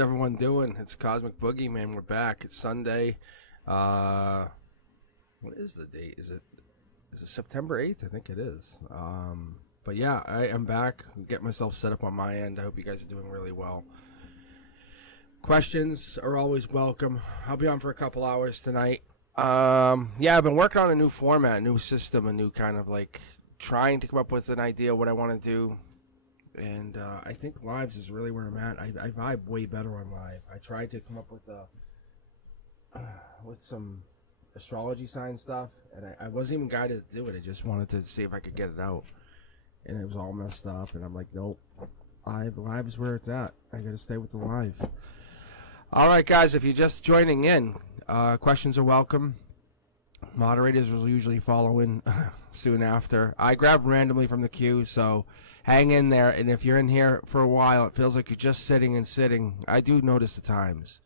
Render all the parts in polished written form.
everyone doing? It's Cosmic Boogeyman. We're back. It's Sunday. What is the date? Is it September 8th? I think it is. But yeah, I am back. Get myself set up on my end. I hope you guys are doing really well. Questions are always welcome. I'll be on for a couple hours tonight. Yeah, I've been working on a new format, a new system, a new kind of like trying to come up with an idea of what I want to do. And I think lives is really where I'm at. I vibe way better on live. I tried to come up with some astrology sign stuff, and I wasn't even guided to do it. I just wanted to see if I could get it out, and it was all messed up. And I'm like, nope, live is where it's at. I got to stay with the live. All right, guys, if you're just joining in, questions are welcome. Moderators will usually follow in soon after. I grab randomly from the queue, so hang in there. And if you're in here for a while, it feels like you're just sitting and sitting. I do notice the times.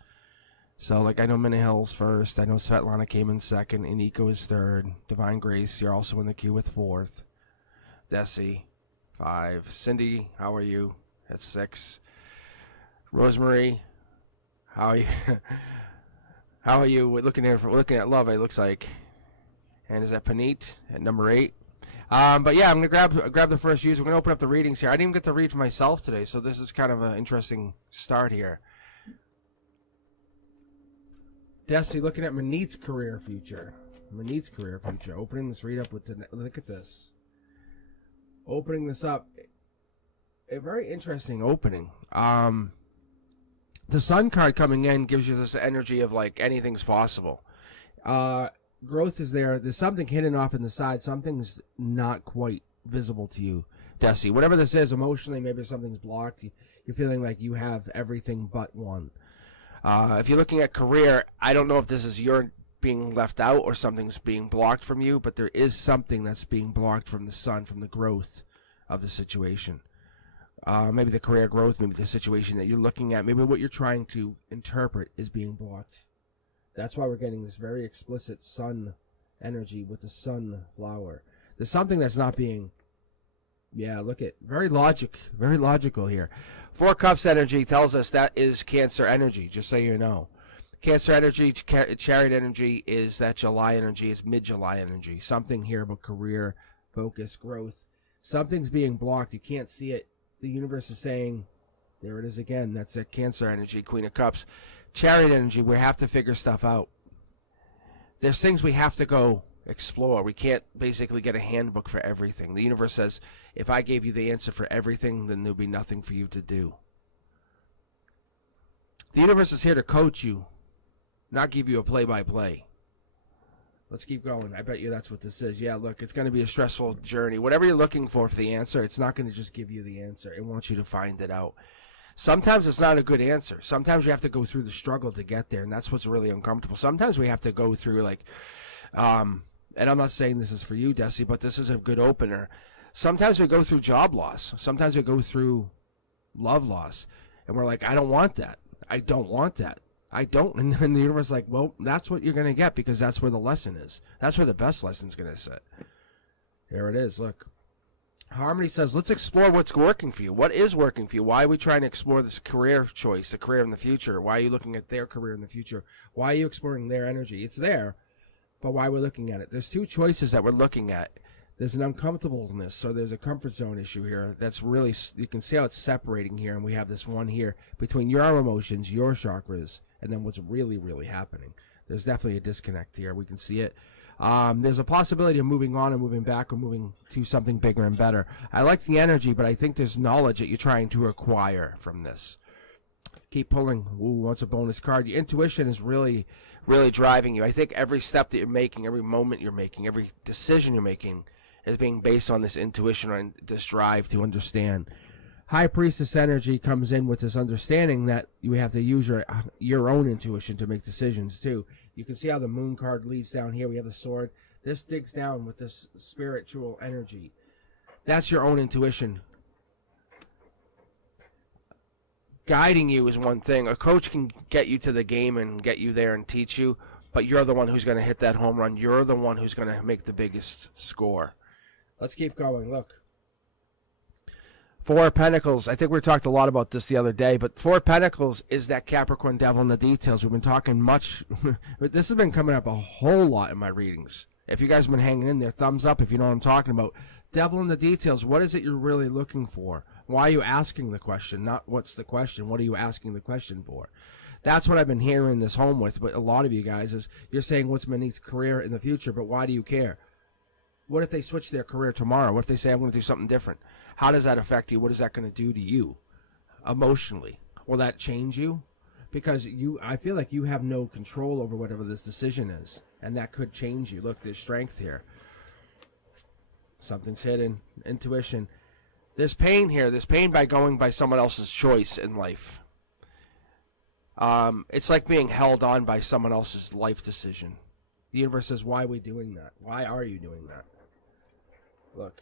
So, like, I know Minna Hill's first. I know Svetlana came in second. Iniko is third. Divine Grace, you're also in the queue with fourth. Desi, 5. Cindy, how are you? That's 6. Rosemary, how are you? How are you? We're looking at love, it looks like. And is that Paneet at number 8? But yeah, I'm gonna grab the first user. We're gonna open up the readings here. I didn't even get to read for myself today, so this is kind of an interesting start here. Desi, looking at Maneet's career future. Opening this read up with look at this. Opening this up, a very interesting opening. The Sun card coming in gives you this energy of like anything's possible. Growth is there. There's something hidden off in the side. Something's not quite visible to you, Desi. Whatever this is, emotionally, maybe something's blocked. You're feeling like you have everything but one. If you're looking at career, I don't know if this is your being left out or something's being blocked from you, but there is something that's being blocked from the Sun, from the growth of the situation. Maybe the career growth, maybe the situation that you're looking at, maybe what you're trying to interpret is being blocked. That's why we're getting this very explicit Sun energy with the sunflower. There's something that's not being, very logical here. 4 Cups energy tells us that is Cancer energy, just so you know. Cancer energy, Chariot energy is that July energy, it's mid-July energy. Something here about career, focus, growth. Something's being blocked. You can't see it. The universe is saying, there it is again. That's a Cancer energy, Queen of Cups. Chariot energy, we have to figure stuff out. There's things we have to go explore. We can't basically get a handbook for everything. The universe says, if I gave you the answer for everything, then there'll be nothing for you to do. The universe is here to coach you, not give you a play-by-play. Let's keep going. I bet you that's what this is. Yeah, look, it's going to be a stressful journey. Whatever you're looking for the answer, it's not going to just give you the answer. It wants you to find it out. Sometimes it's not a good answer. Sometimes you have to go through the struggle to get there, and that's what's really uncomfortable. Sometimes we have to go through, and I'm not saying this is for you, Desi, but this is a good opener. Sometimes we go through job loss. Sometimes we go through love loss, and we're like, I don't want that. I don't want that. I don't. And then the universe is like, well, that's what you're going to get because that's where the lesson is. That's where the best lesson's going to sit. There it is. Look. Harmony says, let's explore what's working for you. What is working for you? Why are we trying to explore this career choice, the career in the future? Why are you looking at their career in the future? Why are you exploring their energy? It's there, but why we're looking at it? There's 2 choices that we're looking at. There's an uncomfortableness, so there's a comfort zone issue here. That's really, you can see how it's separating here, and we have this one here between your emotions, your chakras, and then what's really, really happening. There's definitely a disconnect here. We can see it. There's a possibility of moving on and moving back or moving to something bigger and better. I like the energy, but I think there's knowledge that you're trying to acquire from this. Keep pulling. Ooh, what's a bonus card? Your intuition is really, really driving you. I think every step that you're making, every moment you're making, every decision you're making is being based on this intuition and this drive to understand. High Priestess energy comes in with this understanding that you have to use your own intuition to make decisions too. You can see how the Moon card leads down here. We have the Sword. This digs down with this spiritual energy. That's your own intuition. Guiding you is one thing. A coach can get you to the game and get you there and teach you, but you're the one who's going to hit that home run. You're the one who's going to make the biggest score. Let's keep going. Look. Four of Pentacles. I think we talked a lot about this the other day, but Four of Pentacles is that Capricorn devil in the details. We've been talking much, but this has been coming up a whole lot in my readings. If you guys have been hanging in there, thumbs up if you know what I'm talking about. Devil in the details. What is it you're really looking for? Why are you asking the question? Not what's the question. What are you asking the question for? That's what I've been hearing this home with, but a lot of you guys is you're saying what's Monique's career in the future, but why do you care? What if they switch their career tomorrow? What if they say, I'm going to do something different? How does that affect you? What is that going to do to you emotionally? Will that change you? Because I feel like you have no control over whatever this decision is, and that could change you. Look, there's strength here. Something's hidden. Intuition. There's pain here. There's pain by going by someone else's choice in life. It's like being held on by someone else's life decision. The universe says, why are we doing that? Why are you doing that? Look,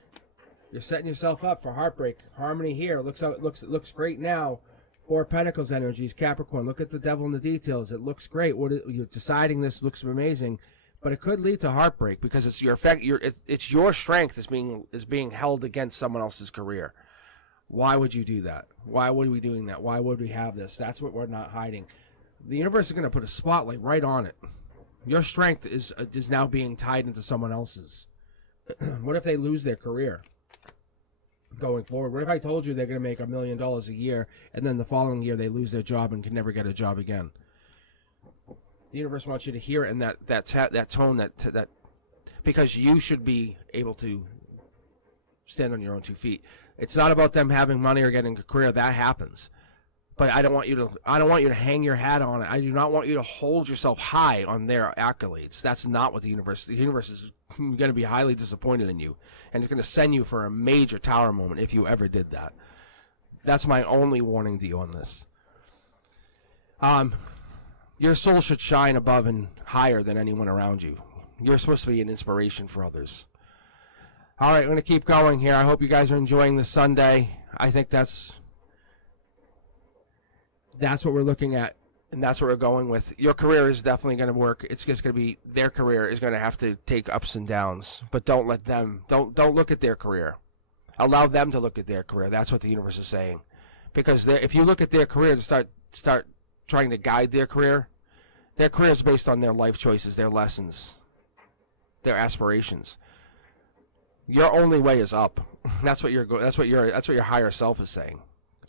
you're setting yourself up for heartbreak. Harmony here. It looks great now. Four of Pentacles energies, Capricorn. Look at the devil in the details. It looks great. You're deciding this looks amazing, but it could lead to heartbreak because it's it's your strength is being held against someone else's career. Why would you do that? Why would we doing that? Why would we have this? That's what we're not hiding. The universe is going to put a spotlight right on it. Your strength is now being tied into someone else's. What if they lose their career going forward? What if I told you they're going to make $1 million a year, and then the following year they lose their job and can never get a job again? The universe wants you to hear it in that tone, that because you should be able to stand on your own 2 feet. It's not about them having money or getting a career. That happens. But I don't want you to hang your hat on it. I do not want you to hold yourself high on their accolades. That's not what the universe is going to be highly disappointed in you. And it's going to send you for a major tower moment if you ever did that. That's my only warning to you on this. Your soul should shine above and higher than anyone around you. You're supposed to be an inspiration for others. All right, I'm going to keep going here. I hope you guys are enjoying this Sunday. I think that's what we're looking at, and that's what we're going with. Your career is definitely going to work. It's just going to be, their career is going to have to take ups and downs, but don't let them, don't look at their career. Allow them to look at their career. That's what the universe is saying. Because if you look at their career to start trying to guide their career is based on their life choices, their lessons, their aspirations. Your only way is up. That's what your higher self is saying.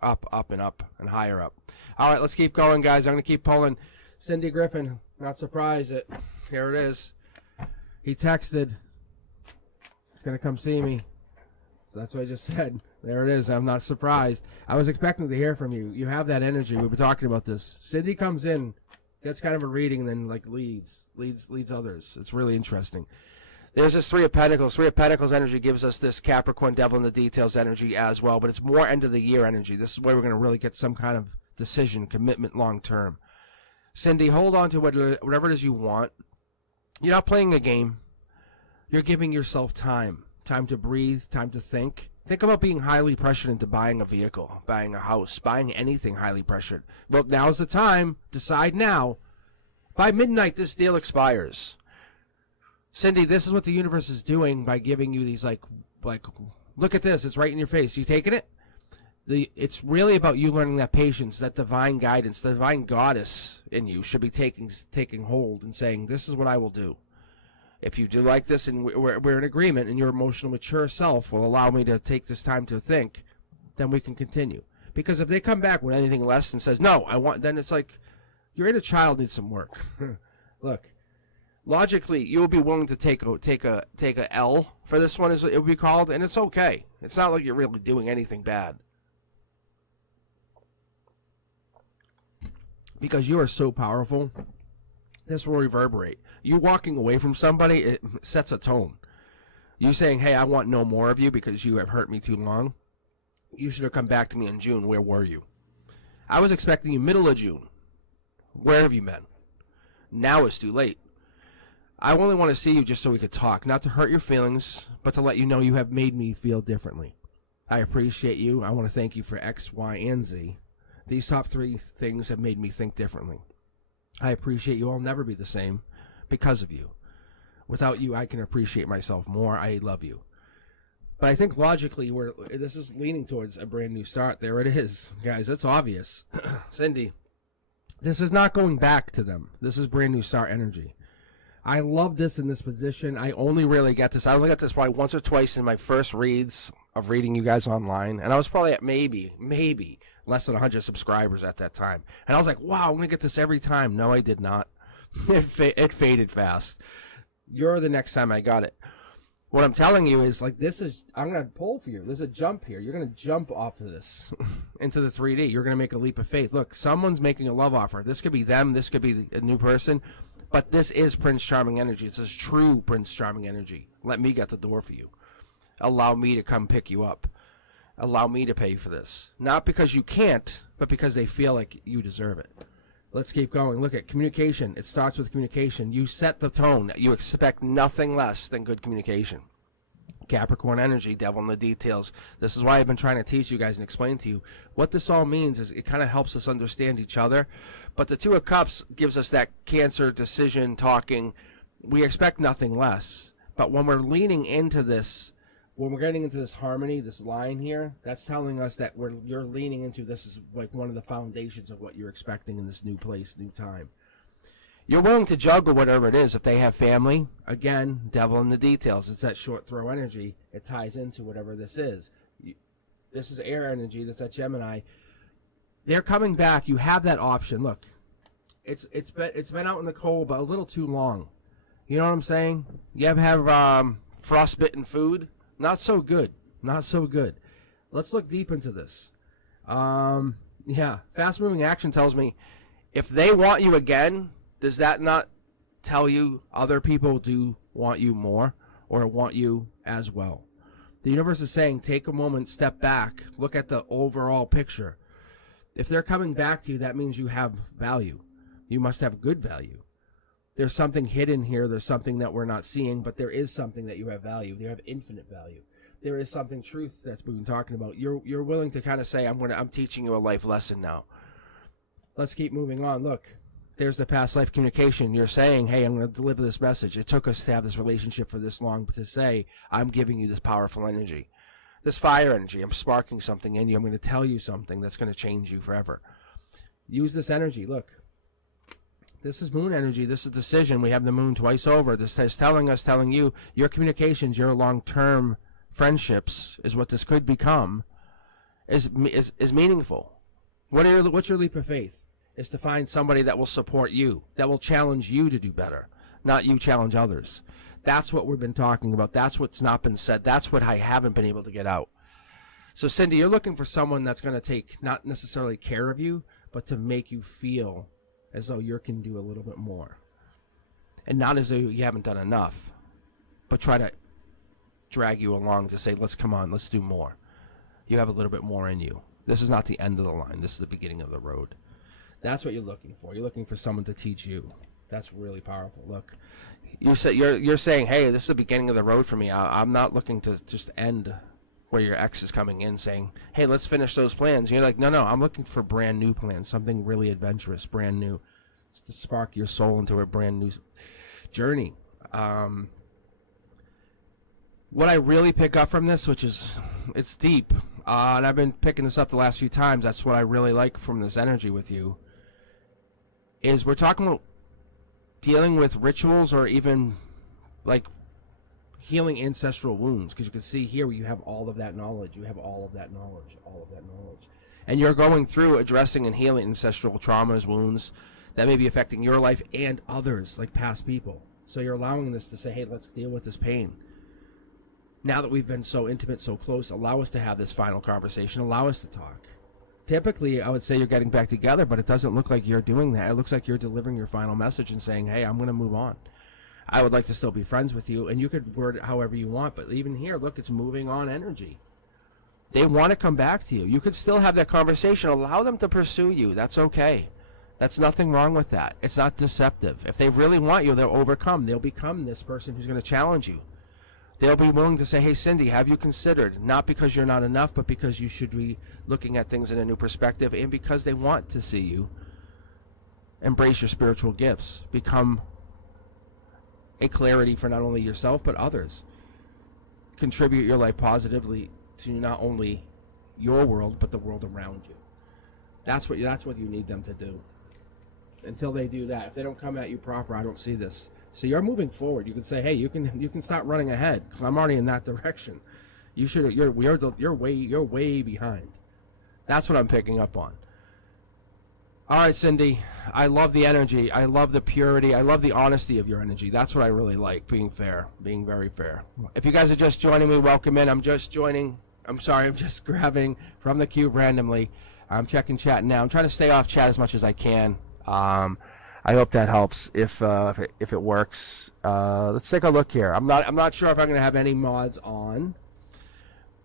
Up, and higher up. All right, let's keep going, guys. I'm going to keep pulling. Cindy Griffin, not surprised. Here it is. He texted. He's going to come see me. So that's what I just said. There it is. I'm not surprised. I was expecting to hear from you. You have that energy. We've been talking about this. Cindy comes in, gets kind of a reading, and then leads others. It's really interesting. There's this Three of Pentacles. Three of Pentacles energy gives us this Capricorn devil in the details energy as well, but it's more end of the year energy. This is where we're going to really get some kind of decision, commitment long term. Cindy, hold on to whatever it is you want. You're not playing a game. You're giving yourself time to breathe, time to think. Think about being highly pressured into buying a vehicle, buying a house, buying anything highly pressured. Well, now's the time. Decide now. By midnight, this deal expires. Cindy, this is what the universe is doing by giving you these, like, look at this. It's right in your face. You taking it? It's really about you learning that patience, that divine guidance, the divine goddess in you should be taking hold and saying, this is what I will do. If you do like this and we're in agreement and your emotional mature self will allow me to take this time to think, then we can continue. Because if they come back with anything less and says, no, then it's like, your inner child needs some work. Look. Logically, you will be willing to take a L for this one, as it would be called, and it's okay. It's not like you're really doing anything bad. Because you are so powerful, this will reverberate. You walking away from somebody, it sets a tone. You saying, hey, I want no more of you because you have hurt me too long. You should have come back to me in June. Where were you? I was expecting you middle of June. Where have you been? Now it's too late. I only want to see you just so we could talk, not to hurt your feelings, but to let you know you have made me feel differently. I appreciate you. I want to thank you for X, Y, and Z. These top 3 things have made me think differently. I appreciate you. I'll never be the same because of you. Without you, I can appreciate myself more. I love you. But I think logically, this is leaning towards a brand new start. There it is, guys. It's obvious. Cindy, this is not going back to them. This is brand new start energy. I love this in this position. I only really get this. I only got this probably once or twice in my first reads of reading you guys online. And I was probably at maybe less than 100 subscribers at that time. And I was like, wow, I'm going to get this every time. No, I did not. It faded fast. You're the next time I got it. What I'm telling you is, like, I'm going to pull for you. There's a jump here. You're going to jump off of this into the 3D. You're going to make a leap of faith. Look, someone's making a love offer. This could be them. This could be a new person. But this is Prince Charming energy. This is true Prince Charming energy. Let me get the door for you. Allow me to come pick you up. Allow me to pay for this. Not because you can't, but because they feel like you deserve it. Let's keep going. Look at communication. It starts with communication. You set the tone. You expect nothing less than good communication. Capricorn energy, devil in the details. This is why I've been trying to teach you guys and explain to you what this all means. Is it kind of helps us understand each other. But the Two of Cups gives us that Cancer decision talking. We expect nothing less. But when we're leaning into this, when we're getting into this harmony, this line here, that's telling us that you're leaning into this is like one of the foundations of what you're expecting in this new place, new time. You're willing to juggle whatever it is. If they have family, again, devil in the details. It's that short throw energy. It ties into whatever this is. This is air energy. That's that Gemini. They're coming back. You have that option. Look, it's been out in the cold, but a little too long. You know what I'm saying? You ever have frostbitten food? Not so good. Not so good. Let's look deep into this. Yeah, fast-moving action tells me if they want you again, does that not tell you other people do want you more or want you as well? The universe is saying take a moment, step back, look at the overall picture. If they're coming back to you, that means you have value. You must have good value. There's something hidden here. There's something that we're not seeing, but there is something that you have value. You have infinite value. There is something truth that's been talking about. You're willing to kind of say, I'm teaching you a life lesson now. Let's keep moving on. Look, there's the past life communication. You're saying, hey, I'm going to deliver this message. It took us to have this relationship for this long, but to say, I'm giving you this powerful energy, this fire energy. I'm sparking something in you. I'm going to tell you something that's going to change you forever. Use this energy. Look. This is moon energy. This is decision. We have the moon twice over. This is telling you, your communications, your long-term friendships is what this could become, is meaningful. What's your leap of faith? Is to find somebody that will support you, that will challenge you to do better, not you challenge others. That's what we've been talking about. That's what's not been said. That's what I haven't been able to get out. So, Cindy, you're looking for someone that's going to take not necessarily care of you, but to make you feel as though you can do a little bit more. And not as though you haven't done enough, but try to drag you along to say, let's do more. You have a little bit more in you. This is not the end of the line. This is the beginning of the road. That's what you're looking for. You're looking for someone to teach you. That's really powerful. Look, you're saying, hey, this is the beginning of the road for me. I'm not looking to just end where your ex is coming in saying, hey, let's finish those plans. And you're like, no, I'm looking for brand new plans, something really adventurous, brand new, just to spark your soul into a brand new journey. What I really pick up from this, it's deep, and I've been picking this up the last few times, that's what I really like from this energy with you, is we're talking about dealing with rituals or even like healing ancestral wounds, because you can see here you have all of that knowledge. You have all of that knowledge. And you're going through addressing and healing ancestral traumas, wounds that may be affecting your life and others, like past people. So you're allowing this to say, hey, let's deal with this pain. Now that we've been so intimate, so close, allow us to have this final conversation. Allow us to talk. Typically, I would say you're getting back together, but it doesn't look like you're doing that. It looks like you're delivering your final message and saying, hey, I'm going to move on. I would like to still be friends with you, and you could word it however you want, but even here, look, it's moving on energy. They want to come back to you. You could still have that conversation. Allow them to pursue you. That's okay. That's nothing wrong with that. It's not deceptive. If they really want you, they'll overcome. They'll become this person who's going to challenge you. They'll be willing to say, hey, Cindy, have you considered? Not because you're not enough, but because you should be looking at things in a new perspective, and because they want to see you embrace your spiritual gifts, become a clarity for not only yourself but others. contribute your life positively to not only your world but the world around you. That's what you need them to do. Until they do that, if they don't come at you proper, I don't see this. So you're moving forward. You can say, hey, you can start running ahead. I'm already in that direction. You're way behind. That's what I'm picking up on. All right, Cindy, I love the energy. I love the purity. I love the honesty of your energy. That's what I really like, being fair, being very fair. If you guys are just joining me, welcome in. I'm just grabbing from the cube randomly. I'm checking chat now. I'm trying to stay off chat as much as I can. I hope that helps. If it works, let's take a look here. I'm not sure if I'm going to have any mods on,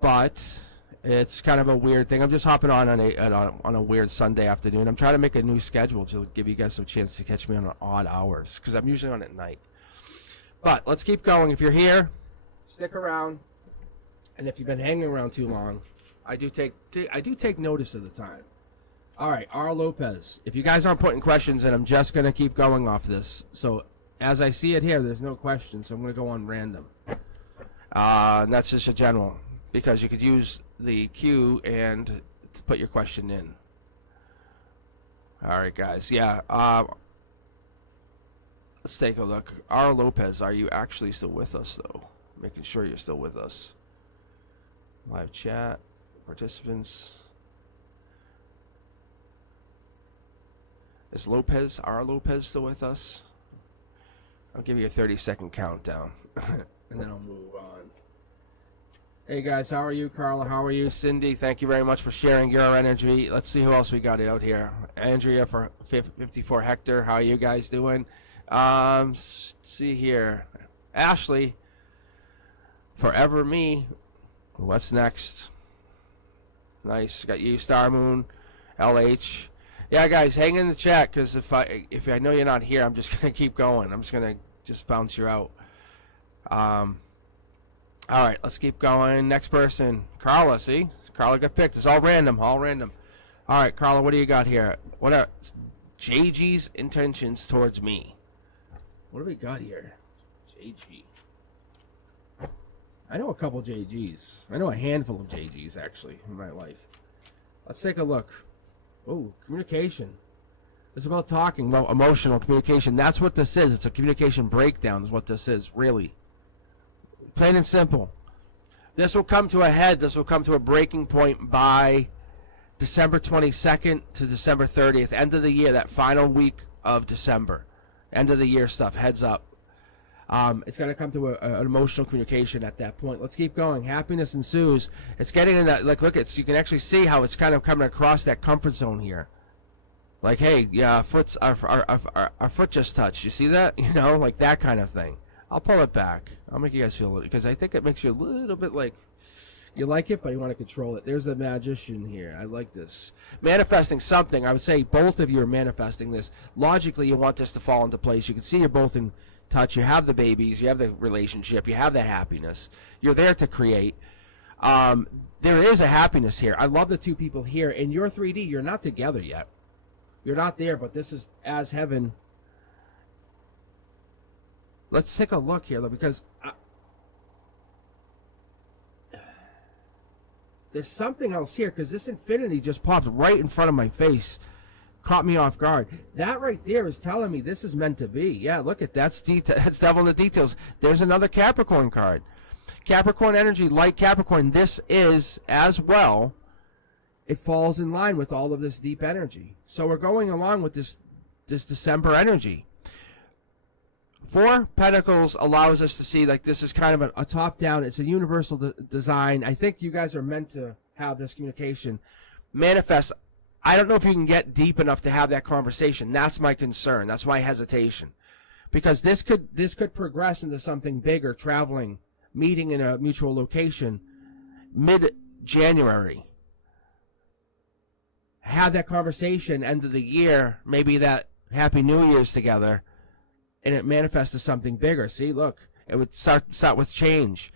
but it's kind of a weird thing. I'm just hopping on a weird Sunday afternoon. I'm trying to make a new schedule to give you guys some chance to catch me on odd hours, because I'm usually on at night. But let's keep going. If you're here, stick around. And if you've been hanging around too long, I do take notice of the time. All right, R. Lopez. If you guys aren't putting questions in, I'm just going to keep going off this. So as I see it here, there's no questions, so I'm going to go on random. And that's just a general, because you could use the queue and put your question in. All right, guys. Yeah. Let's take a look. R. Lopez, are you actually still with us, though? Making sure you're still with us. Live chat. Participants. Is R. Lopez still with us? I'll give you a 30-second countdown, and then I'll move on. Hey guys, how are you? Carla, how are you? Cindy, thank you very much for sharing your energy. Let's see who else we got out here. Andrea for 54 Hector, how are you guys doing? See here. Ashley, Forever Me. What's next? Nice. Got you, Star Moon, LH. Yeah, guys, hang in the chat, because if I know you're not here, I'm just gonna keep going. I'm just gonna bounce you out. All right, let's keep going. Next person, Carla. See, Carla got picked. It's all random, all random. All right, Carla, what do you got here? What are JG's intentions towards me? What do we got here? JG. I know a couple JGs. I know a handful of JGs, actually, in my life. Let's take a look. Oh, communication. It's about talking, about emotional communication. That's what this is. It's a communication breakdown is what this is, really. Plain and simple. This will come to a head. This will come to a breaking point by December 22nd to December 30th, end of the year, that final week of December. End of the year stuff, heads up. It's going to come to an emotional communication at that point. Let's keep going. Happiness ensues. It's getting in that, like, look, you can actually see how it's kind of coming across that comfort zone here. Like, hey, yeah, our foot just touched. You see that? You know, like that kind of thing. I'll pull it back. I'll make you guys feel it, because I think it makes you a little bit like, you like it, but you want to control it. There's the magician here. I like this. Manifesting something. I would say both of you are manifesting this. Logically, you want this to fall into place. You can see you're both in touch. You have the babies. You have the relationship. You have that happiness. You're there to create. There is a happiness here. I love the two people here. In your 3D, you're not together yet. You're not there, but this is as heaven. Let's take a look here, though, because there's something else here, because this infinity just popped right in front of my face. Caught me off guard. That right there is telling me this is meant to be. Yeah, look at that's devil in the details. There's another Capricorn card. Capricorn energy, like Capricorn, this is as well. It falls in line with all of this deep energy. So we're going along with this December energy. 4 Pentacles allows us to see like this is kind of a top-down. It's a universal design. I think you guys are meant to have this communication manifest. I don't know if you can get deep enough to have that conversation. That's my concern. That's my hesitation, because this could progress into something bigger. Traveling, meeting in a mutual location, mid-January. Have that conversation. End of the year, maybe that Happy New Year's together. And it manifests as something bigger. See, look, it would start with change.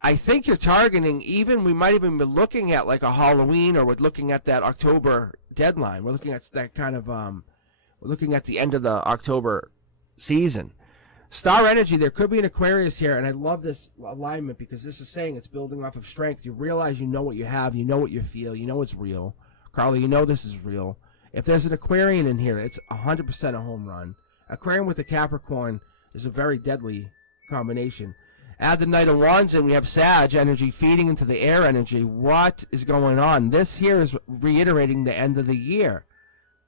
I think you're targeting we might even be looking at like a Halloween, or we're looking at that October deadline. We're looking at that kind of, we're looking at the end of the October season. Star energy, there could be an Aquarius here, and I love this alignment because this is saying it's building off of strength. You realize you know what you have, you know what you feel, you know it's real. Carly, you know this is real. If there's an Aquarian in here, it's 100% a home run. Aquarian with a Capricorn is a very deadly combination. Add the Knight of Wands in, we have Sag energy feeding into the air energy. What is going on? This here is reiterating the end of the year.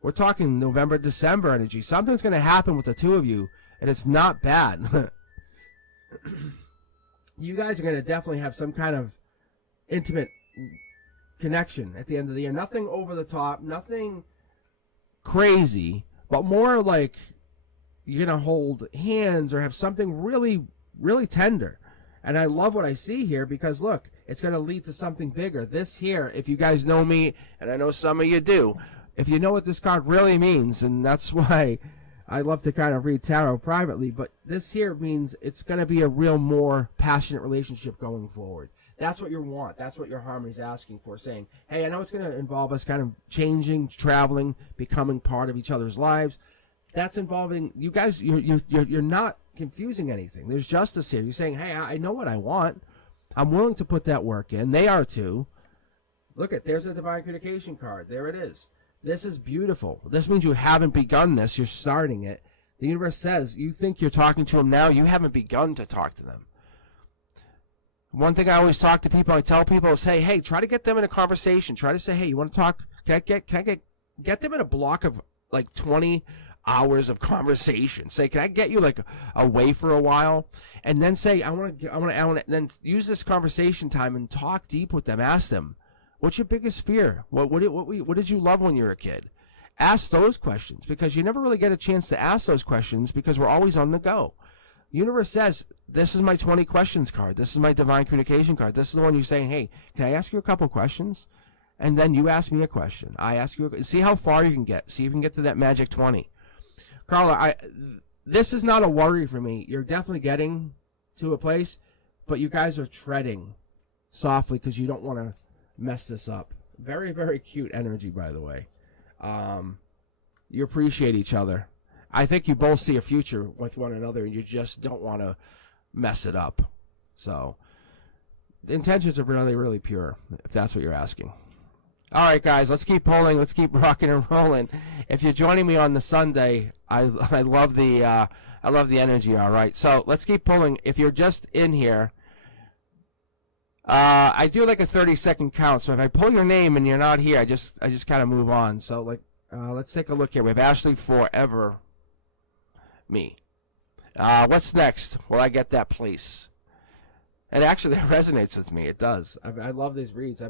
We're talking November, December energy. Something's going to happen with the two of you, and it's not bad. You guys are going to definitely have some kind of intimate connection at the end of the year. Nothing over the top, nothing crazy, but more like you're going to hold hands or have something really, really tender. And I love what I see here because, look, it's going to lead to something bigger. This here, if you guys know me, and I know some of you do, if you know what this card really means, and that's why I love to kind of read tarot privately, but this here means it's going to be a real more passionate relationship going forward. That's what you want. That's what your harmony's asking for, saying, hey, I know it's going to involve us kind of changing, traveling, becoming part of each other's lives. That's involving you guys. You're not confusing anything. There's justice here. You're saying, hey, I know what I want. I'm willing to put that work in. They are too. Look there's a divine communication card. There it is. This is beautiful. This means you haven't begun this. You're starting it. The universe says you think you're talking to them now. You haven't begun to talk to them. One thing I always talk to people, I tell people is, hey, try to get them in a conversation. Try to say, hey, you want to talk? Can I get them in a block of like 20 hours of conversation? Say, can I get you like away for a while? And then say, I want to then use this conversation time and talk deep with them. Ask them, what's your biggest fear? What did you love when you were a kid? Ask those questions because you never really get a chance to ask those questions because we're always on the go. The universe says, this is my 20 questions card. This is my divine communication card. This is the one you're saying, hey, can I ask you a couple questions? And then you ask me a question. I ask you, see how far you can get. See if you can get to that magic 20. Carla, this is not a worry for me. You're definitely getting to a place, but you guys are treading softly because you don't want to mess this up. Very, very cute energy, by the way. You appreciate each other. I think you both see a future with one another, and you just don't want to mess it up. So the intentions are really, really pure, if that's what you're asking. All right, guys, let's keep pulling. Let's keep rocking and rolling. If you're joining me on the Sunday, I love the energy. All right, so let's keep pulling. If you're just in here, I do like a 30-second count. So if I pull your name and you're not here, I just kind of move on. So let's take a look here. We have Ashley Forever Me. What's next? Will I get that place? And actually, that resonates with me. It does. I love these reads.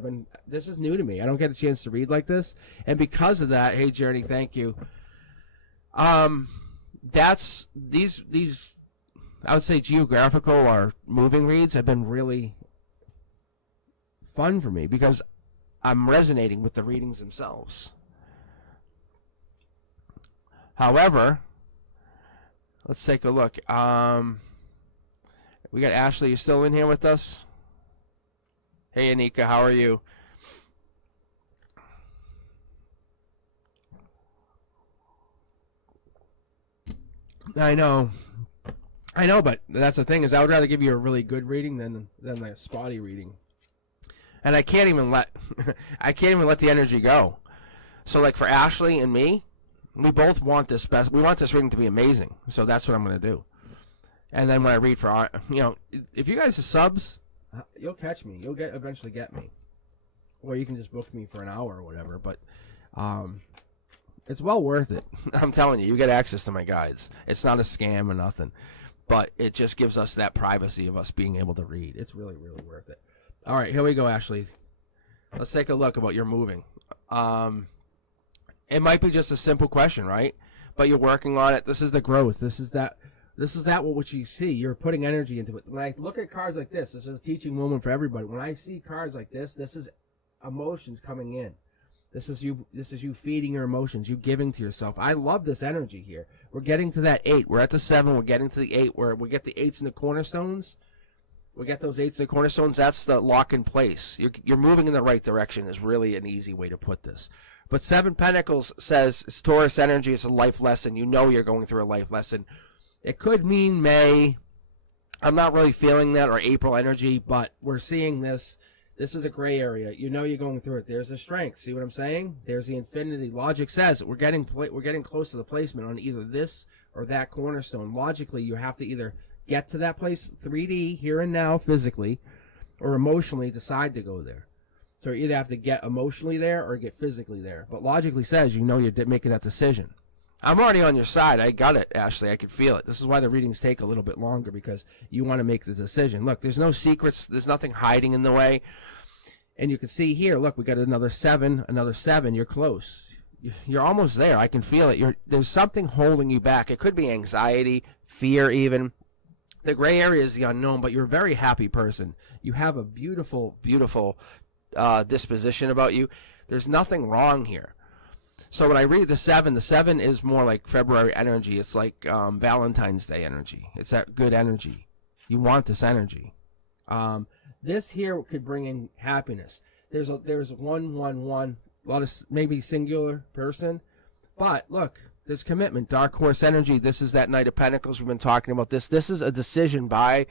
This is new to me. I don't get a chance to read like this, and because of that, hey Journey, thank you. That's these. I would say geographical or moving reads have been really fun for me because I'm resonating with the readings themselves. However, let's take a look. We got Ashley. You still in here with us? Hey, Anika, how are you? I know, but that's the thing is I would rather give you a really good reading than a spotty reading. And I can't even let the energy go. So like for Ashley and me, we both want this best. We want this reading to be amazing. So that's what I'm going to do. And then when I read for, if you guys are subs, you'll catch me. You'll eventually get me. Or you can just book me for an hour or whatever. But it's well worth it. I'm telling you, you get access to my guides. It's not a scam or nothing. But it just gives us that privacy of us being able to read. It's really, really worth it. All right, here we go, Ashley. Let's take a look at what you're moving. It might be just a simple question, right? But you're working on it. This is the growth. This is that what you see. You're putting energy into it. When I look at cards like this is a teaching moment for everybody. When I see cards like this is emotions coming in. This is you feeding your emotions, you giving to yourself. I love this energy here. We're getting to that 8. We're at the 7. We're getting to the 8 where we get the 8s in the cornerstones. We get those 8s in the cornerstones. That's the lock in place. You're moving in the right direction is really an easy way to put this. But 7 Pentacles says it's Taurus energy. It's a life lesson. You know you're going through a life lesson. It could mean May. I'm not really feeling that, or April energy, but we're seeing this. This is a gray area. You know you're going through it. There's the strength. See what I'm saying? There's the infinity. Logic says we're getting close to the placement on either this or that cornerstone. Logically, you have to either get to that place 3D here and now physically, or emotionally decide to go there. So you either have to get emotionally there or get physically there. But logically says you know you're making that decision. I'm already on your side. I got it, Ashley. I can feel it. This is why the readings take a little bit longer, because you want to make the decision. Look, there's no secrets. There's nothing hiding in the way. And you can see here, look, we got another 7, another 7. You're close. You're almost there. I can feel it. There's something holding you back. It could be anxiety, fear even. The gray area is the unknown, but you're a very happy person. You have a beautiful, beautiful disposition about you. There's nothing wrong here. So when I read the 7 is more like February energy. It's like Valentine's Day energy. It's that good energy. You want this energy. This here could bring in happiness. There's 111, a lot of maybe singular person, but look, there's commitment. Dark horse energy. This is that Knight of Pentacles we've been talking about. This is a decision by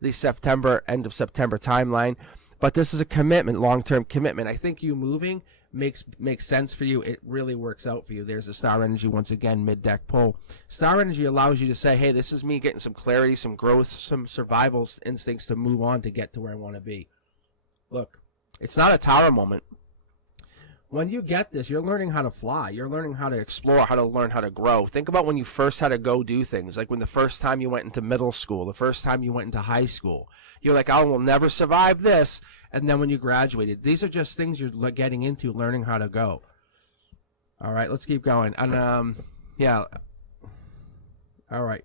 the end of September timeline, but this is a commitment, long-term commitment. I think you moving makes sense for you. It really works out for you. There's the star energy once again, mid-deck pull. Star energy allows you to say, hey, this is me getting some clarity, some growth, some survival instincts to move on to get to where I want to be. Look, it's not a tower moment. When you get this, you're learning how to fly. You're learning how to explore, how to learn how to grow. Think about when you first had to go do things, like when the first time you went into middle school, the first time you went into high school. You're like, I will never survive this. And then when you graduated, these are just things you're getting into, learning how to go. All right, let's keep going. And yeah. All right,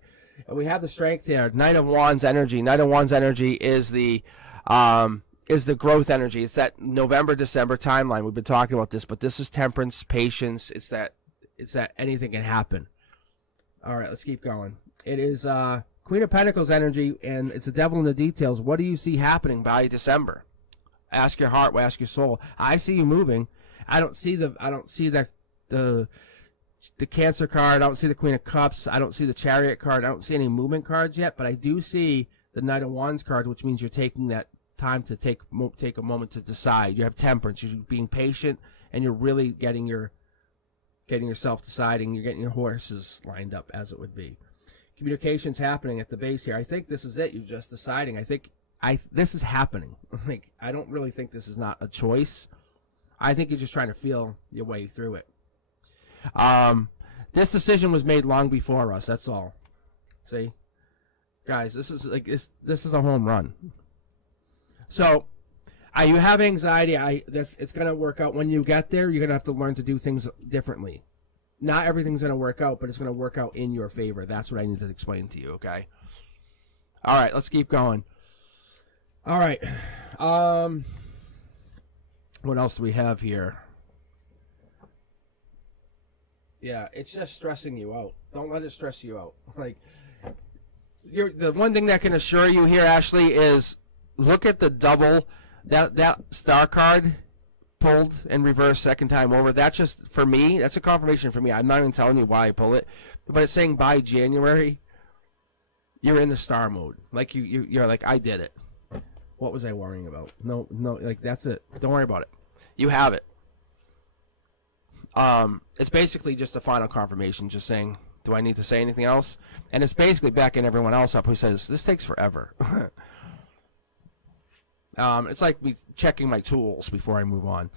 we have the strength here. Knight of Wands energy. Knight of Wands energy is the growth energy. It's that November, December timeline. We've been talking about this, but this is temperance, patience. It's that anything can happen. All right, let's keep going. It is Queen of Pentacles energy, and it's the devil in the details. What do you see happening by December? Ask your heart, ask your soul. I see you moving. I don't see the Cancer card. I don't see the Queen of Cups. I don't see the Chariot card. I don't see any movement cards yet, but I do see the Knight of Wands card, which means you're taking that time to take a moment to decide. You have temperance. You're being patient, and you're really getting yourself deciding. You're getting your horses lined up, as it would be. Communication's happening at the base here. I think this is it. You're just deciding. This is happening. Like, I don't really think this is not a choice. I think you're just trying to feel your way through it. This decision was made long before us. That's all. See, guys, this is a home run. So, you have anxiety. It's gonna work out when you get there. You're gonna have to learn to do things differently. Not everything's gonna work out, but it's gonna work out in your favor. That's what I need to explain to you. Okay. All right, let's keep going. All right. What else do we have here? Yeah, it's just stressing you out. Don't let it stress you out. Like, the one thing that can assure you here, Ashley, is look at the double that star card pulled in reverse second time over. That's just, for me, that's a confirmation for me. I'm not even telling you why I pull it, but it's saying by January, you're in the star mode. Like you're like, I did it. What was I worrying about? No, like, that's it. Don't worry about it. You have it. It's basically just a final confirmation, just saying, do I need to say anything else? And it's basically backing everyone else up who says, this takes forever. It's like me checking my tools before I move on.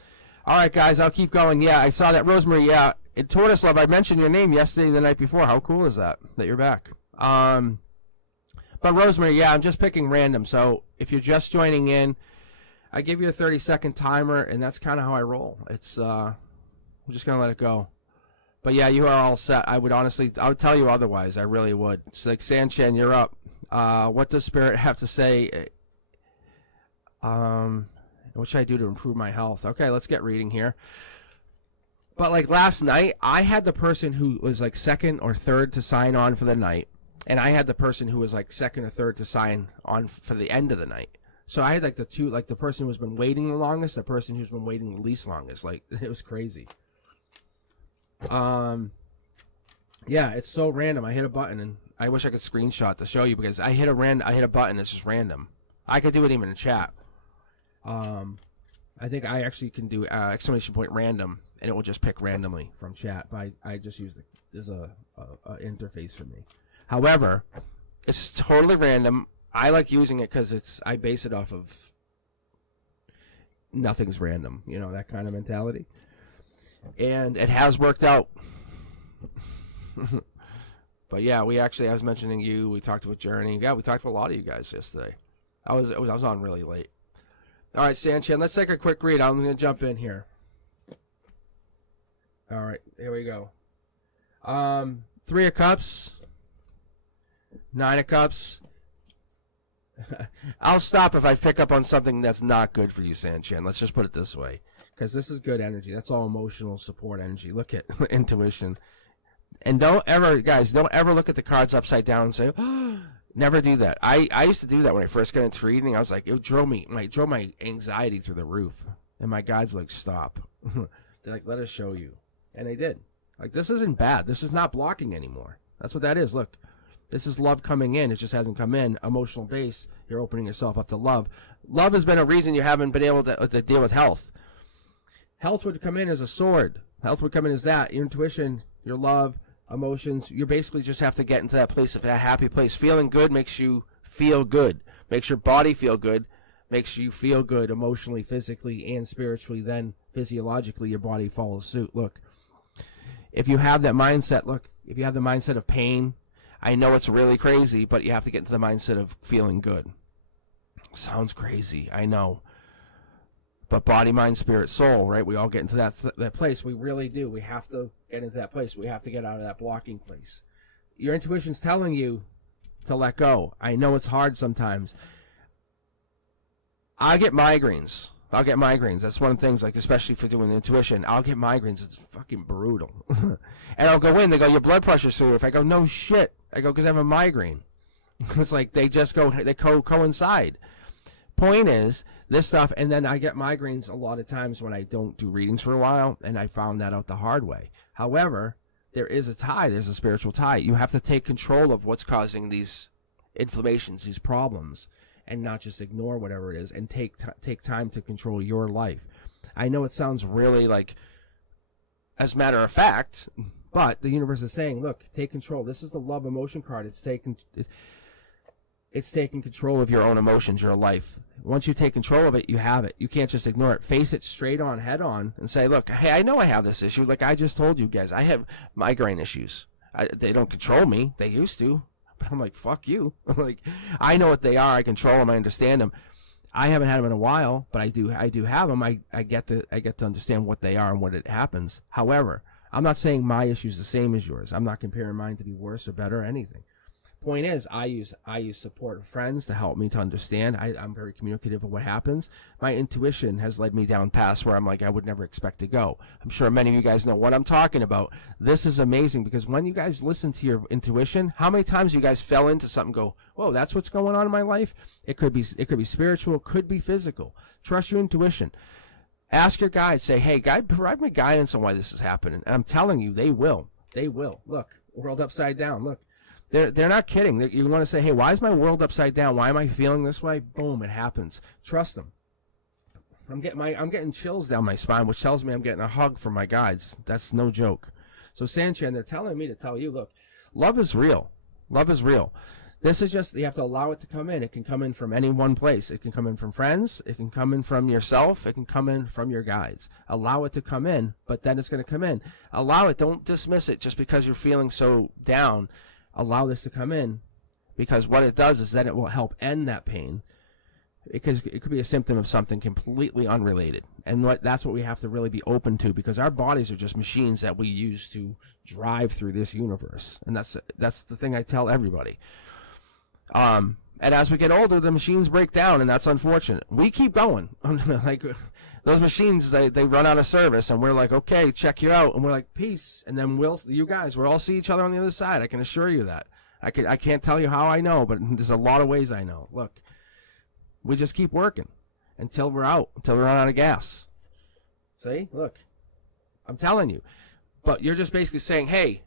All right, guys, I'll keep going. Yeah, I saw that, Rosemary. Yeah, in Tortoise Love, I mentioned your name yesterday, the night before. How cool is that you're back? But Rosemary, yeah, I'm just picking random. So if you're just joining in, I give you a 30-second timer, and that's kind of how I roll. It's I'm just gonna let it go. But yeah, you are all set. I would tell you otherwise. I really would. It's like, Sanchez, you're up. What does Spirit have to say? What should I do to improve my health? Okay, let's get reading here. But like last night, I had the person who was like second or third to sign on for the night, and I had the person who was like second or third to sign on for the end of the night. So I had like the person who's been waiting the longest, the person who's been waiting the least longest. Like, it was crazy. Yeah, it's so random. I hit a button, and I wish I could screenshot to show you because I hit a button. It's just random. I could do it even in chat. I think I actually can do exclamation point random, and it will just pick randomly from chat. But I just use there's a interface for me. However, it's totally random. I like using it because I base it off of nothing's random, that kind of mentality, and it has worked out. But yeah, I was mentioning you. We talked about Journey. Yeah, we talked to a lot of you guys yesterday. I was on really late. All right, Sanchez, let's take a quick read. I'm going to jump in here. All right, here we go. 3 of Cups, 9 of Cups. I'll stop if I pick up on something that's not good for you, Sanchez. Let's just put it this way, because this is good energy. That's all emotional support energy. Look at intuition. And don't ever look at the cards upside down and say, oh, never do that. I used to do that when I first got into reading. I was like, it drove my anxiety through the roof. And my guides were like, stop. They're like, let us show you. And they did. Like, this isn't bad. This is not blocking anymore. That's what that is. Look, this is love coming in. It just hasn't come in. Emotional base. You're opening yourself up to love. Love has been a reason you haven't been able to deal with health. Health would come in as a sword. Health would come in as that. Your intuition, your love, emotions. You basically just have to get into that place of that happy place. Feeling good makes you feel good. Makes your body feel good. Makes you feel good emotionally, physically, and spiritually. Then physiologically, your body follows suit. Look, if you have that mindset, if you have the mindset of pain, I know it's really crazy, but you have to get into the mindset of feeling good. Sounds crazy, I know. But body, mind, spirit, soul, right? We all get into that place. We really do. We have to get into that place. We have to get out of that blocking place. Your intuition's telling you to let go. I know it's hard sometimes. I get migraines. That's one of the things, like, especially for doing intuition. I'll get migraines. It's fucking brutal. And I'll go in. They go, your blood pressure's through the roof. I go, no shit. I go, because I have a migraine. It's like they coincide. Point is, this stuff, and then I get migraines a lot of times when I don't do readings for a while, and I found that out the hard way. However, there is a tie. There's a spiritual tie. You have to take control of what's causing these inflammations, these problems, and not just ignore whatever it is, and take time to control your life. I know it sounds really like, as a matter of fact, but the universe is saying, look, take control. This is the love emotion card. It's taking control of your own emotions, your life. Once you take control of it, you have it. You can't just ignore it. Face it straight on, head on, and say, look, hey, I know I have this issue. Like I just told you guys, I have migraine issues. They don't control me. They used to. But I'm like, fuck you. Like, I know what they are. I control them. I understand them. I haven't had them in a while, but I do have them. I get to understand what they are and what it happens. However, I'm not saying my issue is the same as yours. I'm not comparing mine to be worse or better or anything. Point is, I use support of friends to help me to understand. I'm very communicative of what happens. My intuition has led me down paths where I'm like, I would never expect to go. I'm sure many of you guys know what I'm talking about. This is amazing because when you guys listen to your intuition, how many times you guys fell into something and go, whoa, that's what's going on in my life? It could be spiritual, it could be physical. Trust your intuition. Ask your guide, say, hey, guide, provide me guidance on why this is happening. And I'm telling you, they will. They will. Look, world upside down. Look. They're not kidding. You want to say, hey, why is my world upside down? Why am I feeling this way? Boom, it happens. Trust them. I'm getting chills down my spine, which tells me I'm getting a hug from my guides. That's no joke. So Sanchez, they're telling me to tell you, look, love is real. Love is real. This is just, you have to allow it to come in. It can come in from any one place. It can come in from friends. It can come in from yourself. It can come in from your guides. Allow it to come in, but then it's going to come in. Allow it. Don't dismiss it just because you're feeling so down. Allow this to come in, because what it does is that it will help end that pain, because it could be a symptom of something completely unrelated. And that's what we have to really be open to, because our bodies are just machines that we use to drive through this universe. And that's the thing I tell everybody. And as we get older, the machines break down, and that's unfortunate. We keep going. Like those machines, they run out of service, and we're like, okay, check you out, and we're like, peace. And then we'll all see each other on the other side. I can assure you that. I can't tell you how I know, but there's a lot of ways I know. Look, we just keep working until we're out, until we run out of gas. See, look, I'm telling you. But you're just basically saying, hey,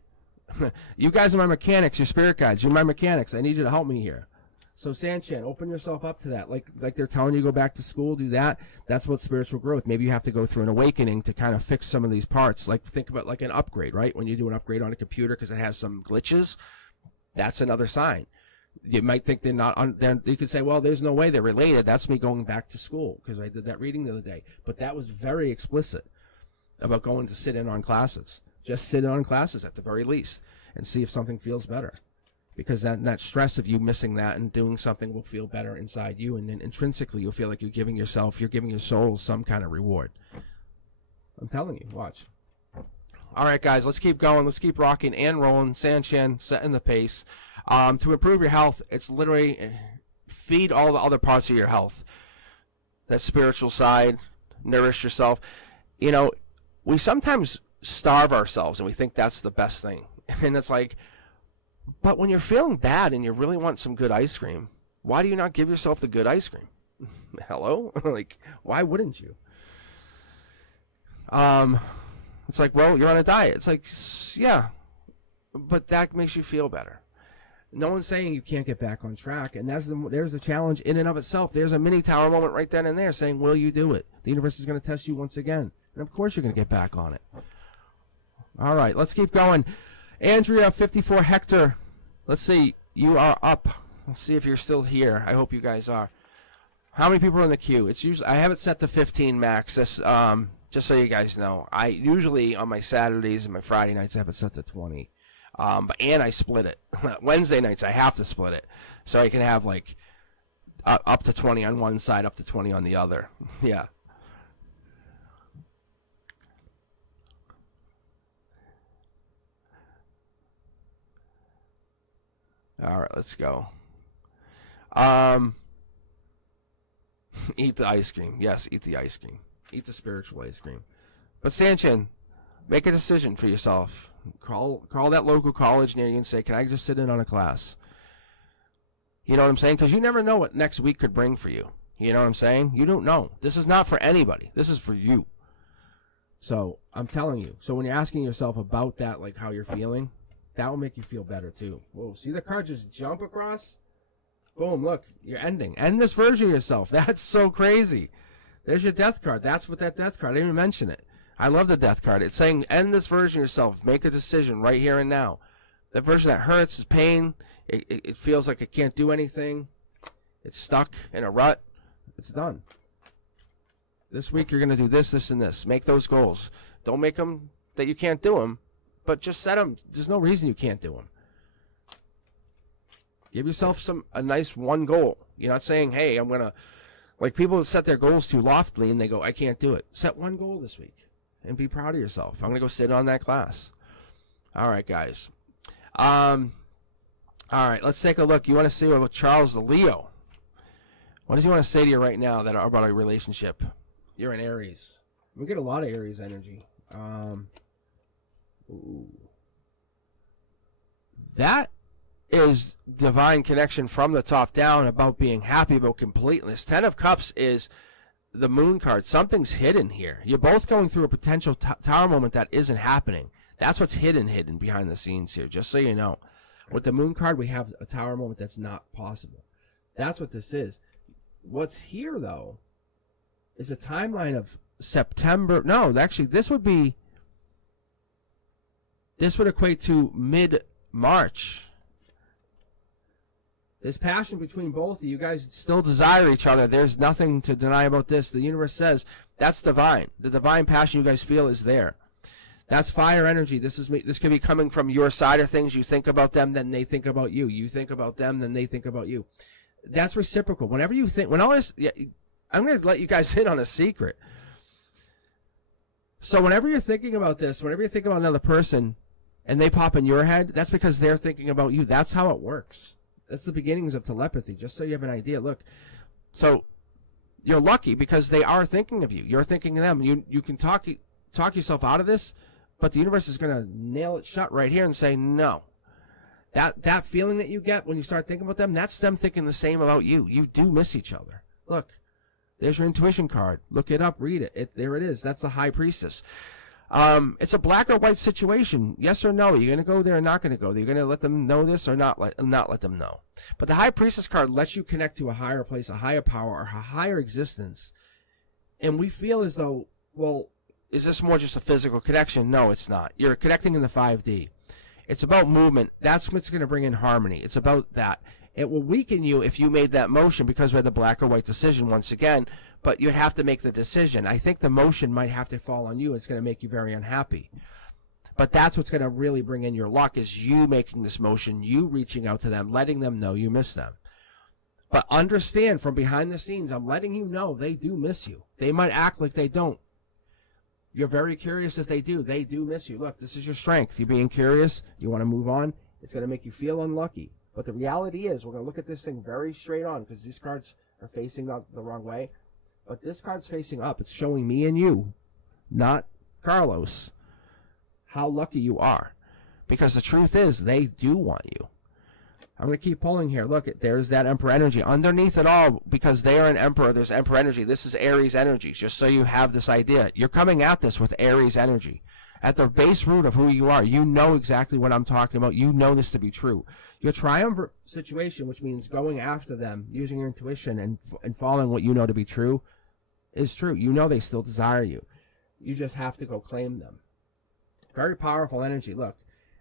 You guys are my mechanics, your spirit guides. You're my mechanics. I need you to help me here. So Sanchan, open yourself up to that. Like they're telling you to go back to school, do that. That's what spiritual growth. Maybe you have to go through an awakening to kind of fix some of these parts. Like think of it like an upgrade, right? When you do an upgrade on a computer because it has some glitches, that's another sign. You might think they're not on. Then you could say, well, there's no way they're related. That's me going back to school because I did that reading the other day. But that was very explicit about going to sit in on classes. Just sit in on classes at the very least and see if something feels better. Because that stress of you missing that and doing something will feel better inside you, and then intrinsically you'll feel like you're giving your soul some kind of reward. I'm telling you, watch. All right, guys, let's keep going. Let's keep rocking and rolling. Sanchan, setting the pace. To improve your health, it's literally feed all the other parts of your health. That spiritual side, nourish yourself. You know, we sometimes starve ourselves and we think that's the best thing. And it's like, but when you're feeling bad and you really want some good ice cream, why do you not give yourself the good ice cream? Hello? Like, why wouldn't you? It's like, well, you're on a diet. It's like, yeah, but that makes you feel better. No one's saying you can't get back on track, and there's a challenge in and of itself. There's a mini tower moment right then and there saying, will you do it? The universe is going to test you once again, and of course you're going to get back on it. All right, let's keep going. Andrea, 54, Hector, let's see, you are up. Let's see if you're still here. I hope you guys are. How many people are in the queue? It's usually, I have it set to 15 max. This, just so you guys know, I usually on my Saturdays and my Friday nights I have it set to 20. And I split it. Wednesday nights I have to split it, so I can have like up to 20 on one side, up to 20 on the other. Yeah. All right, let's go. Eat the ice cream. Yes, eat the ice cream. Eat the spiritual ice cream. But Sanchin, make a decision for yourself. Call that local college near you and say, can I just sit in on a class? You know what I'm saying? Because you never know what next week could bring for you. You know what I'm saying? You don't know. This is not for anybody. This is for you. So I'm telling you. So when you're asking yourself about that, like how you're feeling, that will make you feel better too. Whoa, see the card just jump across? Boom, look, you're ending. End this version of yourself. That's so crazy. There's your death card. That's what that death card, I didn't even mention it. I love the death card. It's saying end this version of yourself. Make a decision right here and now. That version that hurts, is pain. It feels like it can't do anything. It's stuck in a rut. It's done. This week you're going to do this, this, and this. Make those goals. Don't make them that you can't do them, but just set them. There's no reason you can't do them. Give yourself a nice one goal. You're not saying, hey, I'm going to, like people set their goals too loftily and they go, I can't do it. Set one goal this week and be proud of yourself. I'm going to go sit on that class. All right, guys. All right, let's take a look. You want to see what Charles the Leo. What does he want to say to you right now about a relationship? You're an Aries. We get a lot of Aries energy. That is divine connection from the top down about being happy, about completeness. 10 of Cups is the moon card. Something's hidden here. You're both going through a potential tower moment that isn't happening. That's what's hidden behind the scenes here, just so you know. With the moon card, we have a tower moment that's not possible. That's what this is. What's here, though, is a timeline of September. No, actually, this would equate to mid-March. There's passion between both of you. You guys still desire each other. There's nothing to deny about this. The universe says that's divine. The divine passion you guys feel is there. That's fire energy. This could be coming from your side of things. You think about them, then they think about you. You think about them, then they think about you. That's reciprocal. Whenever you think, I'm going to let you guys in on a secret. So whenever you're thinking about this, whenever you think about another person, and they pop in your head, that's because they're thinking about you. That's how it works. That's the beginnings of telepathy, just so you have an idea. Look, so you're lucky because they are thinking of you. You're thinking of them. You can talk yourself out of this, but the universe is going to nail it shut right here and say no. That feeling that you get when you start thinking about them, that's them thinking the same about you. You do miss each other. Look, there's your intuition card. Look it up, read it. There it is. That's the High Priestess. It's a black or white situation. Yes or no? You're going to go there or not going to go there? You're going to let them know this or not let them know? But the High Priestess card lets you connect to a higher place, a higher power, or a higher existence. And we feel as though, well, is this more just a physical connection? No, it's not. You're connecting in the 5D. It's about movement. That's what's going to bring in harmony. It's about that. It will weaken you if you made that motion because we had the black or white decision once again, but you'd have to make the decision. I think the motion might have to fall on you. It's going to make you very unhappy. But that's what's going to really bring in your luck is you making this motion, you reaching out to them, letting them know you miss them. But understand from behind the scenes, I'm letting you know they do miss you. They might act like they don't. You're very curious if they do. They do miss you. Look, this is your strength. You're being curious. You want to move on. It's going to make you feel unlucky. But the reality is, we're going to look at this thing very straight on because these cards are facing the wrong way. But this card's facing up. It's showing me and you, not Carlos, how lucky you are. Because the truth is, they do want you. I'm going to keep pulling here. Look, there's that Emperor energy. Underneath it all, because they are an Emperor, there's Emperor energy. This is Aries energy, just so you have this idea. You're coming at this with Aries energy. At the base root of who you are, you know exactly what I'm talking about. You know this to be true. Your triumvirate situation, which means going after them, using your intuition and following what you know to be true, is true. You know they still desire you. You just have to go claim them. Very powerful energy. Look,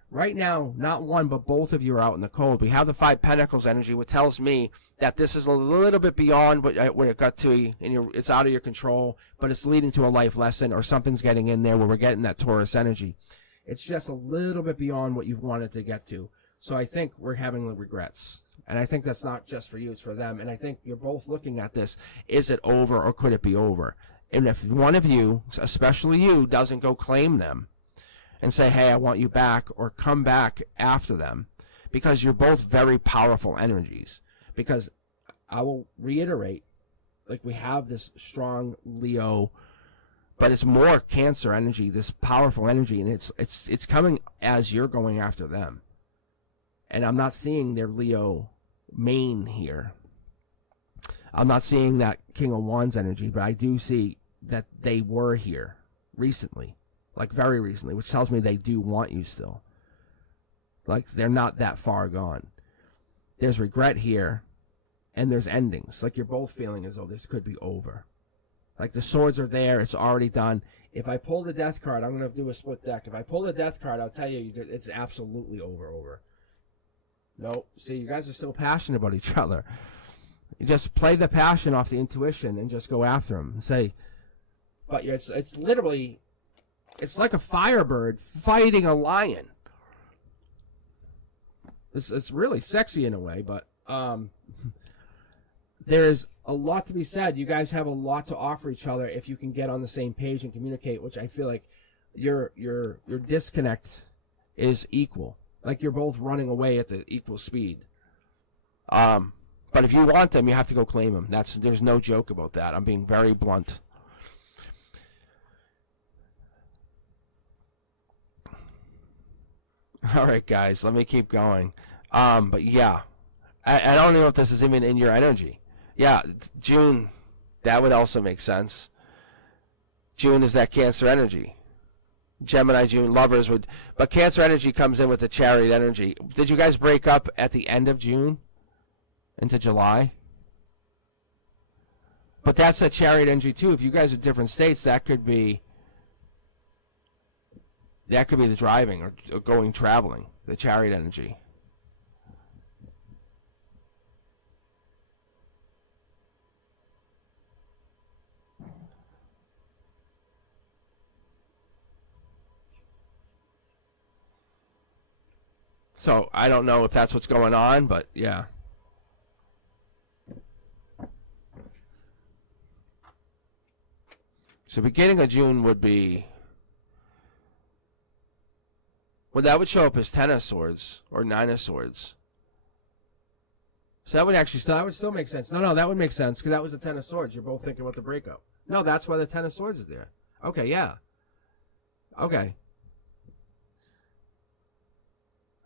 right now, not one, but both of you are out in the cold. We have the Five Pentacles energy, which tells me that this is a little bit beyond what it got to you, and it's out of your control, but it's leading to a life lesson, or something's getting in there where we're getting that Taurus energy. It's just a little bit beyond what you've wanted to get to. So I think we're having the regrets. And I think that's not just for you, it's for them. And I think you're both looking at this. Is it over or could it be over? And if one of you, especially you, doesn't go claim them and say, hey, I want you back, or come back after them, because you're both very powerful energies. Because I will reiterate, like, we have this strong Leo, but it's more Cancer energy, this powerful energy, and it's coming as you're going after them. And I'm not seeing their Leo main here. I'm not seeing that King of Wands energy, but I do see that they were here recently, like very recently, which tells me they do want you still. Like, they're not that far gone. There's regret here, and there's endings. Like, you're both feeling as though this could be over. Like, the swords are there, it's already done. If I pull the Death card, I'm going to do a split deck. If I pull the Death card, I'll tell you, it's absolutely over. No, see, you guys are still passionate about each other. You just play the passion off the intuition and just go after them and say, but it's literally, it's like a firebird fighting a lion. It's really sexy in a way, but there's a lot to be said. You guys have a lot to offer each other if you can get on the same page and communicate, which I feel like your disconnect is equal. Like, you're both running away at the equal speed. But if you want them, you have to go claim them. There's no joke about that. I'm being very blunt. All right, guys, let me keep going. But yeah, I don't know if this is even in your energy. Yeah, June, that would also make sense. June is that Cancer energy. Gemini, June, lovers would, but Cancer energy comes in with the Chariot energy. Did you guys break up at the end of June into July? But that's a Chariot energy too. If you guys are different states, that could be the driving or going traveling, the Chariot energy. So I don't know if that's what's going on, but yeah. So beginning of June would be, well, that would show up as 10 of Swords or 9 of Swords. So that would actually still make sense. No, that would make sense because that was the 10 of Swords. You're both thinking about the breakup. No, that's why the 10 of Swords is there. Okay, yeah. Okay.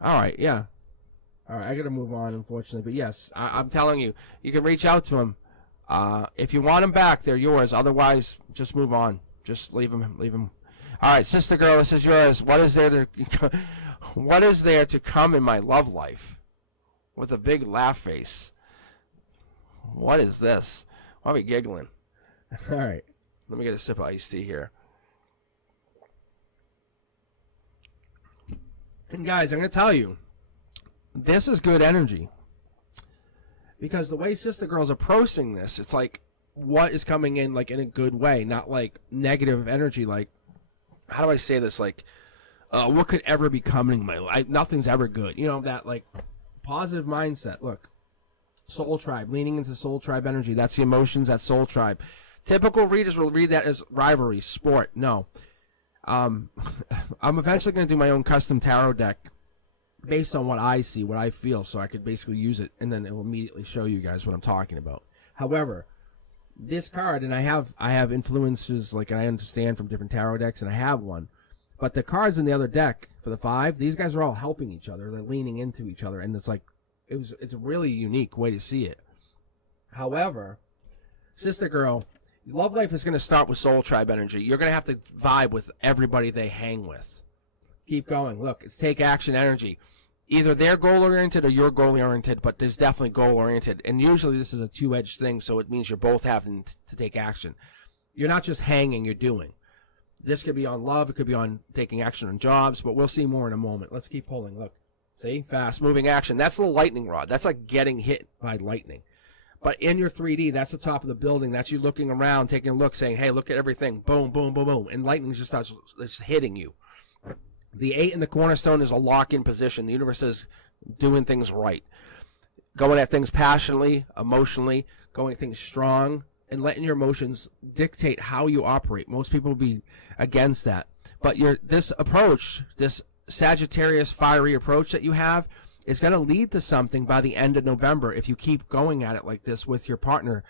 All right, yeah. All right, I got to move on, unfortunately. But yes, I'm telling you, you can reach out to them. If you want them back, they're yours. Otherwise, just move on. Just leave them. All right, sister girl, this is yours. What is there to come in my love life? With a big laugh face. What is this? Why are we giggling? All right, let me get a sip of iced tea here. And guys, I'm going to tell you, this is good energy. Because the way Sister Girl's approaching this, it's like what is coming in like in a good way, not like negative energy. Like, how do I say this? Like, what could ever be coming in my life? Nothing's ever good. You know, that like positive mindset. Look, Soul Tribe, leaning into Soul Tribe energy. That's the emotions, that's Soul Tribe. Typical readers will read that as rivalry, sport. No. I'm eventually going to do my own custom tarot deck based on what I see, what I feel, so I could basically use it, and then it will immediately show you guys what I'm talking about. However, this card, and I have influences, like, and I understand from different tarot decks, and I have one, but the cards in the other deck, for the 5, these guys are all helping each other. They're leaning into each other, and it's like, it's a really unique way to see it. However, Sister Girl, love life is going to start with Soul Tribe energy. You're going to have to vibe with everybody they hang with. Keep going. Look, it's take action energy. Either they're goal-oriented or you're goal-oriented, but there's definitely goal-oriented. And usually this is a two-edged thing, so it means you're both having to take action. You're not just hanging, you're doing. This could be on love, it could be on taking action on jobs, but we'll see more in a moment. Let's keep pulling. Look. See? Fast-moving action. That's the lightning rod. That's like getting hit by lightning. But in your 3D, that's the top of the building. That's you looking around, taking a look, saying, hey, look at everything. Boom, boom, boom, boom. And lightning just starts hitting you. The 8 in the cornerstone is a lock-in position. The universe is doing things right. Going at things passionately, emotionally, going at things strong, and letting your emotions dictate how you operate. Most people will be against that. But this approach, this Sagittarius fiery approach that you have, is going to lead to something by the end of November if you keep going at it like this with your partner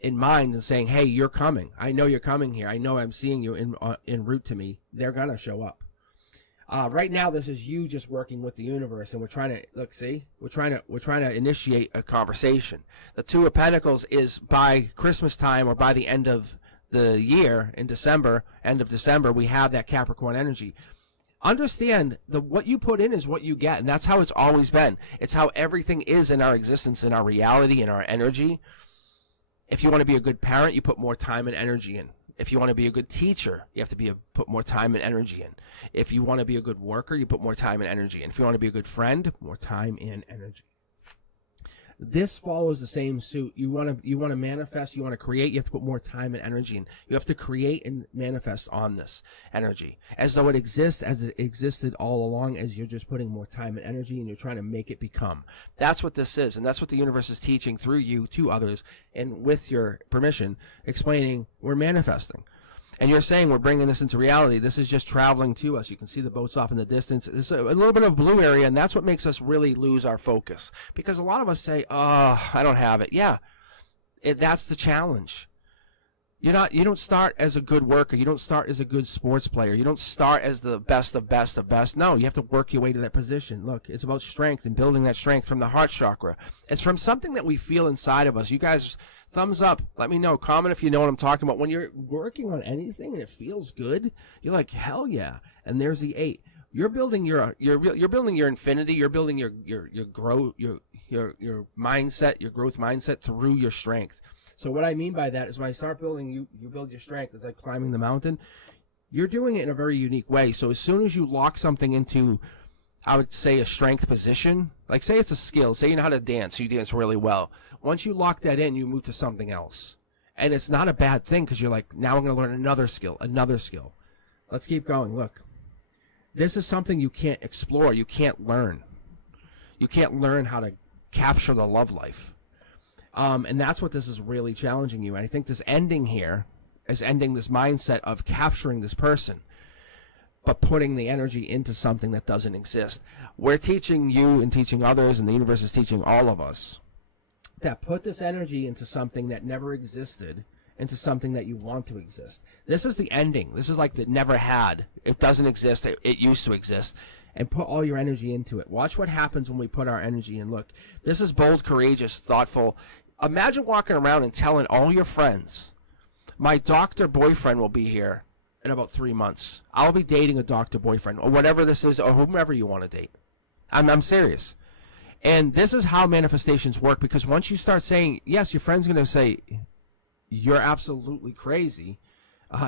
in mind and saying, hey, you're coming. I know you're coming here. I know I'm seeing you en route to me. They're going to show up. Right now, this is you just working with the universe, and we're trying to look. See, we're trying to initiate a conversation. The 2 of Pentacles is by Christmas time or by the end of the year in December, end of December, we have that Capricorn energy. Understand what you put in is what you get, and that's how it's always been. It's how everything is in our existence, in our reality, in our energy. If you want to be a good parent, you put more time and energy in. If you want to be a good teacher, you have to put more time and energy in. If you want to be a good worker, you put more time and energy in. If you want to be a good friend, more time and energy. This follows the same suit. You want to manifest, you want to create, you have to put more time and energy in. You have to create and manifest on this energy as though it exists as it existed all along, as you're just putting more time and energy and you're trying to make it become. That's what this is, and that's what the universe is teaching through you to others, and with your permission, explaining we're manifesting. And you're saying we're bringing this into reality. This is just traveling to us. You can see the boats off in the distance. There's a little bit of blue area, and that's what makes us really lose our focus. Because a lot of us say, oh, I don't have it. Yeah, that's the challenge. You don't start as a good worker. You don't start as a good sports player. You don't start as the best of best of best. No, you have to work your way to that position. Look, it's about strength and building that strength from the heart chakra. It's from something that we feel inside of us. You guys, thumbs up. Let me know. Comment if you know what I'm talking about. When you're working on anything and it feels good, you're like, hell yeah. And there's the 8. You're building you're building your infinity. You're building your growth, your mindset, your growth mindset through your strength. So what I mean by that is when I start building, you build your strength. It's like climbing the mountain. You're doing it in a very unique way. So as soon as you lock something into, I would say, a strength position, like say it's a skill, say you know how to dance, so you dance really well. Once you lock that in, you move to something else. And it's not a bad thing because you're like, now I'm going to learn another skill. Let's keep going. Look, this is something you can't explore. You can't learn. You can't learn how to capture the love life. And that's what this is really challenging you. And I think this ending here is ending this mindset of capturing this person, but putting the energy into something that doesn't exist. We're teaching you and teaching others, and the universe is teaching all of us, that put this energy into something that never existed, into something that you want to exist. This is the ending. This is like the never had. It doesn't exist. It used to exist. And put all your energy into it. Watch what happens when we put our energy in. Look, this is bold, courageous, thoughtful. Imagine walking around and telling all your friends, my doctor boyfriend will be here in about 3 months. I'll be dating a doctor boyfriend or whatever this is, or whomever you want to date. I'm serious. And this is how manifestations work, because once you start saying, yes, your friend's going to say, you're absolutely crazy.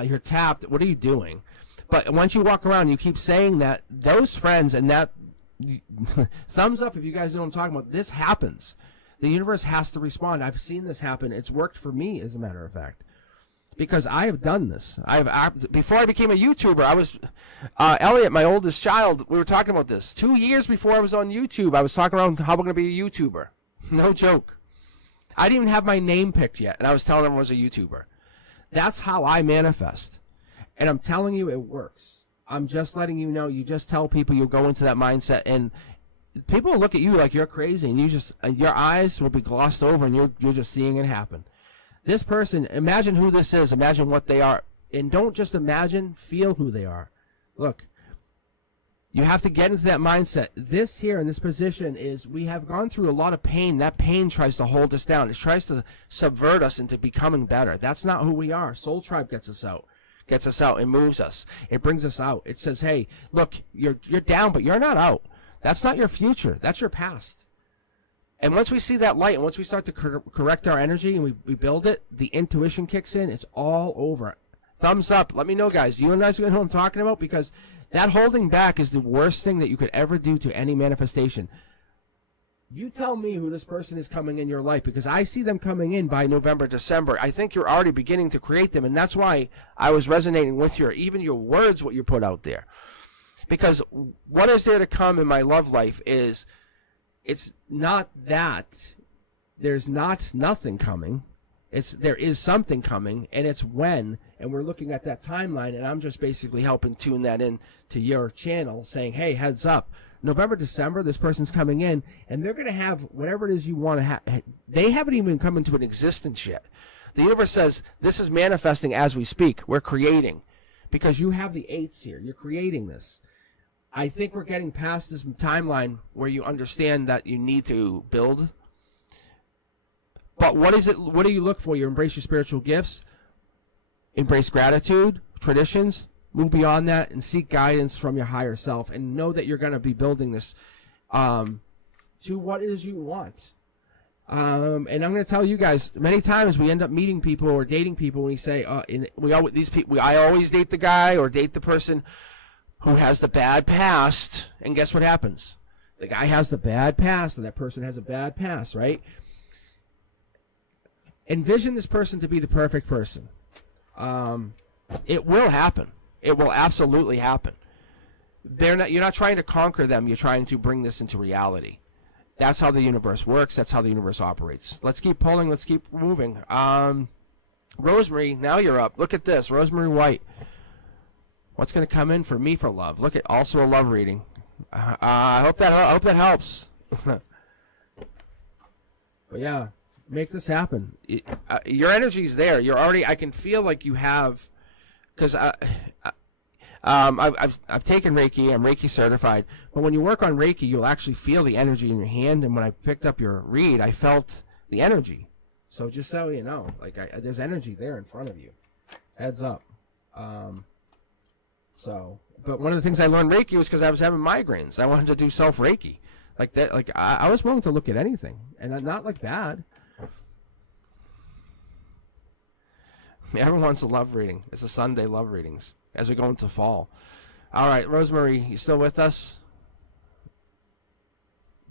You're tapped. What are you doing? But once you walk around, you keep saying that, those friends, and that thumbs up if you guys know what I'm talking about. This happens. The universe has to respond. I've seen this happen. It's worked for me, as a matter of fact, because I have done this. Before I became a YouTuber, I was Elliot, my oldest child. We were talking about this 2 years before I was on YouTube. I was talking about how I'm going to be a YouTuber. No joke. I didn't even have my name picked yet, and I was telling everyone I was a YouTuber. That's how I manifest, and I'm telling you, it works. I'm just letting you know. You just tell people, you go into that mindset, and people will look at you like you're crazy, and your eyes will be glossed over, and you're just seeing it happen. This person, imagine who this is, imagine what they are, and don't just imagine, feel who they are. Look, you have to get into that mindset. This here in this position is, we have gone through a lot of pain. That pain tries to hold us down. It tries to subvert us into becoming better. That's not who we are. Soul Tribe gets us out and moves us. It brings us out. It says, hey, look, you're down, but you're not out. That's not your future. That's your past. And once we see that light, and once we start to correct our energy and we build it, the intuition kicks in. It's all over. Thumbs up. Let me know, guys. You guys know who I'm talking about? Because that holding back is the worst thing that you could ever do to any manifestation. You tell me who this person is coming in your life, because I see them coming in by November, December. I think you're already beginning to create them, and that's why I was resonating with even your words, what you put out there. Because what is there to come in my love life is, it's not that there's nothing coming. There is something coming, and it's when, and we're looking at that timeline, and I'm just basically helping tune that in to your channel, saying, hey, heads up, November, December, this person's coming in, and they're going to have whatever it is you want to have. They haven't even come into an existence yet. The universe says this is manifesting as we speak. We're creating, because you have the eights here. You're creating this. I think we're getting past this timeline where you understand that you need to build. But what is it? What do you look for? You embrace your spiritual gifts, embrace gratitude, traditions, move beyond that, and seek guidance from your higher self, and know that you're going to be building this to what it is you want. And I'm going to tell you guys, many times we end up meeting people or dating people, and we say, I always date the guy or date the person who has the bad past, and guess what happens? The guy has the bad past, and that person has a bad past, right? Envision this person to be the perfect person. It will happen. It will absolutely happen. You're not trying to conquer them. You're trying to bring this into reality. That's how the universe works. That's how the universe operates. Let's keep pulling. Let's keep moving. Rosemary, now you're up. Look at this. Rosemary White. What's going to come in for me for love? Look at also a love reading. I hope that helps. But yeah, make this happen. Your energy's there. You're already. I can feel like you have, because I've taken Reiki. I'm Reiki certified. But when you work on Reiki, you'll actually feel the energy in your hand. And when I picked up your read, I felt the energy. So just so you know, like there's energy there in front of you. Heads up. But one of the things I learned Reiki was because I was having migraines. I wanted to do self Reiki, like that. Like I was willing to look at anything, and not like bad. Everyone wants a love reading. It's a Sunday love readings as we go into fall. All right, Rosemary, you still with us?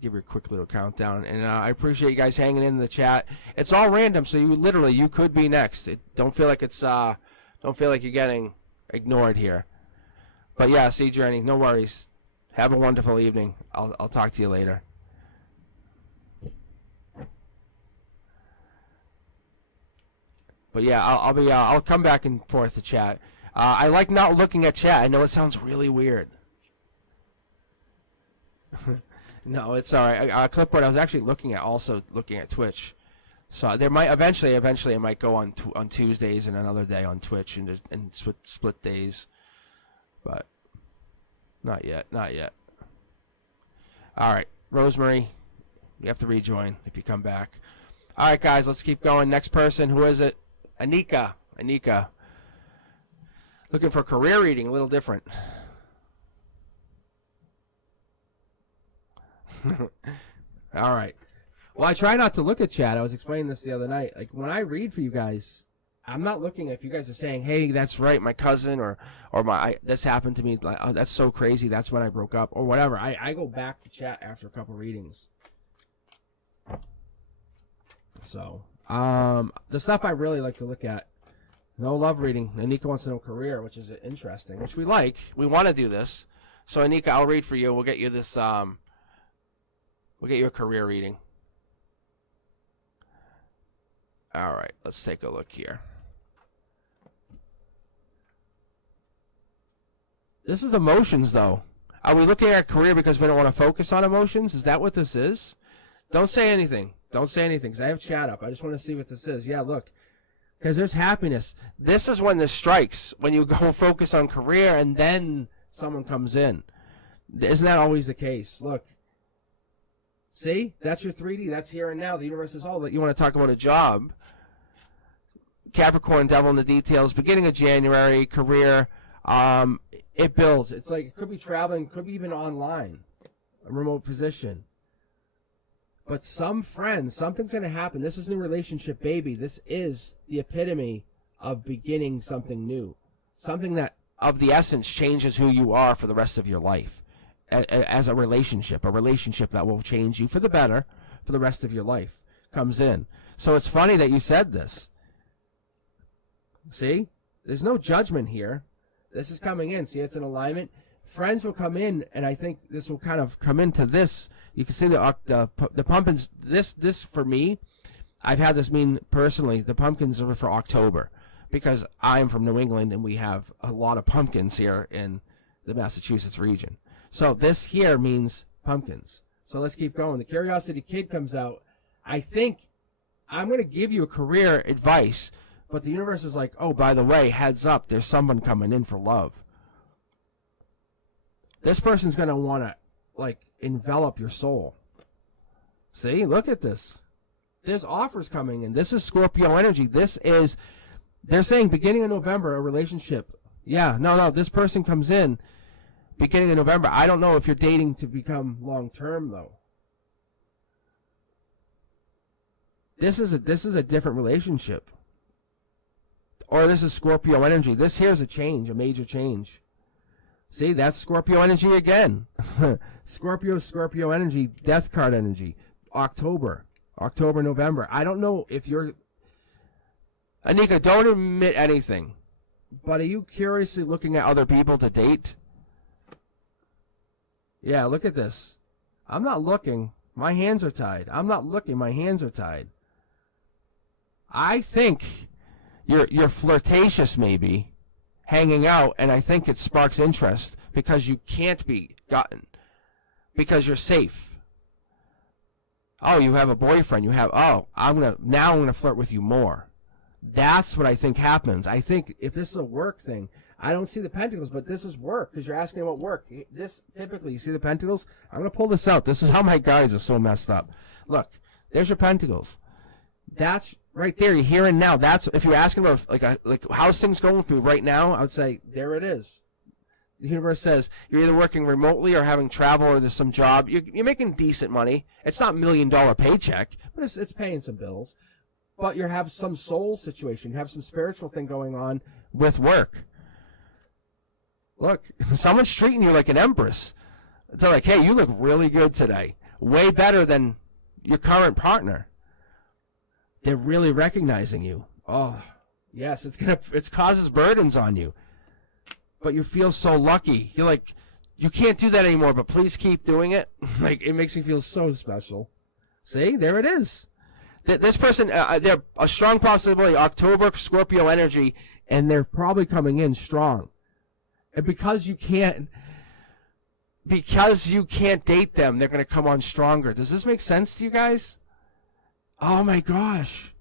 Give her a quick little countdown, and I appreciate you guys hanging in the chat. It's all random, so you could be next. Don't feel like you're getting ignored here. But yeah, Sea Journey, no worries. Have a wonderful evening. I'll talk to you later. But yeah, I'll come back and forth to chat. I like not looking at chat. I know it sounds really weird. No, it's all right. Clipboard. I was actually looking at Twitch. So there might eventually it might go on Tuesdays and another day on Twitch and split days. But not yet. All right, Rosemary, you have to rejoin if you come back. All right, guys, let's keep going. Next person, who is it? Anika. Looking for career reading, a little different. All right. Well, I try not to look at chat. I was explaining this the other night. Like, when I read for you guys, I'm not looking if you guys are saying, hey, that's right, my cousin, or this happened to me. Like, oh, that's so crazy. That's when I broke up, or whatever. I go back to chat after a couple readings. So, the stuff I really like to look at. No love reading. Anika wants to know career, which is interesting, which we like. We want to do this. So, Anika, I'll read for you. We'll get you this, we'll get you a career reading. All right, let's take a look here. This is emotions, though. Are we looking at career because we don't want to focus on emotions? Is that what this is? Don't say anything. Don't say anything, because I have chat up. I just want to see what this is. Yeah, look. Because there's happiness. This is when this strikes, when you go focus on career and then someone comes in. Isn't that always the case? Look. See? That's your 3D. That's here and now. The universe is all that. You want to talk about a job. Capricorn, devil in the details. Beginning of January, career. It builds. It's like it could be traveling, could be even online, a remote position. But some friends, something's going to happen. This is new relationship, baby. This is the epitome of beginning something new. Something that, of the essence, changes who you are for the rest of your life. As a relationship that will change you for the better for the rest of your life comes in. So it's funny that you said this. See? There's no judgment here. This is coming in. See, it's an alignment. Friends will come in, and I think this will kind of come into this. You can see the pumpkins. This for me, I've had this mean personally. The pumpkins are for October because I'm from New England, and we have a lot of pumpkins here in the Massachusetts region. So this here means pumpkins. So let's keep going. The Curiosity Kid comes out. I think I'm going to give you a career advice, but the universe is like, oh, by the way, heads up, there's someone coming in for love. This person's going to want to, like, envelop your soul. See, look at this. There's offers coming in. This is Scorpio energy. This is, they're saying beginning of November, a relationship. Yeah, no, this person comes in beginning of November. I don't know if you're dating to become long-term, though. This is a different relationship. Or this is Scorpio energy. This here's a change, a major change. See, that's Scorpio energy again. Scorpio energy, death card energy. October, November. I don't know if you're... Anika, don't admit anything. But are you curiously looking at other people to date? Yeah, look at this. I'm not looking. My hands are tied. I'm not looking. My hands are tied. I think you're flirtatious, maybe, hanging out, and I think it sparks interest because you can't be gotten, because you're safe. Oh, you have a boyfriend. I'm gonna flirt with you more. That's what I think happens. I think if this is a work thing, I don't see the pentacles, but this is work because you're asking about work. This typically, you see the pentacles? I'm gonna pull this out. This is how my guys are so messed up. Look, there's your pentacles. That's right there. You're here and now. That's if you're asking about like how's things going for me right now. I would say there it is. The universe says you're either working remotely or having travel or there's some job. You're making decent money. It's not $1 million paycheck, but it's paying some bills. But you have some soul situation. You have some spiritual thing going on with work. Look, someone's treating you like an empress. They're like, hey, you look really good today. Way better than your current partner. They're really recognizing you. Oh, yes, it causes burdens on you. But you feel so lucky. You're like, you can't do that anymore, but please keep doing it. Like, it makes me feel so special. See, there it is. This person, they're a strong possibility, October, Scorpio energy, and they're probably coming in strong. And because you can't date them, they're going to come on stronger. Does this make sense to you guys? Oh my gosh.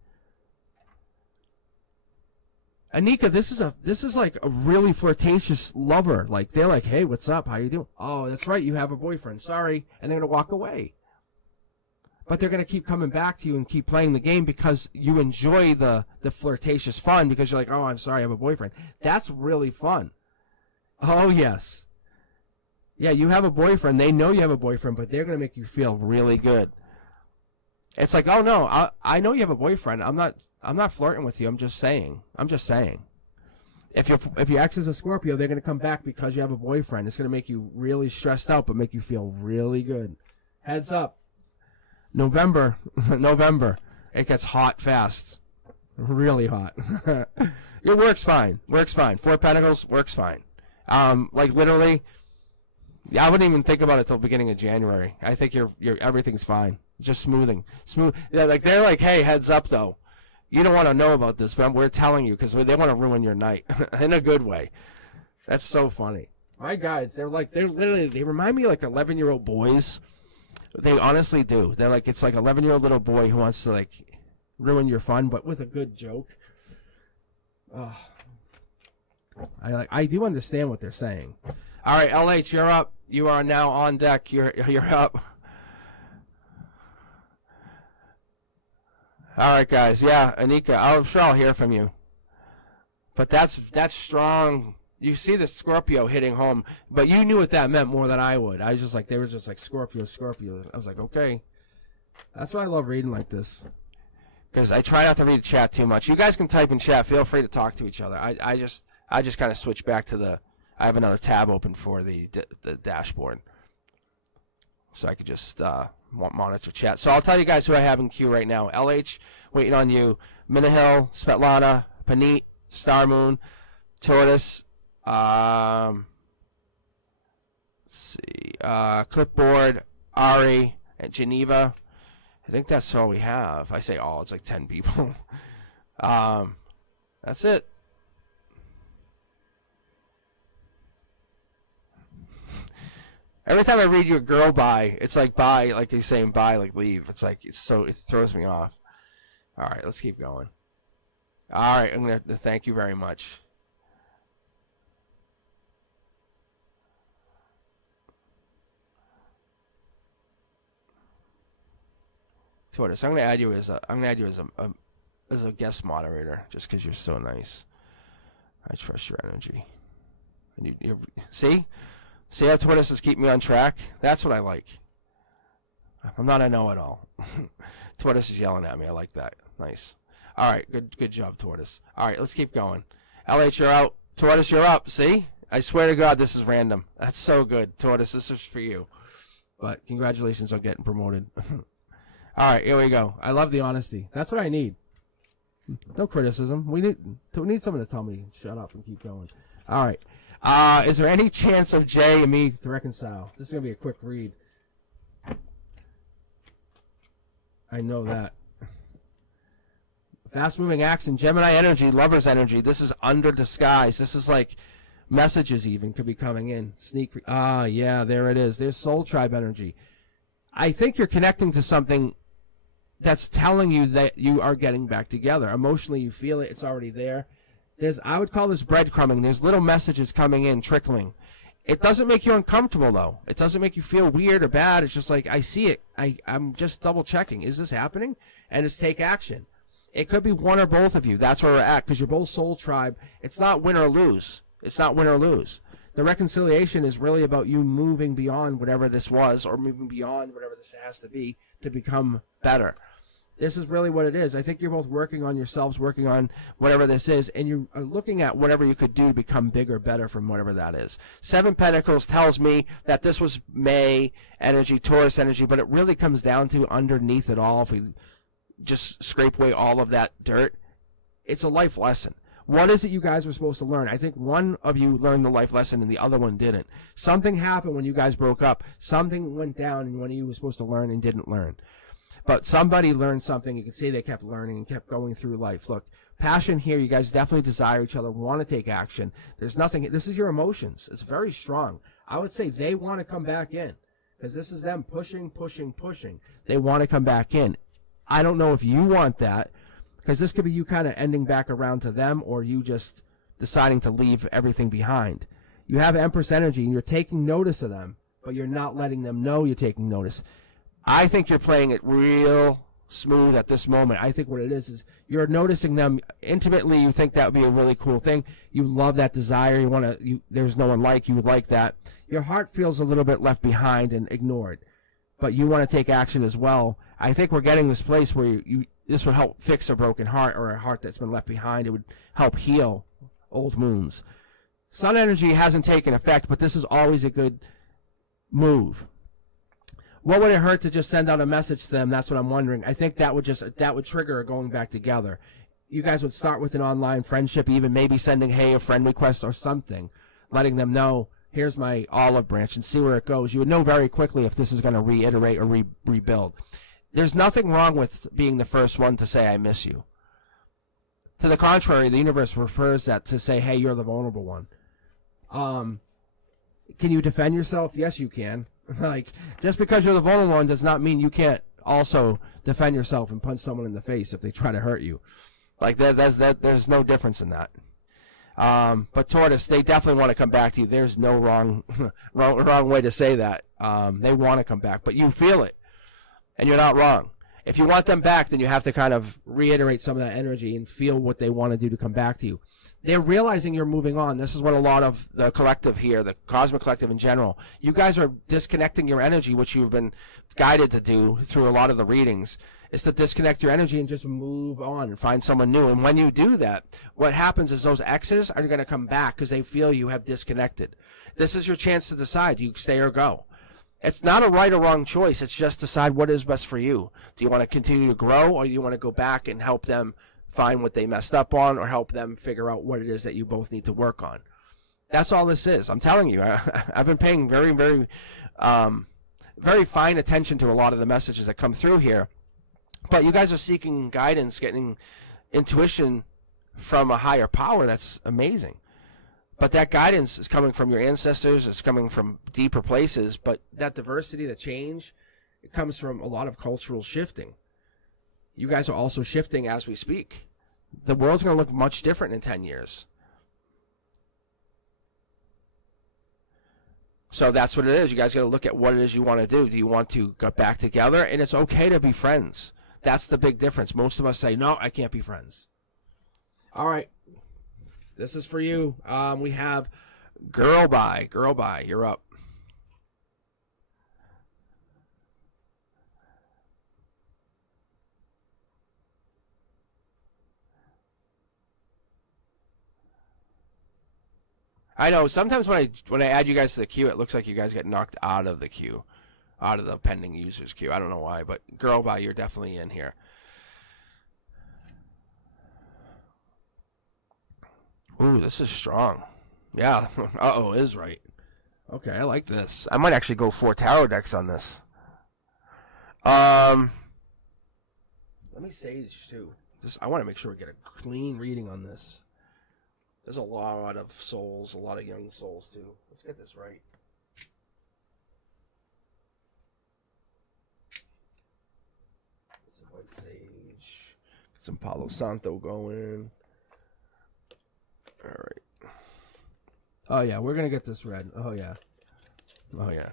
Anika, this is like a really flirtatious lover. Like, they're like, hey, what's up? How you doing? Oh, that's right, you have a boyfriend. Sorry. And they're going to walk away. but they're going to keep coming back to you and keep playing the game because you enjoy the flirtatious fun because you're like, oh, I'm sorry, I have a boyfriend. That's really fun. Oh, yes. Yeah, you have a boyfriend. They know you have a boyfriend, but they're going to make you feel really good. It's like, oh, no, I know you have a boyfriend. I'm not flirting with you. I'm just saying. If your ex is a Scorpio, they're going to come back because you have a boyfriend. It's going to make you really stressed out, but make you feel really good. Heads up. November, it gets hot fast. Really hot. It works fine. Four Pentacles works fine. Like literally, I wouldn't even think about it till beginning of January. I think your everything's fine. Just smooth. Yeah, like they're like, hey, heads up though. You don't want to know about this, but we're telling you because they want to ruin your night in a good way. That's so funny. My guys, they remind me of like 11-year-old boys. They honestly do. They're like, it's like 11-year-old little boy who wants to like ruin your fun, but with a good joke. I do understand what they're saying. All right, LH, you're up. You are now on deck. You're up. All right, guys. Yeah, Anika, I'm sure I'll hear from you. But that's strong. You see the Scorpio hitting home, but you knew what that meant more than I would. I was just like, they were just like Scorpio. I was like, okay. That's why I love reading like this. Because I try not to read chat too much. You guys can type in chat. Feel free to talk to each other. I just kind of switch back to I have another tab open for the dashboard. So I could just monitor chat. So I'll tell you guys who I have in queue right now. LH, waiting on you. Minahil, Svetlana, Paneet, Star Moon, Tortoise, let's see, Clipboard, Ari, and Geneva. I think that's all we have. I say all, it's like 10 people. That's it. Every time I read you a girl bye, it's like bye, like you're saying bye, like leave. It's like, it throws me off. All right, let's keep going. All right, I'm going to thank you very much. Tortoise, I'm going to add you as a guest moderator just because you're so nice. I trust your energy. And you see how tortoises keep me on track? That's what I like. I'm not a know-it-all. Tortoise is yelling at me. I like that. Nice. All right, good job, Tortoise. All right, let's keep going. LH, you're out. Tortoise, you're up. See? I swear to God, this is random. That's so good. Tortoise, this is for you. But congratulations on getting promoted. All right, here we go. I love the honesty. That's what I need. No criticism. We need someone to tell me shut up and keep going. All right. Is there any chance of Jay and me to reconcile? This is going to be a quick read. I know that. Fast-moving action, Gemini energy, lover's energy. This is under disguise. This is like messages even could be coming in. Yeah, there it is. There's soul tribe energy. I think you're connecting to something that's telling you that you are getting back together. Emotionally, you feel it. It's already there. I would call this breadcrumbing. There's little messages coming in, trickling. It doesn't make you uncomfortable, though. It doesn't make you feel weird or bad. It's just like, I see it. I'm just double-checking. Is this happening? And it's take action. It could be one or both of you. That's where we're at, because you're both soul tribe. It's not win or lose. The reconciliation is really about you moving beyond whatever this was or moving beyond whatever this has to be to become better. This is really what it is. I think you're both working on yourselves, working on whatever this is, and you are looking at whatever you could do to become bigger, better from whatever that is. Seven Pentacles tells me that this was May energy, Taurus energy, but it really comes down to underneath it all, if we just scrape away all of that dirt, it's a life lesson. What is it you guys were supposed to learn? I think one of you learned the life lesson and the other one didn't. Something happened when you guys broke up. Something went down and one of you was supposed to learn and didn't learn. But somebody learned something. You can see they kept learning and kept going through life. Look, passion here, you guys definitely desire each other, want to take action. There's nothing, this is your emotions. It's very strong. I would say they want to come back in because this is them pushing. They want to come back in. I don't know if you want that because this could be you kind of ending back around to them or you just deciding to leave everything behind. You have Empress energy and you're taking notice of them, but you're not letting them know you're taking notice. I think you're playing it real smooth at this moment. I think what it is you're noticing them intimately. You think that would be a really cool thing. You love that desire. You want to. There's no one like you would like that. Your heart feels a little bit left behind and ignored, but you want to take action as well. I think we're getting this place where this would help fix a broken heart or a heart that's been left behind. It would help heal old wounds. Sun energy hasn't taken effect, but this is always a good move. What would it hurt to just send out a message to them? That's what I'm wondering. I think that would trigger a going back together. You guys would start with an online friendship, even maybe sending, hey, a friend request or something, letting them know, here's my olive branch, and see where it goes. You would know very quickly if this is going to reiterate or rebuild. There's nothing wrong with being the first one to say, I miss you. To the contrary, the universe prefers that to say, hey, you're the vulnerable one. Can you defend yourself? Yes, you can. Like, just because you're the vulnerable one does not mean you can't also defend yourself and punch someone in the face if they try to hurt you. Like, there's no difference in that. But Tortoise, they definitely want to come back to you. There's no wrong way to say that. They want to come back, but you feel it, and you're not wrong. If you want them back, then you have to kind of reiterate some of that energy and feel what they want to do to come back to you. They're realizing you're moving on. This is what a lot of the collective here, the Cosmic Collective in general, you guys are disconnecting your energy, which you've been guided to do through a lot of the readings, is to disconnect your energy and just move on and find someone new. And when you do that, what happens is those exes are going to come back because they feel you have disconnected. This is your chance to decide. Do you stay or go? It's not a right or wrong choice. It's just decide what is best for you. Do you want to continue to grow, or do you want to go back and help them find what they messed up on, or help them figure out what it is that you both need to work on? That's all this is. I'm telling you, I've been paying very, very, very fine attention to a lot of the messages that come through here. But you guys are seeking guidance, getting intuition from a higher power. That's amazing. But that guidance is coming from your ancestors. It's coming from deeper places. But that diversity, the change, it comes from a lot of cultural shifting. You guys are also shifting as we speak. The world's going to look much different in 10 years. So that's what it is. You guys got to look at what it is you want to do. Do you want to get back together? And it's okay to be friends. That's the big difference. Most of us say, no, I can't be friends. All right. This is for you. We have Girl Bye. Girl Bye, you're up. I know, sometimes when I add you guys to the queue, it looks like you guys get knocked out of the queue. Out of the pending users queue. I don't know why, but Girl Bye, you're definitely in here. Ooh, this is strong. Yeah. Uh-oh, is right. Okay, I like this. I might actually go 4 tarot decks on this. Let me sage, too. I want to make sure we get a clean reading on this. There's a lot of souls, a lot of young souls, too. Let's get this right. Get some white sage. Get some Palo Santo going. All right. Oh, yeah, we're going to get this red. Oh, yeah. Oh, yeah.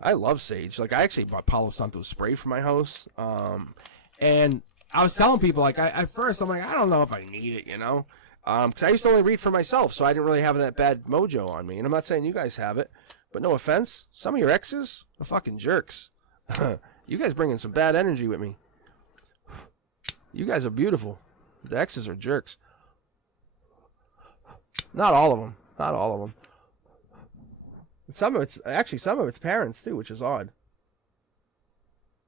I love sage. Like, I actually bought Palo Santo spray for my house. And I was telling people, like, at first, I'm like, I don't know if I need it, you know? Because I used to only read for myself, so I didn't really have that bad mojo on me. And I'm not saying you guys have it, but no offense. Some of your exes are fucking jerks. You guys bring in some bad energy with me. You guys are beautiful. The exes are jerks. Not all of them. Not all of them. And some of it's parents too, which is odd.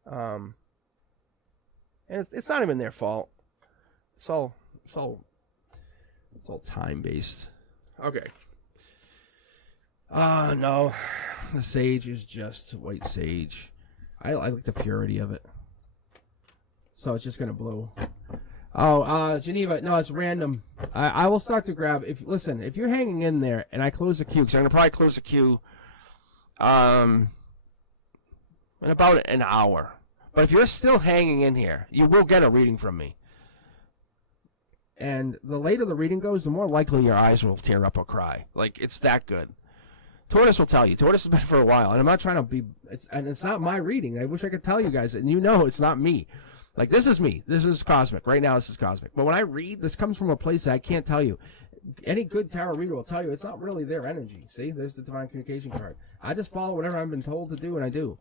And it's not even their fault. It's all time based. Okay. No, the sage is just white sage. I like the purity of it. So it's just gonna blow. Oh, Geneva, no, it's random. I will start to grab. If you're hanging in there, and I close the queue, because I'm gonna probably close the queue, in about an hour. But if you're still hanging in here, you will get a reading from me. And the later the reading goes, the more likely your eyes will tear up or cry. Like, it's that good. Tortoise will tell you. Tortoise has been for a while, and I'm not trying to be. It's not my reading. I wish I could tell you guys, and it's not me. Like, this is me. This is cosmic. Right now, this is cosmic. But when I read, this comes from a place that I can't tell you. Any good tarot reader will tell you it's not really their energy. See, there's the divine communication card. I just follow whatever I've been told to do, and I do.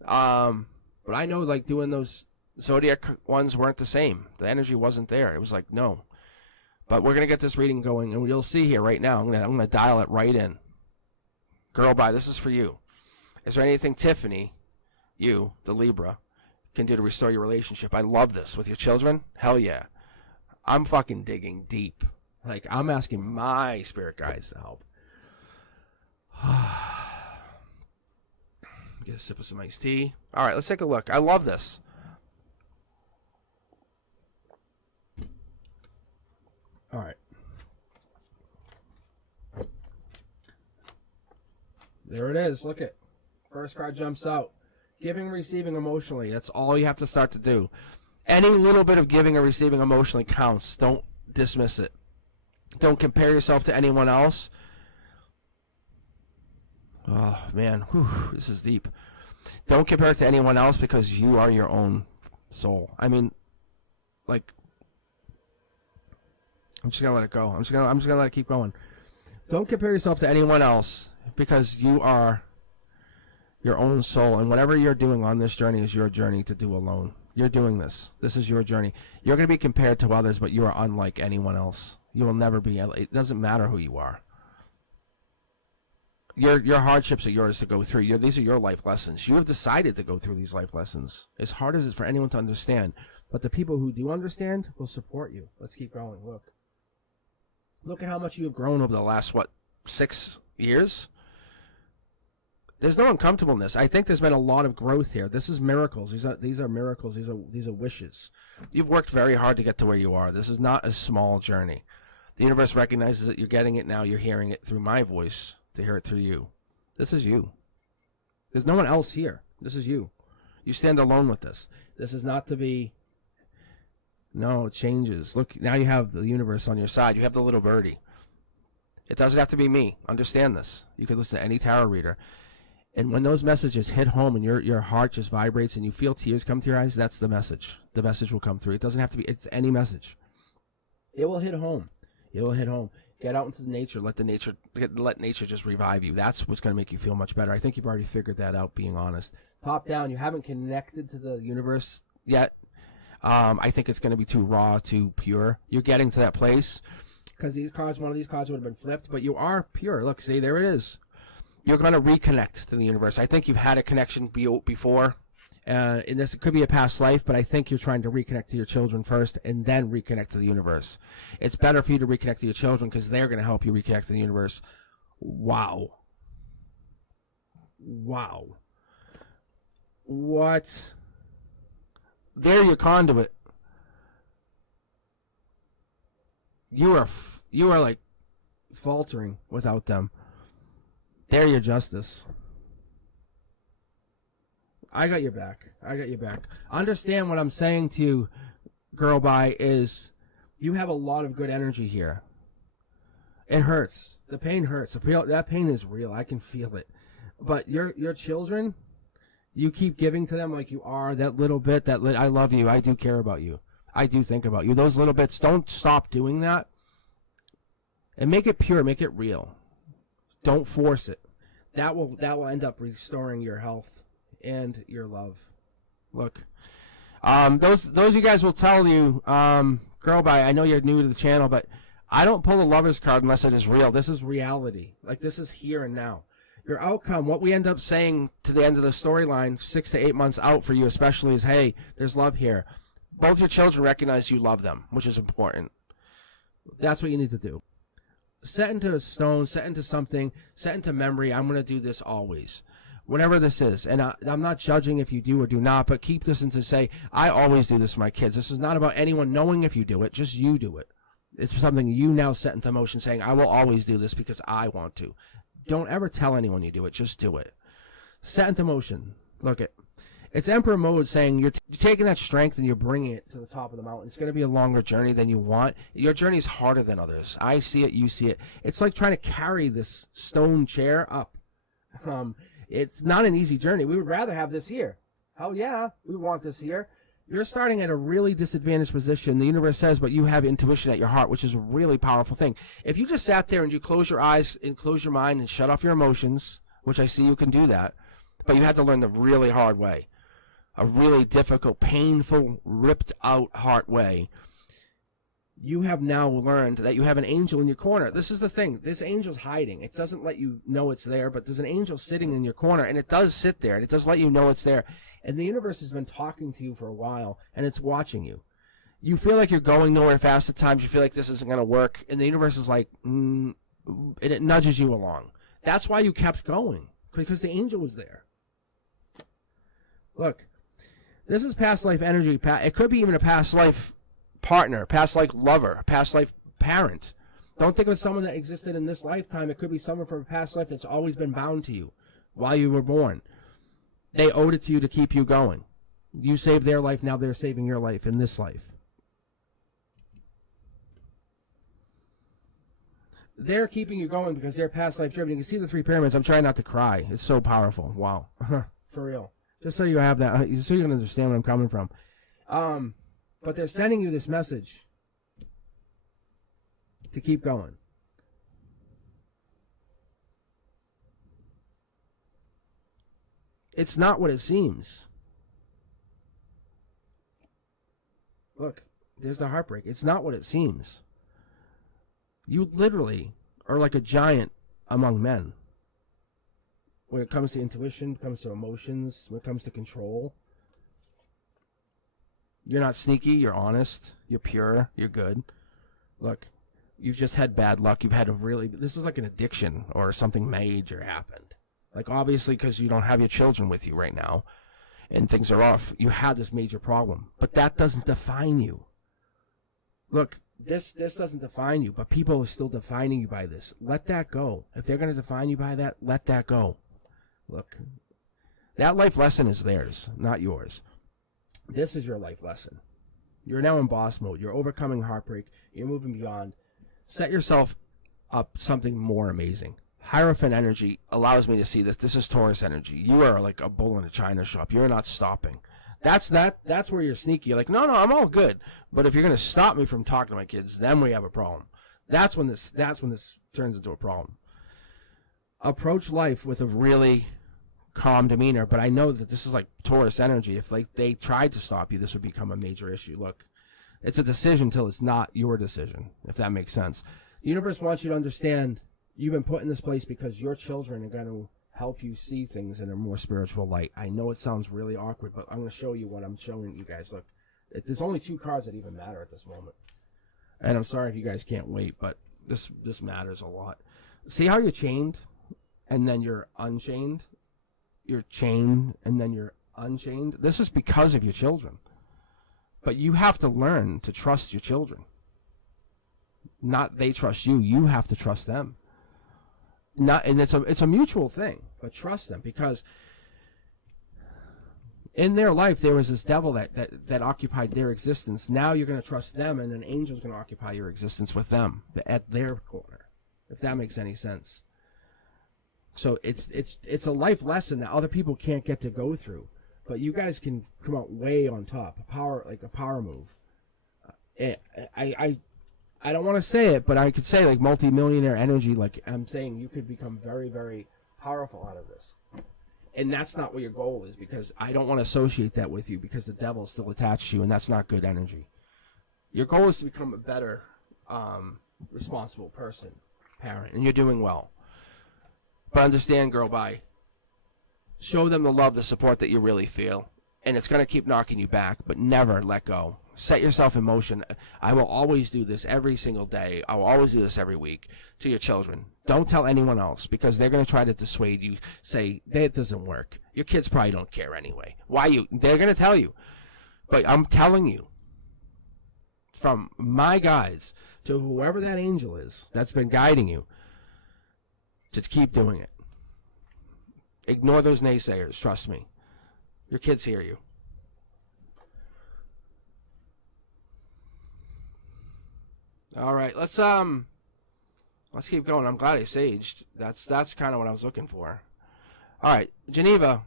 But I know, like, doing those zodiac ones weren't the same. The energy wasn't there. It was like, no. But we're gonna get this reading going, and you'll see here right now. I'm gonna dial it right in. Girl, bye. This is for you. Is there anything, Tiffany, you, the Libra, can do to restore your relationship? I love this with your children. Hell yeah. I'm fucking digging deep. Like, I'm asking my spirit guides to help. Get a sip of some iced tea. All right, let's take a look. I love this. All right. There it is. Look at first card jumps out. Giving, receiving emotionally. That's all you have to start to do. Any little bit of giving or receiving emotionally counts. Don't dismiss it. Don't compare yourself to anyone else. Oh, man. Whew, this is deep. Don't compare it to anyone else because you are your own soul. I mean, like, I'm just going to let it go. I'm just going to let it keep going. Don't compare yourself to anyone else because you are your own soul. And whatever you're doing on this journey is your journey to do alone. You're doing this. This is your journey. You're going to be compared to others, but you are unlike anyone else. You will never be. It doesn't matter who you are. Your hardships are yours to go through. These are your life lessons. You have decided to go through these life lessons. As hard as it's for anyone to understand. But the people who do understand will support you. Let's keep going. Look at how much you have grown over the last, 6 years? There's no uncomfortableness. I think there's been a lot of growth here. This is miracles. These are miracles. These are wishes. You've worked very hard to get to where you are. This is not a small journey. The universe recognizes that you're getting it now. You're hearing it through my voice to hear it through you. This is you. There's no one else here. This is you. You stand alone with this. This is not to be... No, it changes. Look, now you have the universe on your side. You have the little birdie. It doesn't have to be me. Understand this. You could listen to any tarot reader. And when those messages hit home and your heart just vibrates and you feel tears come to your eyes, that's the message. The message will come through. It doesn't have to be, it's any message. It will hit home. It will hit home. Get out into the nature. Let nature just revive you. That's what's going to make you feel much better. I think you've already figured that out, being honest. Top down, you haven't connected to the universe yet. I think it's going to be too raw, too pure. You're getting to that place because one of these cards would have been flipped, but you are pure. Look, see, there it is. You're going to reconnect to the universe. I think you've had a connection before. And this could be a past life, but I think you're trying to reconnect to your children first and then reconnect to the universe. It's better for you to reconnect to your children because they're going to help you reconnect to the universe. Wow. What? They're your conduit. You are like faltering without them. They're your justice. I got your back. Understand what I'm saying to you, girl bye, is you have a lot of good energy here. It hurts. The pain hurts. That pain is real. I can feel it. But your children, you keep giving to them like you are that little bit. I love you. I do care about you. I do think about you. Those little bits, don't stop doing that. And make it pure. Make it real. Don't force it. That will end up restoring your health and your love. Look, those you guys will tell you, girl bye, I know you're new to the channel, but I don't pull the Lover's card unless it is real. This is reality. Like, this is here and now. Your outcome, what we end up saying to the end of the storyline 6 to 8 months out for you especially is, hey, there's love here. Both your children recognize you love them, which is important. That's what you need to do. Set into a stone, set into something, set into memory. I'm going to do this always. Whatever this is. And I'm not judging if you do or do not, but keep this into say, I always do this for my kids. This is not about anyone knowing if you do it, just you do it. It's something you now set into motion saying, I will always do this because I want to. Don't ever tell anyone you do it, just do it. Set into motion. Look, It's Emperor mode saying you're taking that strength and you're bringing it to the top of the mountain. It's going to be a longer journey than you want. Your journey is harder than others. I see it, you see it. It's like trying to carry this stone chair up. It's not an easy journey. We would rather have this here. Hell yeah, we want this here. You're starting at a really disadvantaged position. The universe says, but you have intuition at your heart, which is a really powerful thing. If you just sat there and you close your eyes and close your mind and shut off your emotions, which I see you can do that, but you had to learn the really hard way. A really difficult, painful, ripped out heart way. You have now learned that you have an angel in your corner. This is the thing. This angel's hiding. It doesn't let you know it's there, but there's an angel sitting in your corner, and it does sit there, and it does let you know it's there. And the universe has been talking to you for a while, and it's watching you. You feel like you're going nowhere fast at times. You feel like this isn't going to work, and the universe is like, and it nudges you along. That's why you kept going, because the angel was there. Look. This is past life energy. It could be even a past life partner, past life lover, past life parent. Don't think of someone that existed in this lifetime. It could be someone from a past life that's always been bound to you while you were born. They owed it to you to keep you going. You saved their life, now they're saving your life in this life. They're keeping you going because they're past life driven. You can see the 3 pyramids. I'm trying not to cry. It's so powerful. Wow. For real. Just so you have that, so you can understand where I'm coming from. But they're sending you this message to keep going. It's not what it seems. Look, there's the heartbreak. It's not what it seems. You literally are like a giant among men. When it comes to intuition, when it comes to emotions, when it comes to control. You're not sneaky, you're honest, you're pure, you're good. Look, you've just had bad luck. You've had this is like an addiction or something major happened. Like obviously because you don't have your children with you right now and things are off. You had this major problem. But that doesn't define you. Look, this doesn't define you, but people are still defining you by this. Let that go. If they're going to define you by that, let that go. Look, that life lesson is theirs, not yours. This is your life lesson. You're now in boss mode. You're overcoming heartbreak. You're moving beyond. Set yourself up something more amazing. Hierophant energy allows me to see this. This is Taurus energy. You are like a bull in a china shop. You're not stopping. That's where you're sneaky. You're like, no, I'm all good. But if you're going to stop me from talking to my kids, then we have a problem. That's when this turns into a problem. Approach life with a really calm demeanor, but I know that this is like Taurus energy. If like they tried to stop you, this would become a major issue. Look, it's a decision till it's not your decision, if that makes sense. The universe wants you to understand you've been put in this place because your children are going to help you see things in a more spiritual light. I know it sounds really awkward, but I'm going to show you what I'm showing you guys. Look, there's only 2 cards that even matter at this moment. And I'm sorry if you guys can't wait, but this matters a lot. See how you're chained and then you're unchained? You're chained and then you're unchained. This is because of your children. But you have to learn to trust your children. Not they trust you. You have to trust them. And it's a mutual thing, but trust them, because in their life there was this devil that occupied their existence. Now you're going to trust them, and an angel's going to occupy your existence with them at their corner, if that makes any sense. So it's a life lesson that other people can't get to go through, but you guys can come out way on top. A power move. I don't want to say it, but I could say like multi-millionaire energy. Like I'm saying, you could become very, very powerful out of this. And that's not what your goal is, because I don't want to associate that with you, because the devil's still attached to you, and that's not good energy. Your goal is to become a better, responsible person, parent, and you're doing well. But understand, girl, bye. Show them the love, the support that you really feel. And it's going to keep knocking you back, but never let go. Set yourself in motion. I will always do this every single day. I will always do this every week to your children. Don't tell anyone else, because they're going to try to dissuade you. Say, that doesn't work. Your kids probably don't care anyway. Why you? They're going to tell you. But I'm telling you, from my guides to whoever that angel is that's been guiding you, to keep doing it. Ignore those naysayers, trust me. Your kids hear you. All right, let's keep going. I'm glad I saged. That's kind of what I was looking for. All right, Geneva,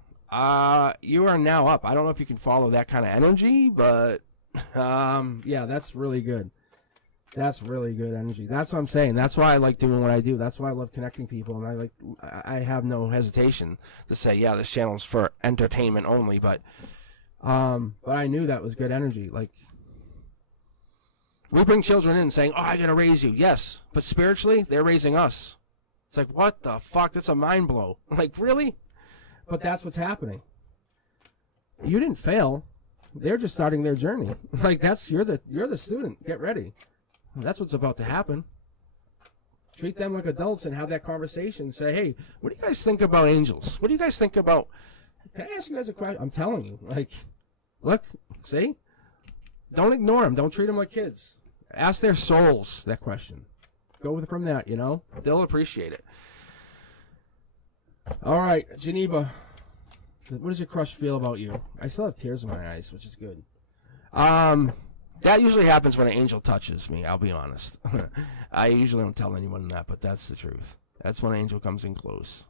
you are now up. I don't know if you can follow that kind of energy, but yeah, that's really good. That's really good energy. That's what I'm saying. That's why I like doing what I do. That's why I love connecting people, and I have no hesitation to say, yeah, this channel's for entertainment only. But I knew that was good energy. Like, we bring children in saying, oh, I'm gonna raise you. Yes, but spiritually, they're raising us. It's like, what the fuck? That's a mind blow. Like, really? But that's what's happening. You didn't fail. They're just starting their journey. Like, you're the student. Get ready. That's what's about to happen. Treat them like adults and have that conversation. Say, hey, what do you guys think about angels? What do you guys think about... Can I ask you guys a question? I'm telling you. Like, look, see? Don't ignore them. Don't treat them like kids. Ask their souls that question. Go from that, you know? They'll appreciate it. All right, Geneva. What does your crush feel about you? I still have tears in my eyes, which is good. That usually happens when an angel touches me, I'll be honest. I usually don't tell anyone that, but that's the truth. That's when an angel comes in close.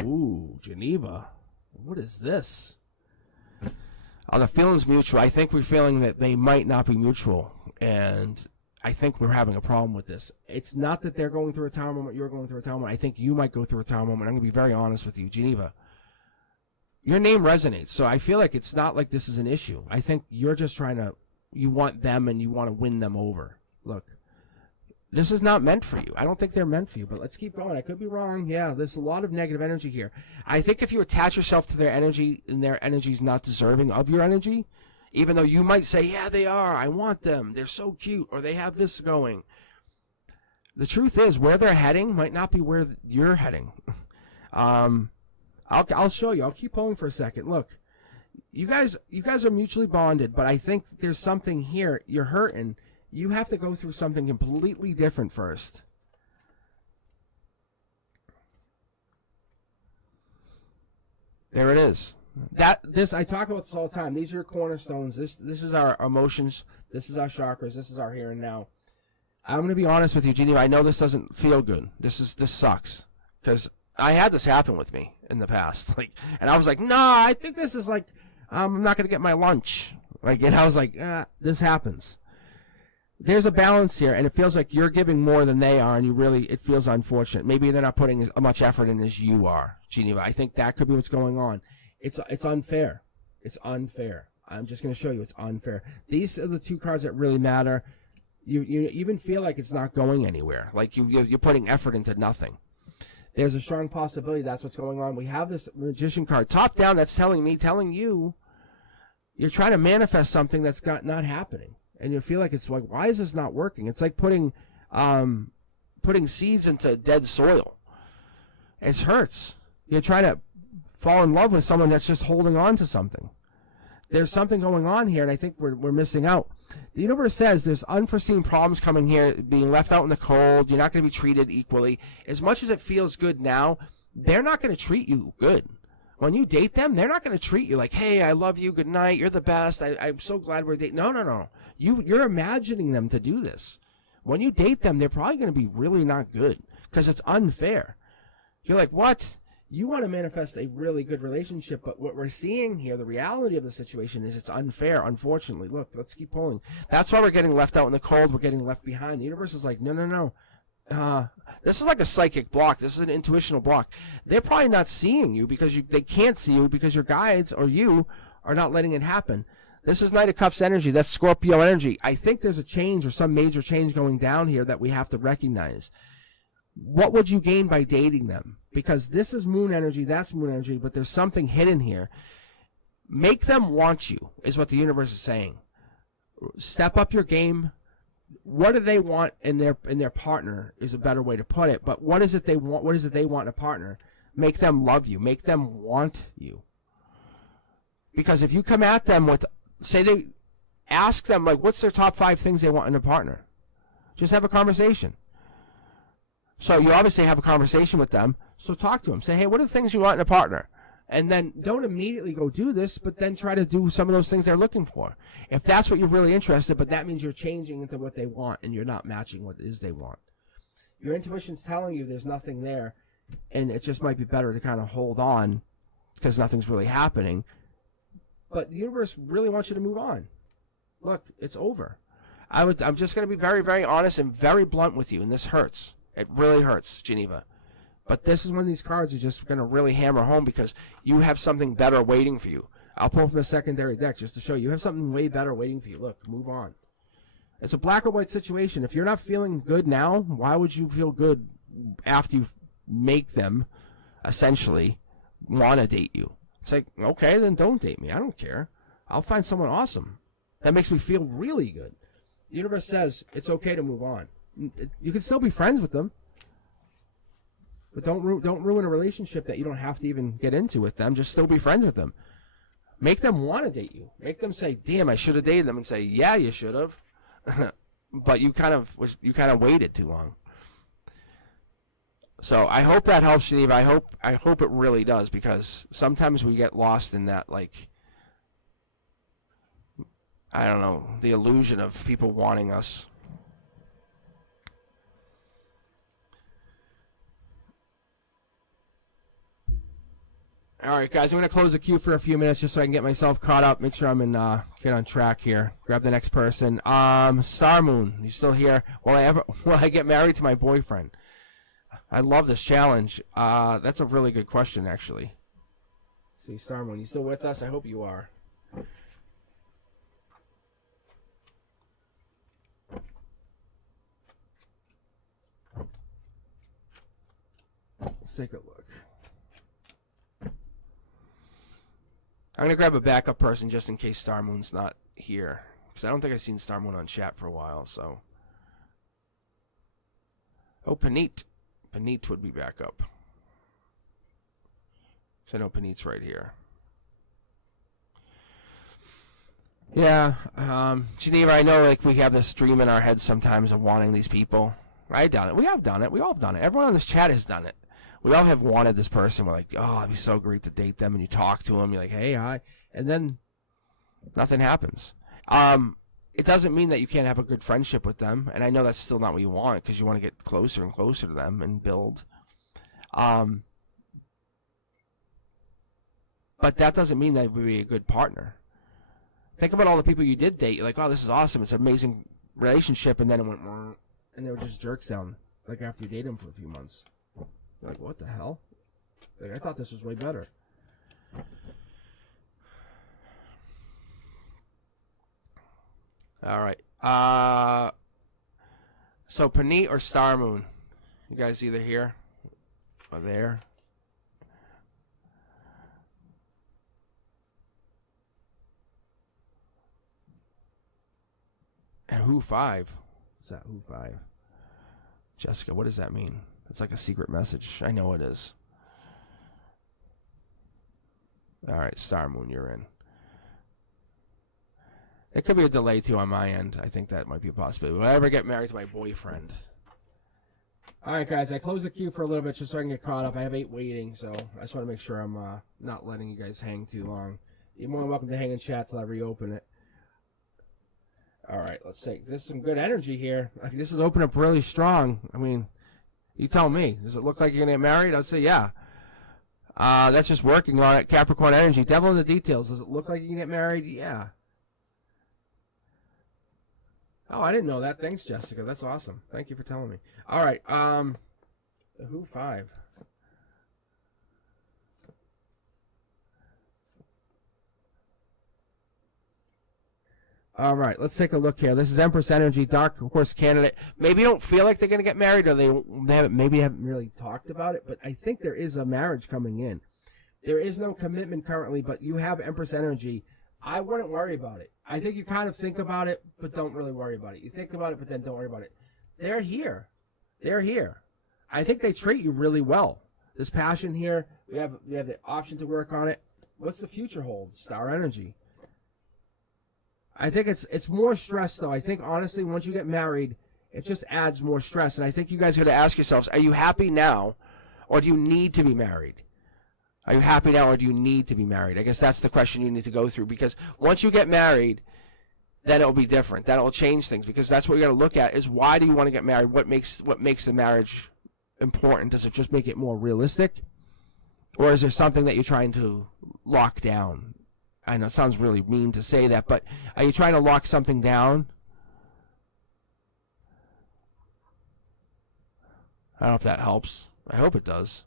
Ooh, Geneva. What is this? The feeling's mutual. I think we're feeling that they might not be mutual, and I think we're having a problem with this. It's not that they're going through a tower moment, you're going through a tower moment. I think you might go through a tower moment. I'm going to be very honest with you, Geneva. Your name resonates, so I feel like it's not like this is an issue. I think you're just you want them and you want to win them over. Look, this is not meant for you. I don't think they're meant for you, but let's keep going. I could be wrong. Yeah, there's a lot of negative energy here. I think if you attach yourself to their energy and their energy is not deserving of your energy, even though you might say, yeah, they are, I want them, they're so cute, or they have this going. The truth is, where they're heading might not be where you're heading. I'll show you. I'll keep pulling for a second. Look, you guys are mutually bonded, but I think there's something here. You're hurting. You have to go through something completely different first. There it is. I talk about this all the time. These are your cornerstones. This is our emotions. This is our chakras. This is our here and now. I'm going to be honest with you, Geneva. I know this doesn't feel good. This sucks because I had this happen with me in the past. And I was like, nah, I think this is like, I'm not going to get my lunch. And I was like, this happens. There's a balance here, and it feels like you're giving more than they are, and it feels unfortunate. Maybe they're not putting as much effort in as you are, Geneva. I think that could be what's going on. It's unfair. It's unfair. I'm just going to show you it's unfair. These are the two cards that really matter. You even feel like it's not going anywhere. Like you're putting effort into nothing. There's a strong possibility that's what's going on. We have this Magician card top down that's telling you you're trying to manifest something that's not happening. And you feel like it's like, why is this not working? It's like putting seeds into dead soil. It hurts. You're trying to fall in love with someone that's just holding on to something. There's something going on here, and I think we're missing out. The universe says there's unforeseen problems coming here, being left out in the cold. You're not going to be treated equally. As much as it feels good now, they're not going to treat you good. When you date them, they're not going to treat you like, hey, I love you, good night, you're the best, I'm so glad we're dating. No. You're imagining them to do this. When you date them, they're probably going to be really not good because it's unfair. You're like, what? You want to manifest a really good relationship, but what we're seeing here, the reality of the situation is it's unfair, unfortunately. Look, let's keep pulling. That's why we're getting left out in the cold. We're getting left behind. The universe is like, no. This is like a psychic block. This is an intuitional block. They're probably not seeing you because they can't see you because your guides or you are not letting it happen. This is Knight of Cups energy. That's Scorpio energy. I think there's a change or some major change going down here that we have to recognize. What would you gain by dating them? Because this is moon energy, that's moon energy, but there's something hidden here. Make them want you, is what the universe is saying. Step up your game. What do they want in their partner is a better way to put it. But what is it they want? What is it they want in a partner? Make them love you. Make them want you. Because if you come at them with, say they ask them, like, what's their top 5 things they want in a partner? Just have a conversation. So you obviously have a conversation with them. So talk to them. Say, hey, what are the things you want in a partner? And then don't immediately go do this, but then try to do some of those things they're looking for. If that's what you're really interested, but that means you're changing into what they want and you're not matching what it is they want. Your intuition's telling you there's nothing there, and it just might be better to kind of hold on because nothing's really happening. But the universe really wants you to move on. Look, it's over. I'm just going to be very, very honest and very blunt with you, and this hurts. It really hurts, Geneva. But this is when these cards are just going to really hammer home because you have something better waiting for you. I'll pull from the secondary deck just to show you. You have something way better waiting for you. Look, move on. It's a black or white situation. If you're not feeling good now, why would you feel good after you make them, essentially, want to date you? It's like, okay, then don't date me. I don't care. I'll find someone awesome. That makes me feel really good. The universe says it's okay to move on. You can still be friends with them. But don't ruin a relationship that you don't have to even get into with them. Just still be friends with them. Make them want to date you. Make them say, "Damn, I should have dated them," and say, "Yeah, you should have." But you kind of waited too long. So I hope that helps, Geneva. I hope it really does, because sometimes we get lost in that, like, I don't know, the illusion of people wanting us. All right, guys, I'm going to close the queue for a few minutes just so I can get myself caught up, make sure I'm get on track here. Grab the next person. Star Moon, you still here? Will I get married to my boyfriend? I love this challenge. That's a really good question, actually. Let's see, Star Moon, you still with us? I hope you are. Let's take a look. I'm going to grab a backup person just in case Star Moon's not here, because I don't think I've seen Star Moon on chat for a while, so. Oh, Paneet. Paneet would be backup. So I know Paneet's right here. Yeah, Geneva, I know, like, we have this dream in our heads sometimes of wanting these people. I've done it. We have done it. We all have done it. Everyone on this chat has done it. We all have wanted this person. We're like, oh, it'd be so great to date them. And you talk to them. You're like, hey, hi. And then nothing happens. It doesn't mean that you can't have a good friendship with them. And I know that's still not what you want, because you want to get closer and closer to them and build. But that doesn't mean that it would be a good partner. Think about all the people you did date. You're like, oh, this is awesome. It's an amazing relationship. And then it went, and they were just jerks down, like, after you dated them for a few months. You're like, what the hell? Like, I thought this was way better. All right. So Paneet or Star Moon? You guys either here or there? And who 5? What's that? Who 5? Jessica, what does that mean? It's like a secret message. I know it is. All right, Star Moon, you're in. It could be a delay, too, on my end. I think that might be a possibility. Will I ever get married to my boyfriend? All right, guys, I closed the queue for a little bit just so I can get caught up. I have 8 waiting, so I just want to make sure I'm not letting you guys hang too long. You're more than welcome to hang and chat till I reopen it. All right, let's take this. Some good energy here. This is opening up really strong. I mean, you tell me. Does it look like you're going to get married? I'd say yeah. That's just working on it. Capricorn energy. Devil in the details. Does it look like you can get married? Yeah. Oh, I didn't know that. Thanks, Jessica. That's awesome. Thank you for telling me. All right. Who 5? All right, let's take a look here. This is Empress Energy, Dark Horse candidate. Maybe you don't feel like they're going to get married, or they maybe haven't really talked about it, but I think there is a marriage coming in. There is no commitment currently, but you have Empress Energy. I wouldn't worry about it. I think you kind of think about it, but don't really worry about it. You think about it, but then don't worry about it. They're here. They're here. I think they treat you really well. This passion here, we have the option to work on it. What's the future hold? Star Energy. I think it's more stress, though. I think, honestly, once you get married, it just adds more stress. And I think you guys got to ask yourselves, are you happy now, or do you need to be married? Are you happy now, or do you need to be married? I guess that's the question you need to go through, because once you get married, then it'll be different. Then it'll change things, because that's what you're going to look at is, why do you want to get married? What makes the marriage important? Does it just make it more realistic, or is there something that you're trying to lock down? I know it sounds really mean to say that, but are you trying to lock something down? I don't know if that helps. I hope it does.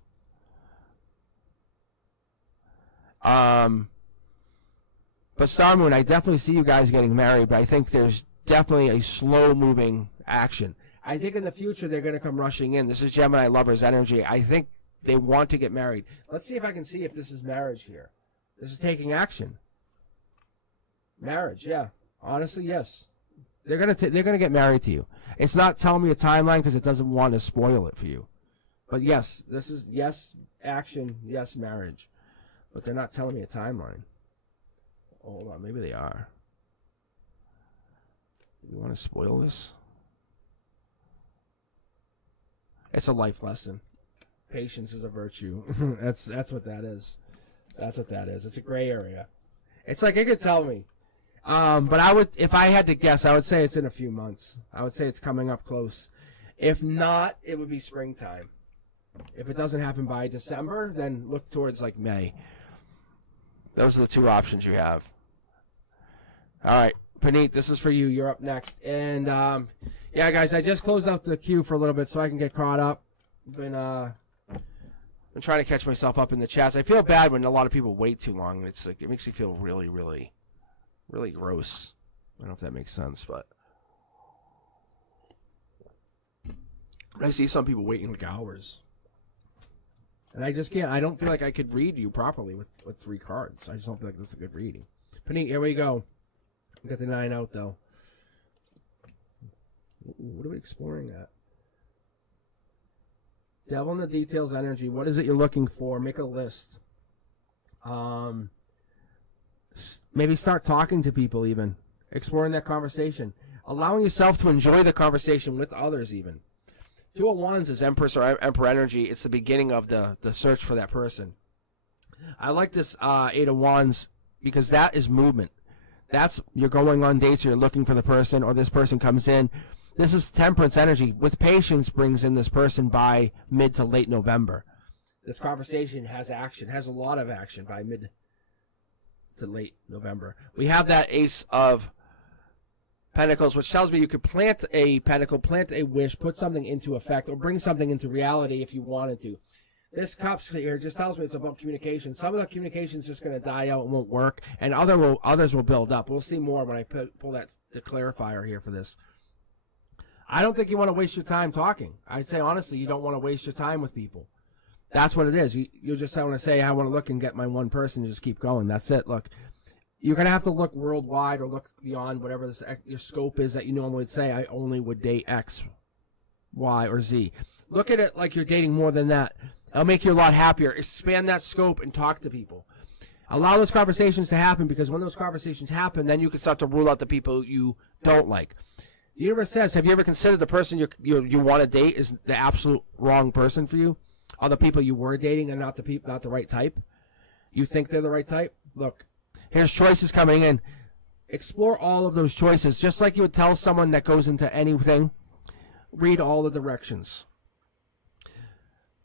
But Star Moon, I definitely see you guys getting married, but I think there's definitely a slow-moving action. I think in the future they're going to come rushing in. This is Gemini Lovers energy. I think they want to get married. Let's see if I can see if this is marriage here. This is taking action. Marriage, yeah. Honestly, yes. They're gonna get married to you. It's not telling me a timeline because it doesn't want to spoil it for you. But yes, this is yes action, yes marriage. But they're not telling me a timeline. Hold on, maybe they are. You want to spoil this? It's a life lesson. Patience is a virtue. That's what that is. That's what that is. It's a gray area. It's like it could tell me. But I would, if I had to guess, I would say it's in a few months. I would say it's coming up close. If not, it would be springtime. If it doesn't happen by December, then look towards like May. Those are the two options you have. All right, Paneet, this is for you. You're up next. And yeah, guys, I just closed out the queue for a little bit so I can get caught up. Been trying to catch myself up in the chats. I feel bad when a lot of people wait too long. It's like it makes me feel really, really, really gross. I don't know if that makes sense, but I see some people waiting like hours. And I just can't. I don't feel like I could read you properly with 3 cards. I just don't feel like this is a good reading. Paneet, here we go. We got the 9 out, though. What are we exploring at? Devil in the details energy. What is it you're looking for? Make a list. Maybe start talking to people even. Exploring that conversation. Allowing yourself to enjoy the conversation with others even. 2 of Wands is Empress or Emperor energy. It's the beginning of the search for that person. I like this 8 of Wands because that is movement. That's you're going on dates or you're looking for the person or this person comes in. This is Temperance energy. With patience brings in this person by mid to late November. This conversation has action, has a lot of action by mid to late November. We have that Ace of Pentacles, which tells me you could plant a pentacle, plant a wish, put something into effect, or bring something into reality if you wanted to. This Cups here just tells me it's about communication. Some of the communication is just going to die out and won't work, and others will build up. We'll see more when I pull the clarifier here for this. I don't think you want to waste your time talking. I'd say, honestly, you don't want to waste your time with people. That's what it is. You just want to say, I want to look and get my one person and just keep going. That's it. Look, you're going to have to look worldwide or look beyond whatever your scope is that you normally would say, I only would date X, Y, or Z. Look at it like you're dating more than that. It'll make you a lot happier. Expand that scope and talk to people. Allow those conversations to happen, because when those conversations happen, then you can start to rule out the people you don't like. The universe says, have you ever considered the person you want to date is the absolute wrong person for you? All the people you were dating are not the right type? You think they're the right type? Look, here's choices coming in. Explore all of those choices. Just like you would tell someone that goes into anything, read all the directions.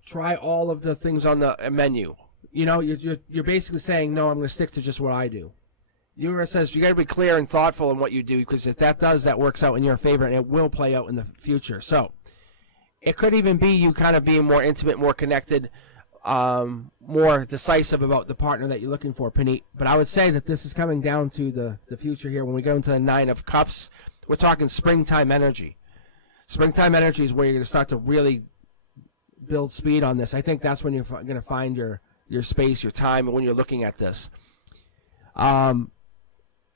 Try all of the things on the menu. You know, you're basically saying, no, I'm going to stick to just what I do. The universe says you got to be clear and thoughtful in what you do, because if that does, that works out in your favor, and it will play out in the future. So it could even be you kind of being more intimate, more connected, more decisive about the partner that you're looking for, Paneet. But I would say that this is coming down to the future here. When we go into the 9 of Cups, we're talking springtime energy. Springtime energy is where you're going to start to really build speed on this. I think that's when you're going to find your space, your time, and when you're looking at this.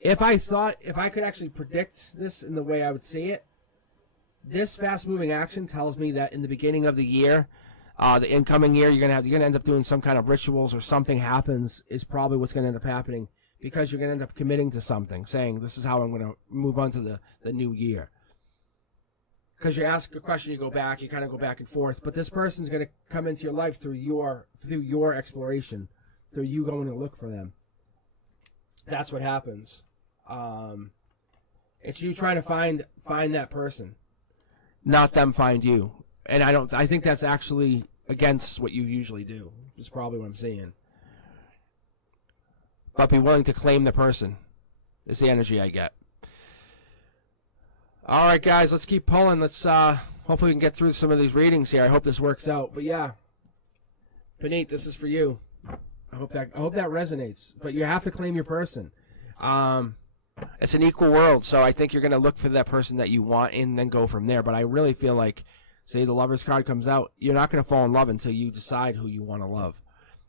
If I could actually predict this in the way I would see it, this fast-moving action tells me that in the beginning of the year, the incoming year, you're gonna end up doing some kind of rituals, or something happens is probably what's gonna end up happening, because you're gonna end up committing to something, saying this is how I'm gonna move on to the new year. Because you ask a question, you go back, you kind of go back and forth, but this person's gonna come into your life through your exploration, through you going to look for them. That's what happens. It's you trying to find that person, not them find you. And I think that's actually against what you usually do. Is probably what I'm saying. But be willing to claim the person is the energy I get. All right, guys, let's keep pulling. Let's hopefully we can get through some of these readings here. I hope this works out. But yeah, Panit, this is for you. I hope that resonates. But you have to claim your person. It's an equal world, so I think you're going to look for that person that you want and then go from there. But I really feel like, say the Lover's card comes out, you're not going to fall in love until you decide who you want to love.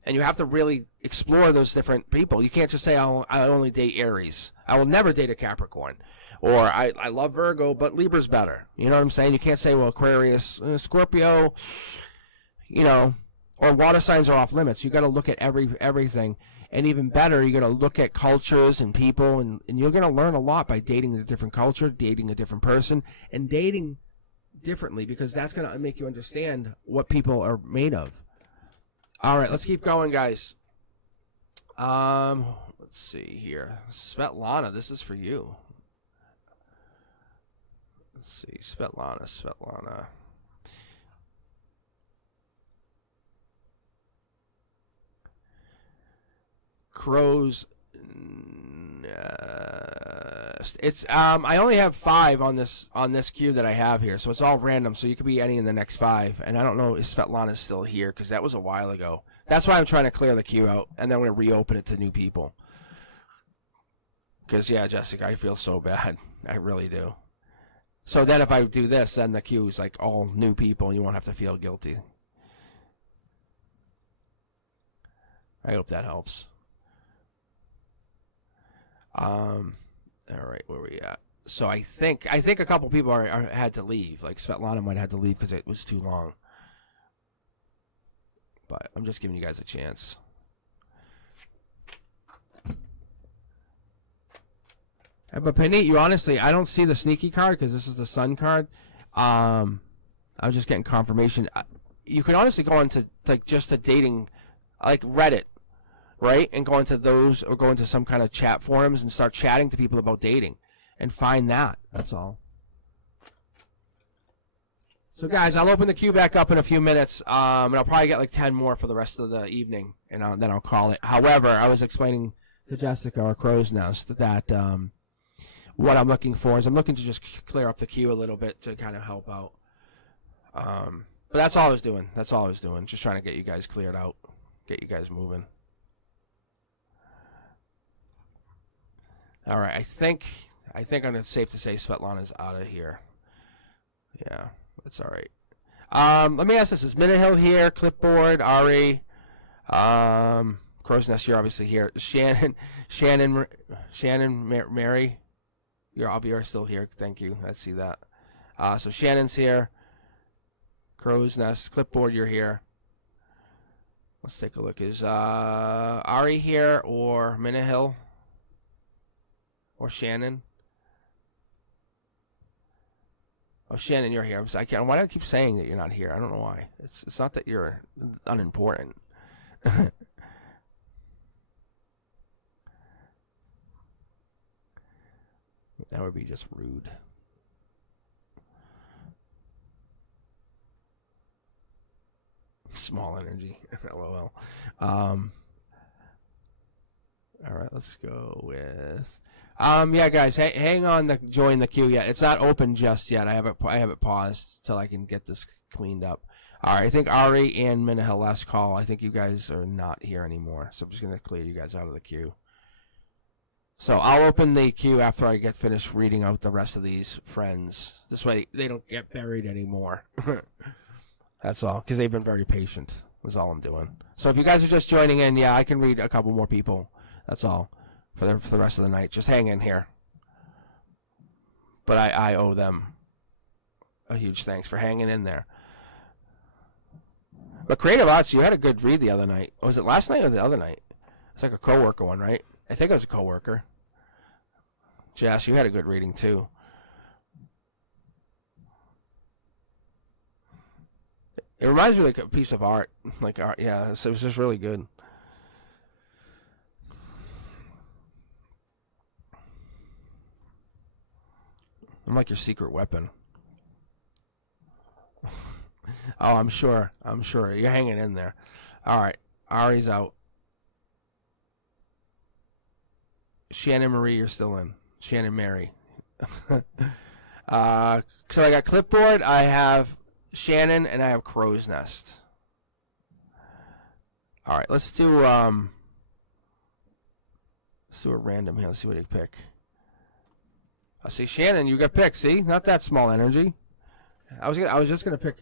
And you have to really explore those different people. You can't just say, I only date Aries. I will never date a Capricorn. Or I love Virgo, but Libra's better. You know what I'm saying? You can't say, well, Aquarius, Scorpio, or water signs are off limits. You got to look at everything. And even better, you're going to look at cultures and people, and you're going to learn a lot by dating a different culture, dating a different person, and dating differently, because that's going to make you understand what people are made of. All right, let's keep going, guys. Let's see here. Svetlana, this is for you. Let's see, Svetlana. Crows. It's I only have 5 on this queue that I have here, so it's all random. So you could be any in the next 5, and I don't know if Svetlana's still here because that was a while ago. That's why I'm trying to clear the queue out, and then I'm gonna reopen it to new people. Because yeah, Jessica, I feel so bad. I really do. So then if I do this, then the queue is like all new people, and you won't have to feel guilty. I hope that helps. All right, where are we at? So I think a couple people had to leave. Like Svetlana might have had to leave because it was too long. But I'm just giving you guys a chance. But Panit, you honestly, I don't see the sneaky card because this is the Sun card. I was just getting confirmation. You could honestly go into like just a dating, like Reddit. Right? And go into those, or go into some kind of chat forums and start chatting to people about dating and find that. That's all. So, guys, I'll open the queue back up in a few minutes, and I'll probably get like 10 more for the rest of the evening, and then I'll call it. However, I was explaining to Jessica, or Crow's Nest, that what I'm looking for is I'm looking to just clear up the queue a little bit to kind of help out. But that's all I was doing. Just trying to get you guys cleared out, get you guys moving. All right, I think it's safe to say Svetlana's out of here. Yeah, that's all right. Let me ask this: is Minahill here? Clipboard, Ari, Crow's Nest, you're obviously here. Shannon, Mary, you're still here. Thank you. I see that. So Shannon's here. Crow's Nest, Clipboard, you're here. Let's take a look. Is Ari here or Minahill? Or Shannon? Oh, Shannon, you're here. Why do I keep saying that you're not here? I don't know why. It's not that you're unimportant. That would be just rude. Small energy. LOL. All right, let's go with... yeah, guys, hang on to join the queue yet. It's not open just yet. I have it paused till I can get this cleaned up. All right, I think Ari and Minahill, last call. I think you guys are not here anymore, so I'm just going to clear you guys out of the queue. So I'll open the queue after I get finished reading out the rest of these friends. This way they don't get buried anymore. That's all, because they've been very patient. That's all I'm doing. So if you guys are just joining in, yeah, I can read a couple more people. That's all. For the rest of the night. Just hang in here. But I owe them a huge thanks for hanging in there. But Creative Arts, you had a good read the other night. Was it last night or the other night? It's like a coworker one, right? I think it was a coworker. Jess, you had a good reading too. It reminds me of like a piece of art. Like art, yeah. It was just really good. I'm like your secret weapon. Oh, I'm sure. You're hanging in there. All right. Ari's out. Shannon Marie, you're still in. Shannon Mary. So I got clipboard, I have Shannon, and I have Crow's Nest. All right, let's do a random here. Let's see what you pick. I see Shannon, you got picked. See, not that small energy. I was just gonna pick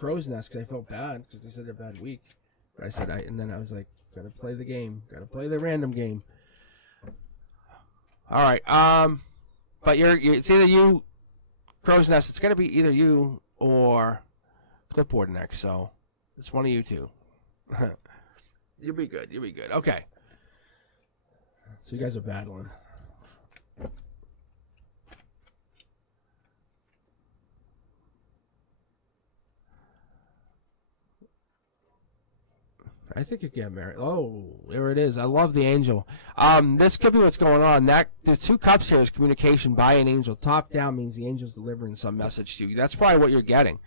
Crow's Nest because I felt bad because they said a bad week. But and then I was like, gotta play the game, gotta play the random game. All right, but it's either you, Crow's Nest. It's gonna be either you or clipboard next. So it's one of you two. You'll be good. Okay. So you guys are battling. I think you get married. Oh, there it is. I love the angel. This could be what's going on. The 2 cups here is communication by an angel. Top down means the angel's delivering some message to you. That's probably what you're getting.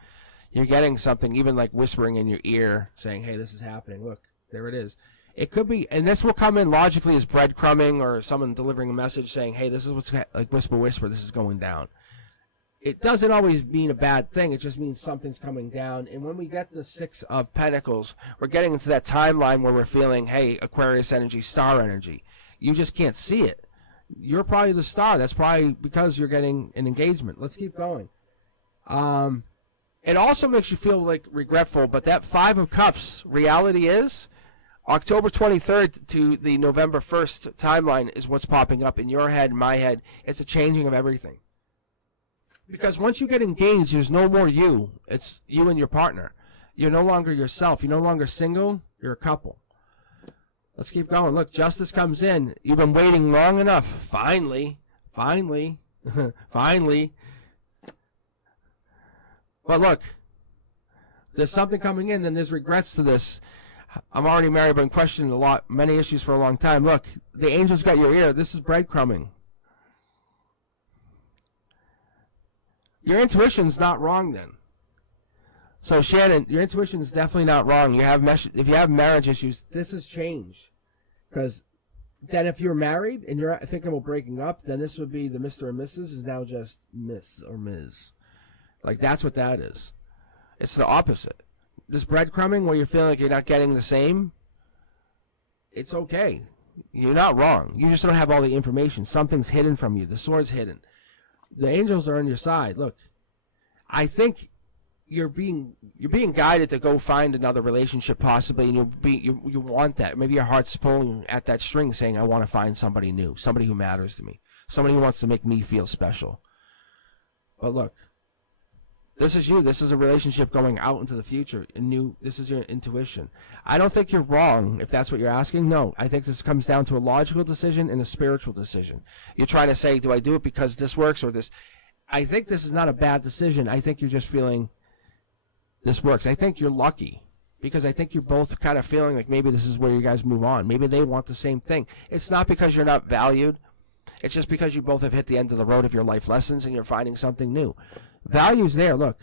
You're getting something, even like whispering in your ear, saying, "Hey, this is happening. Look, there it is." It could be, and this will come in logically as breadcrumbing or someone delivering a message saying, "Hey, this is what's like whisper. This is going down." It doesn't always mean a bad thing. It just means something's coming down. And when we get the 6 of Pentacles, we're getting into that timeline where we're feeling, hey, Aquarius energy, star energy. You just can't see it. You're probably the star. That's probably because you're getting an engagement. Let's keep going. It also makes you feel like regretful, but that 5 of Cups, reality is October 23rd to the November 1st timeline is what's popping up in your head, my head. It's a changing of everything. Because once you get engaged, there's no more you. It's you and your partner. You're no longer yourself. You're no longer single. You're a couple. Let's keep going. Look, justice comes in. You've been waiting long enough. Finally. Finally. But look, there's something coming in, and there's regrets to this. I'm already married, but I'm questioning many issues for a long time. Look, the angel's got your ear. This is breadcrumbing. Your intuition's not wrong then. So Shannon, your intuition's definitely not wrong. If you have marriage issues, this has changed. Because then if you're married and you're thinking about breaking up, then this would be the Mr. and Mrs. is now just Miss or Ms. Like that's what that is. It's the opposite. This breadcrumbing where you're feeling like you're not getting the same, it's okay. You're not wrong. You just don't have all the information. Something's hidden from you. The sword's hidden. The angels are on your side. Look, I think you're being guided to go find another relationship possibly, and you want that. Maybe your heart's pulling at that string, saying, "I want to find somebody new, somebody who matters to me, somebody who wants to make me feel special." But look, this is you. This is a relationship going out into the future. This is your intuition. I don't think you're wrong if that's what you're asking. No, I think this comes down to a logical decision and a spiritual decision. You're trying to say, do I do it because this works or this? I think this is not a bad decision. I think you're just feeling this works. I think you're lucky because I think you're both kind of feeling like maybe this is where you guys move on. Maybe they want the same thing. It's not because you're not valued. It's just because you both have hit the end of the road of your life lessons and you're finding something new. Value's there. Look,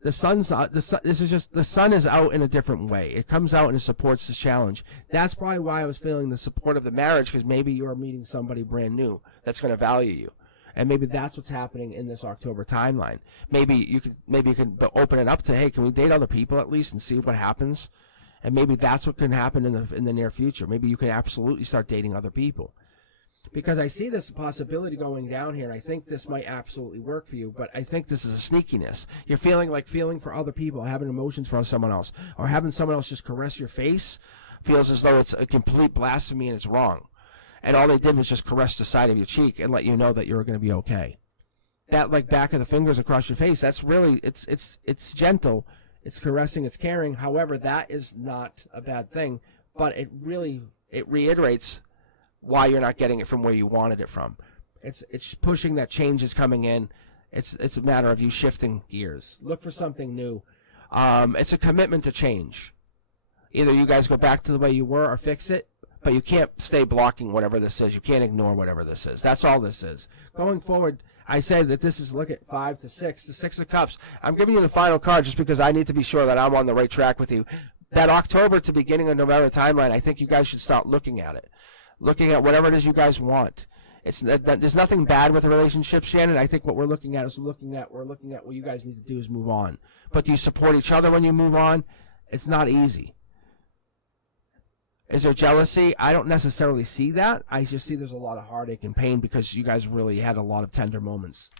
the sun is out in a different way. It comes out and it supports the challenge. That's probably why I was feeling the support of the marriage, because maybe you're meeting somebody brand new that's going to value you, and maybe that's what's happening in this October timeline. Maybe you can open it up to, hey, can we date other people at least and see what happens? And maybe that's what can happen in the near future. Maybe you can absolutely start dating other people. Because I see this possibility going down here, and I think this might absolutely work for you, but I think this is a sneakiness. You're feeling for other people, having emotions for someone else, or having someone else just caress your face feels as though it's a complete blasphemy and it's wrong. And all they did was just caress the side of your cheek and let you know that you're going to be okay. That like back of the fingers across your face, that's really, it's gentle, it's caressing, it's caring. However, that is not a bad thing, but it reiterates why you're not getting it from where you wanted it from. It's pushing that change is coming in. It's a matter of you shifting gears. Look for something new. It's a commitment to change. Either you guys go back to the way you were or fix it, but you can't stay blocking whatever this is. You can't ignore whatever this is. That's all this is. Going forward, I say that this is, look at 5 to 6, the 6 of Cups. I'm giving you the final card just because I need to be sure that I'm on the right track with you. That October to beginning of November timeline, I think you guys should start looking at it. Looking at whatever it is you guys want. There's nothing bad with a relationship, Shannon. I think what we're looking at what you guys need to do is move on. But do you support each other when you move on? It's not easy. Is there jealousy? I don't necessarily see that. I just see there's a lot of heartache and pain because you guys really had a lot of tender moments.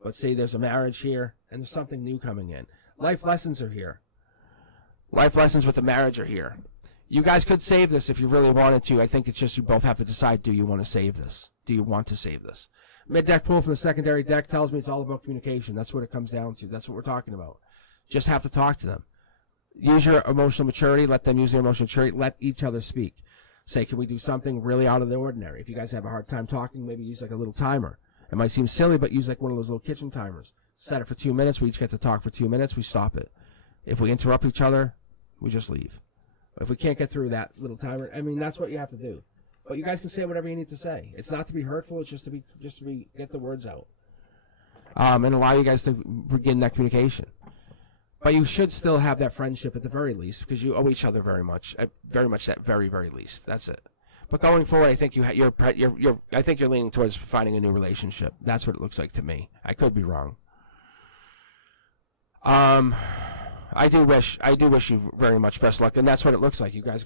But see, there's a marriage here, and there's something new coming in. Life lessons are here. Life lessons with a marriage are here. You guys could save this if you really wanted to. I think it's just you both have to decide, do you want to save this? Do you want to save this? Mid-deck pull from the secondary deck tells me it's all about communication. That's what it comes down to. That's what we're talking about. Just have to talk to them. Use your emotional maturity. Let them use their emotional maturity. Let each other speak. Say, can we do something really out of the ordinary? If you guys have a hard time talking, maybe use like a little timer. It might seem silly, but use like one of those little kitchen timers. Set it for 2 minutes. We each get to talk for 2 minutes. We stop it. If we interrupt each other, we just leave. If we can't get through that little timer, I mean, that's what you have to do. But you guys can say whatever you need to say. It's not to be hurtful. It's just to be get the words out, and allow you guys to begin that communication. But you should still have that friendship at the very least because you owe each other very much at very very least. That's it. But going forward, I think I think you're leaning towards finding a new relationship. That's what it looks like to me. I could be wrong. I do wish you very much best luck, and that's what it looks like. You guys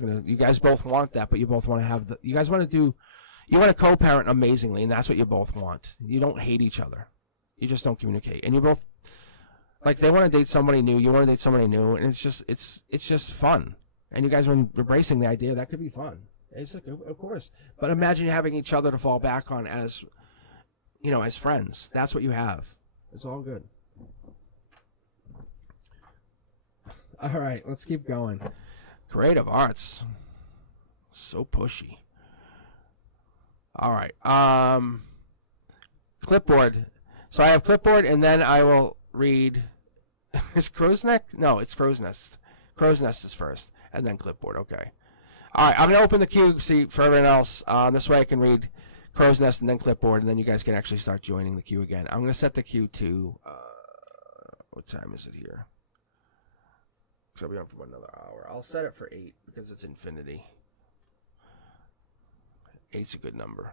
both want that, but you both want to have you want to co-parent amazingly, and that's what you both want. You don't hate each other. You just don't communicate, and you both like they want to date somebody new. You want to date somebody new, and it's just fun. And you guys are embracing the idea that could be fun. It's like, of course, but imagine having each other to fall back on as friends. That's what you have. It's all good. All right, let's keep going. Creative arts. So pushy. All right. Clipboard. So I have clipboard, and then I will read. Is Crow's Neck? No, it's Crow's Nest. Crow's Nest is first, and then clipboard. Okay. All right, I'm going to open the queue for everyone else. This way I can read Crow's Nest and then clipboard, and then you guys can actually start joining the queue again. I'm going to set the queue to, what time is it here? So I'll be on for another hour. I'll set it for 8 because it's infinity. 8's a good number.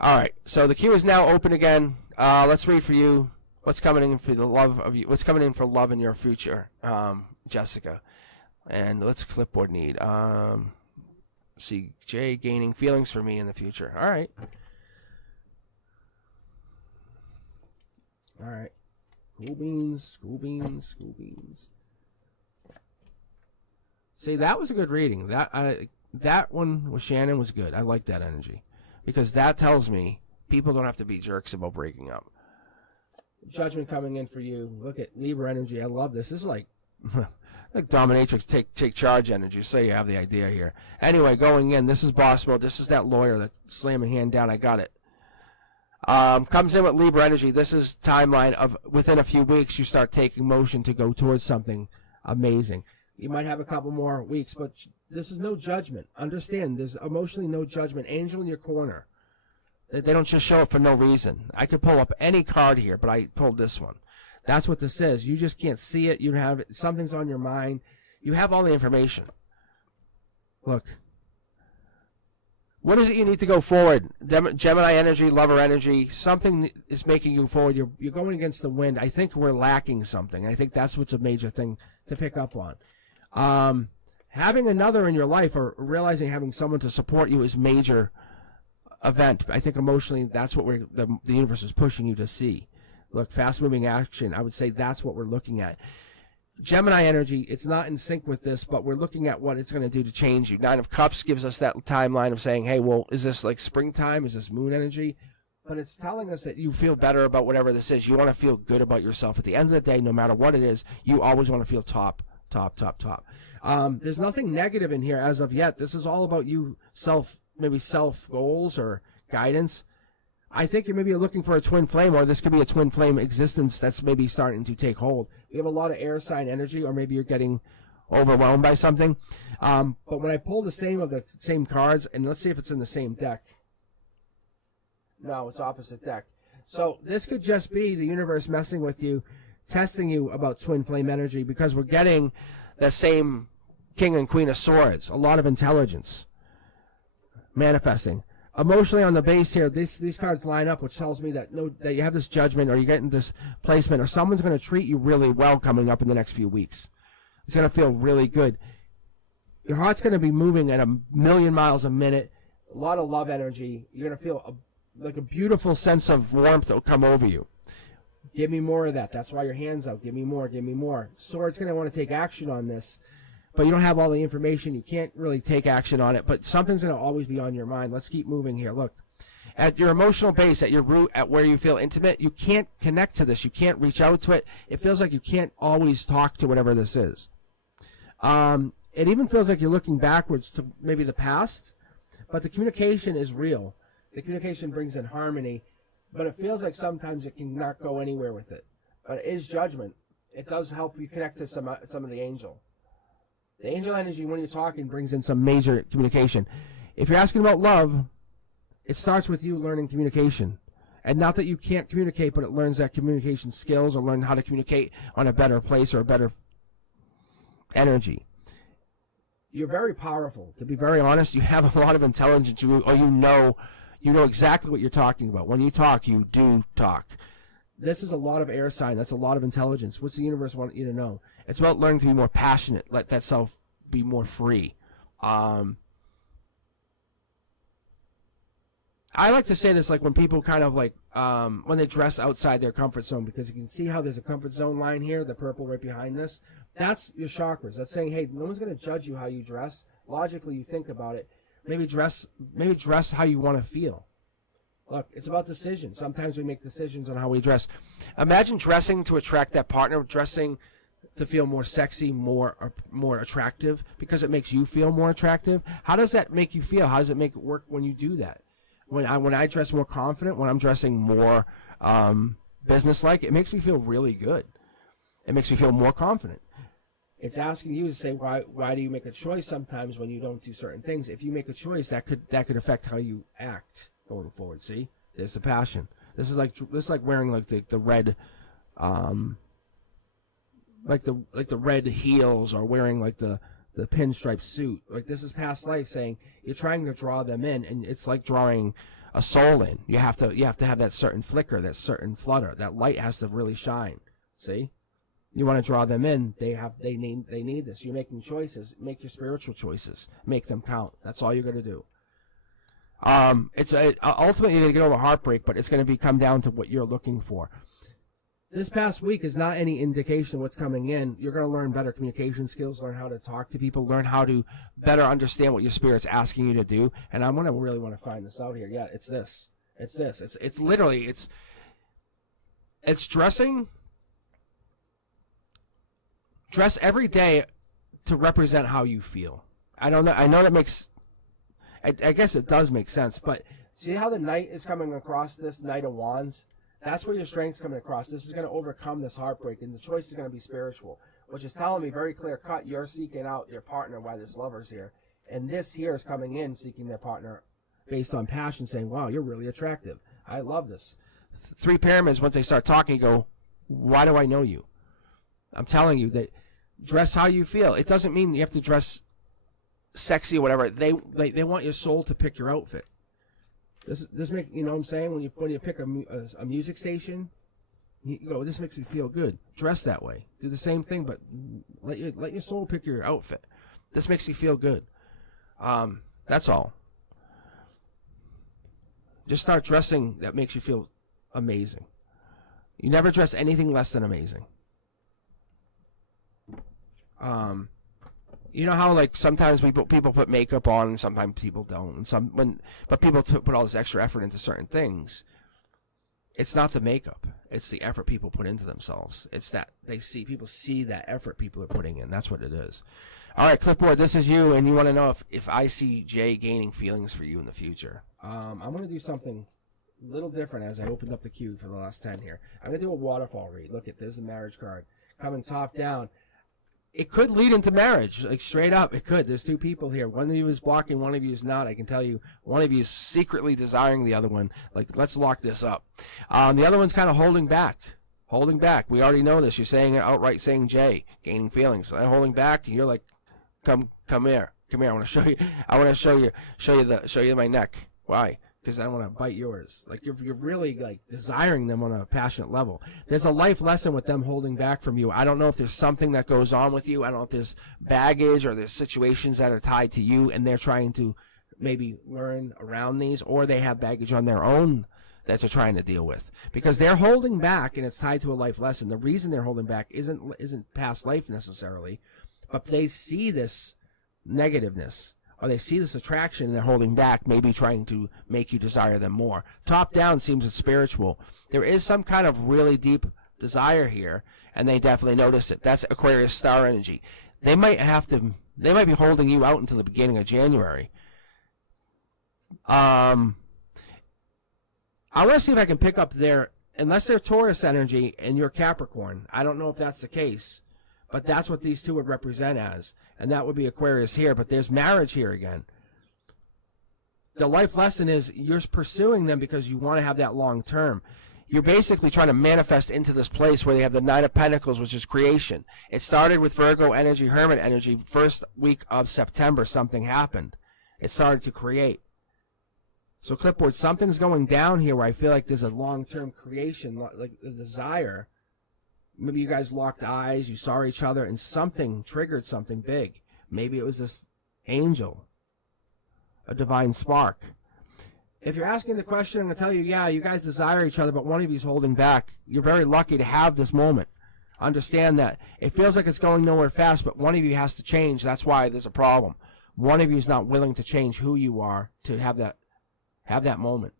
All right, so the queue is now open again. Let's read for you what's coming in for the love of you. What's coming in for love in your future, Jessica. And let's clipboard need. See Jay gaining feelings for me in the future. All right. All right. Cool beans. Cool beans. Cool beans. See, that was a good reading. That one with Shannon was good. I like that energy because that tells me people don't have to be jerks about breaking up. Judgment coming in for you. Look at Libra energy. I love this. This is like dominatrix take charge energy. So you have the idea here. Anyway, going in. This is boss mode. This is that lawyer that's slamming hand down. I got it. Comes in with Libra energy. This is timeline of within a few weeks you start taking motion to go towards something amazing. You might have a couple more weeks, but this is no judgment. Understand, there's emotionally no judgment. Angel in your corner. They don't just show up for no reason. I could pull up any card here, but I pulled this one. That's what this is. You just can't see it. You have it. Something's on your mind. You have all the information. Look. What is it you need to go forward? Gemini energy, lover energy. Something is making you forward. You're going against the wind. I think we're lacking something. I think that's what's a major thing to pick up on. Having another in your life or realizing having someone to support you is major event. I think emotionally that's what the universe is pushing you to see. Look, fast-moving action, I would say that's what we're looking at. Gemini energy, it's not in sync with this, but we're looking at what it's going to do to change you. 9 of Cups gives us that timeline of saying, hey, well, is this like springtime? Is this moon energy? But it's telling us that you feel better about whatever this is. You want to feel good about yourself. At the end of the day, no matter what it is, you always want to feel top. There's nothing negative in here as of yet. This is all about you self goals or guidance. I think you're maybe looking for a twin flame, or this could be a twin flame existence that's maybe starting to take hold. You have a lot of air sign energy, or maybe you're getting overwhelmed by something. But when I pull the same cards, and let's see if it's in the same deck. No, it's opposite deck. So this could just be the universe messing with you, testing you about twin flame energy, because we're getting the same King and Queen of Swords, a lot of intelligence, manifesting. Emotionally on the base here, these cards line up, which tells me that that you have this judgment, or you're getting this placement, or someone's going to treat you really well coming up in the next few weeks. It's going to feel really good. Your heart's going to be moving at 1,000,000 miles a minute. A lot of love energy. You're going to feel like a beautiful sense of warmth that will come over you. Give me more of that. That's why your hand's out. Give me more. Give me more. Sword's going to want to take action on this, but you don't have all the information. You can't really take action on it, but something's going to always be on your mind. Let's keep moving here. Look, at your emotional base, at your root, at where you feel intimate, you can't connect to this. You can't reach out to it. It feels like you can't always talk to whatever this is. It even feels like you're looking backwards to maybe the past, but the communication is real. The communication brings in harmony, but it feels like sometimes it can not go anywhere with it. But it is judgment. It does help you connect to some of the angel. The angel energy, when you're talking, brings in some major communication. If you're asking about love, it starts with you learning communication. And not that you can't communicate, but it learns that communication skills, or learn how to communicate on a better place or a better energy. You're very powerful. To be very honest, you have a lot of intelligence, or you know exactly what you're talking about. When you talk, you do talk. This is a lot of air sign. That's a lot of intelligence. What's the universe want you to know? It's about learning to be more passionate. Let that self be more free. I like to say this, like when people kind of like when they dress outside their comfort zone, because you can see how there's a comfort zone line here, the purple right behind this. That's your chakras. That's saying, hey, no one's going to judge you how you dress. Logically, you think about it. Maybe dress how you want to feel. Look, it's about decisions. Sometimes we make decisions on how we dress. Imagine dressing to attract that partner, dressing to feel more sexy, more attractive, because it makes you feel more attractive. How does that make you feel? How does it make it work when you do that? When I dress more confident, when I'm dressing more businesslike, it makes me feel really good. It makes me feel more confident. It's asking you to say, why do you make a choice sometimes when you don't do certain things? If you make a choice, that could affect how you act going forward. See, there's the passion. This is like wearing like the red, like the red heels, or wearing like the pinstripe suit. Like, this is past life saying you're trying to draw them in, and it's like drawing a soul in. You have to have that certain flicker, that certain flutter. That light has to really shine. See? You want to draw them in. They need this. You're making choices. Make your spiritual choices. Make them count. That's all you're going to do. Ultimately you're going to get over heartbreak, but it's going to come down to what you're looking for. This past week is not any indication of what's coming in. You're going to learn better communication skills, learn how to talk to people, learn how to better understand what your spirit's asking you to do. And I'm going to really want to find this out here. Yeah, it's this. It's this. It's literally, it's dressing. Dress every day to represent how you feel. I don't know. I know that makes. I guess it does make sense. But see how the Knight is coming across, this Knight of Wands? That's where your strength's coming across. This is going to overcome this heartbreak, and the choice is going to be spiritual, which is telling me very clear cut, you're seeking out your partner while this lover's here. And this here is coming in seeking their partner based on passion, saying, wow, you're really attractive. I love this. Three pyramids, once they start talking, go, why do I know you? I'm telling you that dress how you feel. It doesn't mean you have to dress sexy or whatever. They want your soul to pick your outfit. This make, you know what I'm saying? When you pick a music station, you go, this makes me feel good. Dress that way. Do the same thing, but let your soul pick your outfit. This makes you feel good. That's all. Just start dressing that makes you feel amazing. You never dress anything less than amazing. You know how like sometimes people put makeup on and sometimes people don't, but people put all this extra effort into certain things. It's not the makeup; it's the effort people put into themselves. It's that people see that effort people are putting in. That's what it is. All right, clipboard. This is you, and you want to know if I see Jay gaining feelings for you in the future. I'm going to do something a little different as I opened up the queue for the last 10 here. I'm going to do a waterfall read. Look, there's the marriage card coming top down. it could lead into marriage, like straight up. It could. There's two people here. One of you is blocking, one of you is not. I can tell you, one of you is secretly desiring the other one. Like, let's lock this up. The other one's kind of holding back. Holding back. We already know this. You're saying it outright, saying Jay, gaining feelings. Holding back, and you're like, come here. Come here. I want to show you. I want to show you my neck. Why? Because I want to bite yours. Like, you're really like desiring them on a passionate level. There's a life lesson with them holding back from you. I don't know if there's something that goes on with you. I don't know if there's baggage or there's situations that are tied to you, and they're trying to maybe learn around these, or they have baggage on their own that they're trying to deal with. Because they're holding back, and it's tied to a life lesson. The reason they're holding back isn't past life necessarily, but they see this negativeness, or they see this attraction and they're holding back, maybe trying to make you desire them more. Top down seems it's spiritual. There is some kind of really deep desire here, and they definitely notice it. That's Aquarius star energy. They might be holding you out until the beginning of January. I want to see if I can pick up unless they're Taurus energy and you're Capricorn. I don't know if that's the case, but that's what these two would represent as. And that would be Aquarius here, but there's marriage here again. The life lesson is you're pursuing them because you want to have that long term. You're basically trying to manifest into this place where they have the Nine of Pentacles, which is creation. It started with Virgo energy, Hermit energy. First week of September, something happened. It started to create. So clipboard, something's going down here where I feel like there's a long-term creation, like a desire. Maybe you guys locked eyes, you saw each other, and something triggered something big. Maybe it was this angel, a divine spark. If you're asking the question, I'm going to tell you, yeah, you guys desire each other, but one of you is holding back. You're very lucky to have this moment. Understand that. It feels like it's going nowhere fast, but one of you has to change. That's why there's a problem. One of you is not willing to change who you are to have that moment.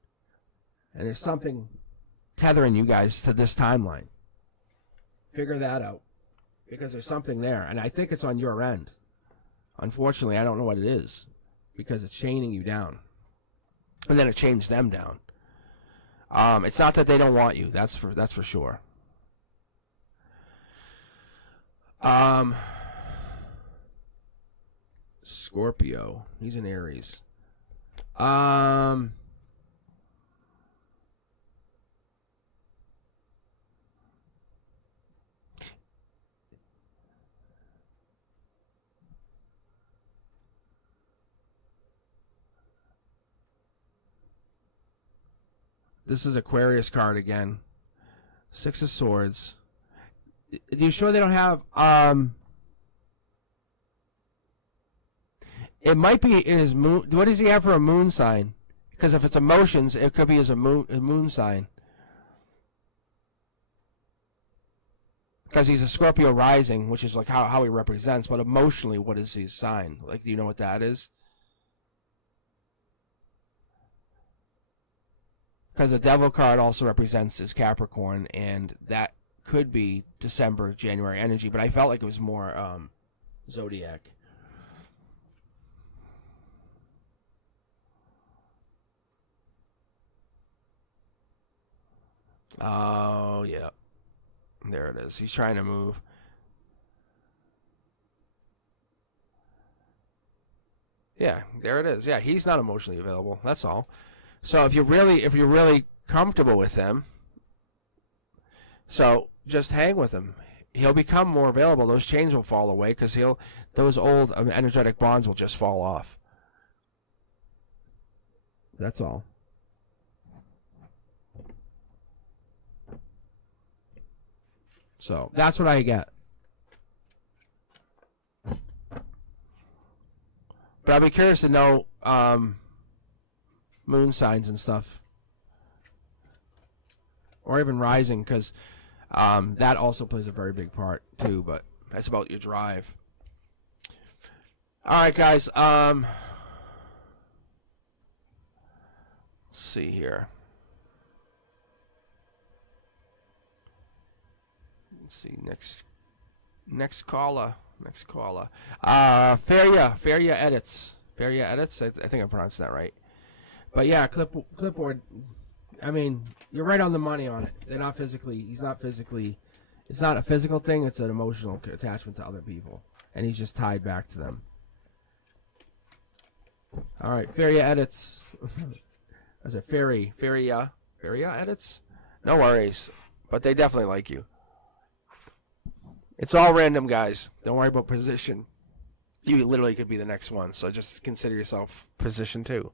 And there's something tethering you guys to this timeline. Figure that out, because there's something there, and I think it's on your end. Unfortunately, I don't know what it is, because it's chaining you down, and then it chains them down. It's not that they don't want you. That's for sure. Scorpio. He's an Aries. This is Aquarius card again. Six of Swords. Are you sure they don't have it might be in his moon. What does he have for a moon sign? Because if it's emotions, it could be as a moon sign. Because he's a Scorpio rising, which is like how he represents. But emotionally, what is his sign? Like, do you know what that is? Because the Devil card also represents his Capricorn, and that could be December, January energy. But I felt like it was more Zodiac. Oh, yeah. There it is. He's trying to move. Yeah, there it is. Yeah, he's not emotionally available. That's all. So if you're really comfortable with him, so just hang with him. He'll become more available. Those chains will fall away because those old energetic bonds will just fall off. That's all. So that's what I get. But I'd be curious to know moon signs and stuff, or even rising, because that also plays a very big part too. But that's about your drive. All right, guys. Let's see here. Let's see next caller. Feria Edits. Feria Edits. I think I pronounced that right. But yeah, clipboard. I mean, you're right on the money on it. He's not physically It's not a physical thing, it's an emotional attachment to other people. And he's just tied back to them. Alright, Feria edits. Is it Feria edits? No worries. But they definitely like you. It's all random, guys. Don't worry about position. You literally could be the next one, so just consider yourself position 2.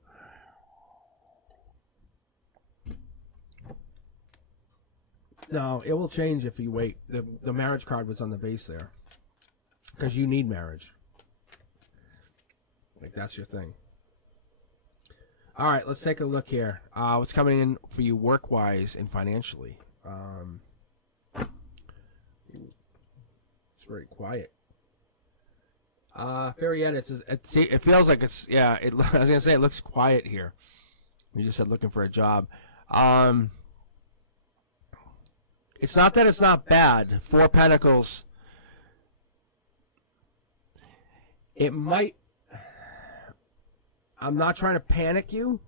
No, it will change if you wait. The marriage card was on the base there. Because you need marriage. Like, that's your thing. All right, let's take a look here. What's coming in for you work-wise and financially? It's very quiet. Fairy edits. It feels like it's, yeah, I was going to say it looks quiet here. You just said looking for a job. It's not that it's not bad. 4 Pentacles. It might... I'm not trying to panic you,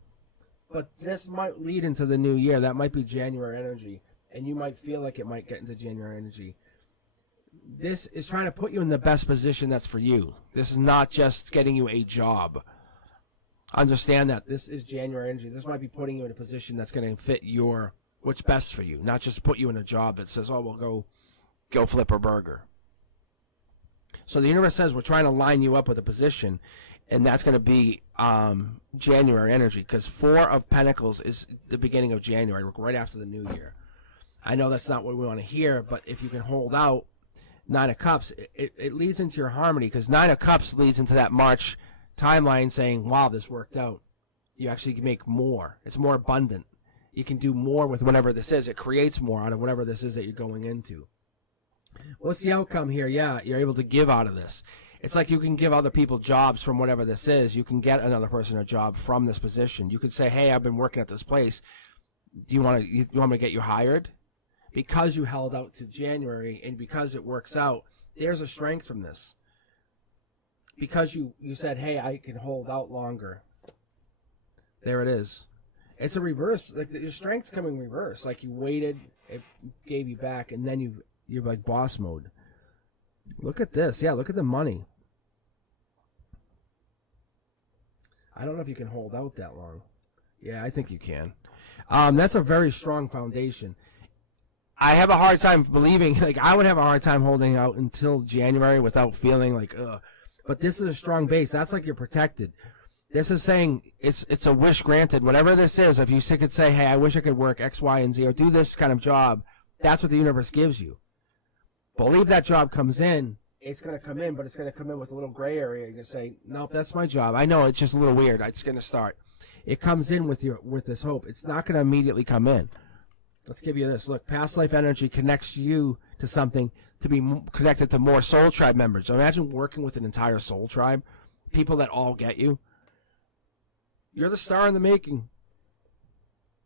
but this might lead into the new year. That might be January energy, and you might feel like it might get into January energy. This is trying to put you in the best position that's for you. This is not just getting you a job. Understand that. This is January energy. This might be putting you in a position that's going to fit your... what's best for you, not just put you in a job that says, oh, well, go flip a burger. So the universe says we're trying to line you up with a position, and that's going to be January energy, because 4 of Pentacles is the beginning of January, right after the new year. I know that's not what we want to hear, but if you can hold out 9 of Cups, it leads into your harmony, because 9 of Cups leads into that March timeline saying, wow, this worked out. You actually can make more. It's more abundant. You can do more with whatever this is. It creates more out of whatever this is that you're going into. What's the outcome here? Yeah, you're able to give out of this. It's like you can give other people jobs from whatever this is. You can get another person a job from this position. You could say, hey, I've been working at this place. Do you want me to get you hired? Because you held out to January and because it works out, there's a strength from this. Because you said, hey, I can hold out longer. There it is. It's a reverse, like your strength's coming reverse. Like you waited, it gave you back, and then you're like boss mode. Look at this. Yeah, look at the money. I don't know if you can hold out that long. Yeah, I think you can. That's a very strong foundation. I have a hard time believing, like I would have a hard time holding out until January without feeling like, ugh. But this is a strong base. That's like you're protected. This is saying it's a wish granted. Whatever this is, if you could say, hey, I wish I could work X, Y, and Z, or do this kind of job, that's what the universe gives you. Believe that job comes in, it's going to come in, but it's going to come in with a little gray area. You can say, nope, that's my job. I know it's just a little weird. It's going to start. It comes in with this hope. It's not going to immediately come in. Let's give you this. Look, past life energy connects you to something to be connected to more soul tribe members. So imagine working with an entire soul tribe, people that all get you. You're the star in the making.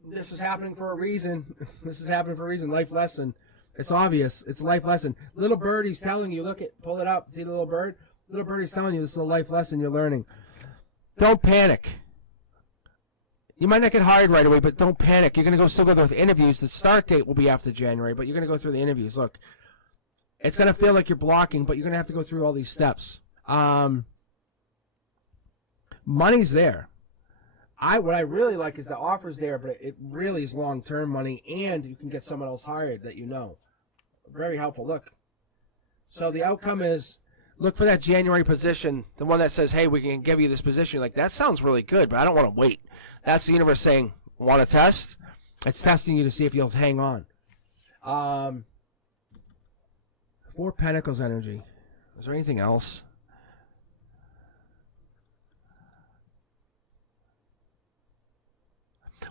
This is happening for a reason. This is happening for a reason. Life lesson. It's obvious. It's a life lesson. Little birdie's telling you, look it, pull it up. See the little bird? Little birdie's telling you this is a life lesson you're learning. Don't panic. You might not get hired right away, but don't panic. You're going to still go through the interviews. The start date will be after January, but you're going to go through the interviews. Look, it's going to feel like you're blocking, but you're going to have to go through all these steps. Money's there. What I really like is the offer's there, but it really is long-term money, and you can get someone else hired that you know. Very helpful. Look. So the outcome is, look for that January position, the one that says, hey, we can give you this position. You're like, that sounds really good, but I don't want to wait. That's the universe saying, want to test? It's testing you to see if you'll hang on. 4 Pentacles energy. Is there anything else?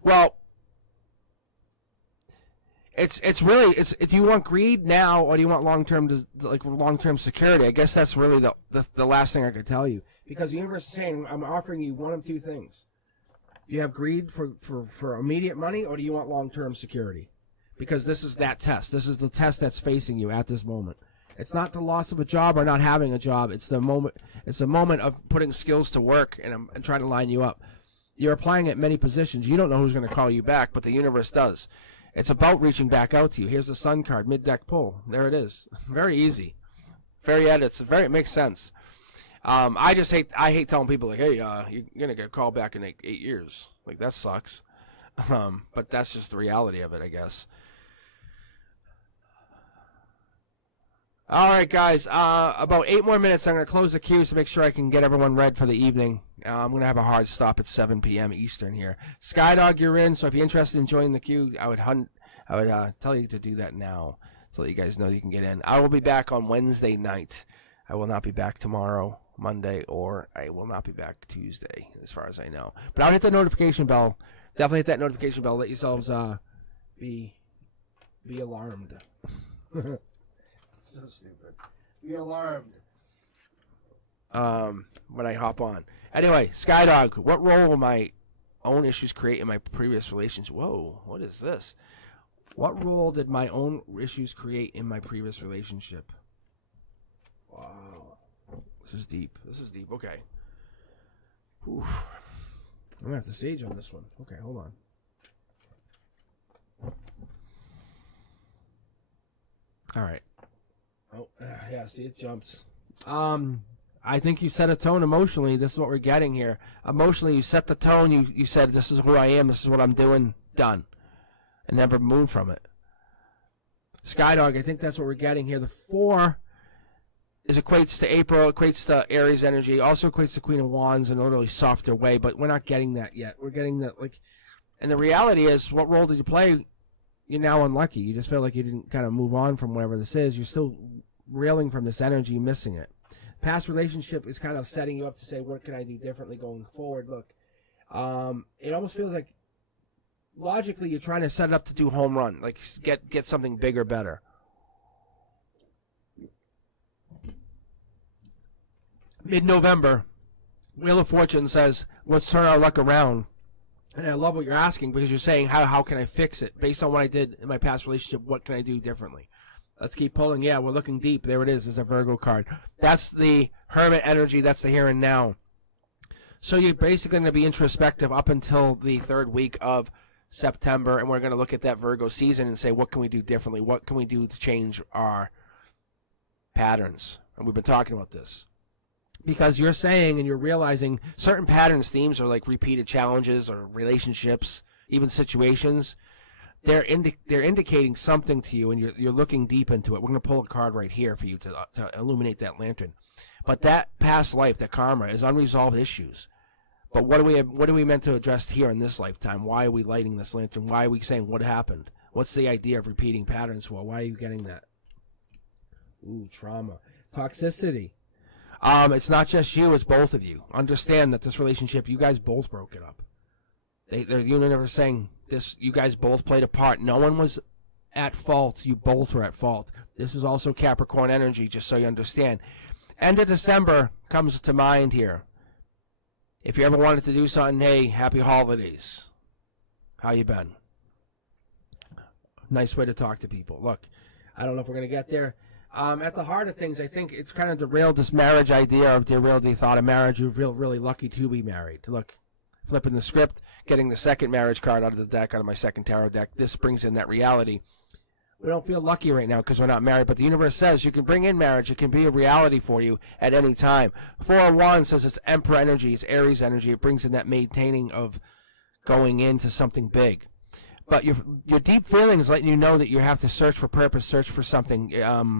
Well, it's really if you want greed now or do you want long-term security. I guess that's really the last thing I could tell you, because the universe is saying I'm offering you one of two things. Do you have greed for immediate money, or do you want long-term security? Because this is that test. This is the test that's facing you at this moment. It's not the loss of a job or not having a job. It's the moment. It's a moment of putting skills to work and trying to line you up. You're applying at many positions. You don't know who's going to call you back, but the universe does. It's about reaching back out to you. Here's the Sun card, mid-deck pull. There it is. Very easy. Very edits. It makes sense. I hate telling people, like, hey, you're going to get a call back in like 8 years. Like, that sucks. But that's just the reality of it, I guess. All right, guys. About 8 more minutes. I'm going to close the queues to make sure I can get everyone read for the evening. I'm going to have a hard stop at 7 p.m. Eastern here. Skydog, you're in. So if you're interested in joining the queue, I would tell you to do that now so that you guys know you can get in. I will be back on Wednesday night. I will not be back tomorrow, Monday, or I will not be back Tuesday, as far as I know. But I'll hit the notification bell. Definitely hit that notification bell. Let yourselves be alarmed. So stupid. Be alarmed. When I hop on. Anyway, Skydog, what role will my own issues create in my previous relationship? Whoa, what is this? What role did my own issues create in my previous relationship? Wow. This is deep. Okay. Oof. I'm going to have to sage on this one. Okay, hold on. All right. Oh, yeah, see, it jumps. I think you set a tone emotionally. This is what we're getting here. Emotionally, you set the tone. You said, this is who I am. This is what I'm doing. Done. And never moved from it. Skydog, I think that's what we're getting here. The 4 equates to April, equates to Aries energy, also equates to Queen of Wands in a really softer way, but we're not getting that yet. We're getting that, like, and the reality is, what role did you play? You're now unlucky. You just feel like you didn't kind of move on from whatever this is. You're still reeling from this energy, missing it. Past relationship is kind of setting you up to say, what can I do differently going forward? Look, it almost feels like logically you're trying to set it up to do home run, like get something bigger, better. Mid-November, Wheel of Fortune says, let's turn our luck around. And I love what you're asking, because you're saying, how can I fix it? Based on what I did in my past relationship, what can I do differently? Let's keep pulling. Yeah, we're looking deep. There it is. There's a Virgo card. That's the Hermit energy. That's the here and now. So you're basically going to be introspective up until the 3rd week of September, and we're going to look at that Virgo season and say, what can we do differently? What can we do to change our patterns? And we've been talking about this. Because you're saying and you're realizing certain patterns, themes, are like repeated challenges or relationships, even situations. They're indicating something to you, and you're looking deep into it. We're going to pull a card right here for you to illuminate that lantern. But that past life, that karma, is unresolved issues. But what are we meant to address here in this lifetime? Why are we lighting this lantern? Why are we saying what happened? What's the idea of repeating patterns for? Why are you getting that? Ooh, trauma. Toxicity. It's not just you, it's both of you. Understand that this relationship, you guys both broke it up. The universe is saying this, you guys both played a part. No one was at fault. You both were at fault. This is also Capricorn energy, just so you understand. End of December comes to mind here. If you ever wanted to do something, hey, happy holidays. How you been? Nice way to talk to people. Look, I don't know if we're going to get there. At the heart of things, I think it's kind of derailed this marriage idea of derailed the thought of marriage. You feel really lucky to be married. Look, flipping the script, getting the second marriage card out of the deck, out of my second tarot deck, this brings in that reality. We don't feel lucky right now because we're not married, but the universe says you can bring in marriage. It can be a reality for you at any time. 4 of Wands says it's Emperor energy, it's Aries energy. It brings in that maintaining of going into something big. But your deep feelings letting you know that you have to search for purpose, search for something,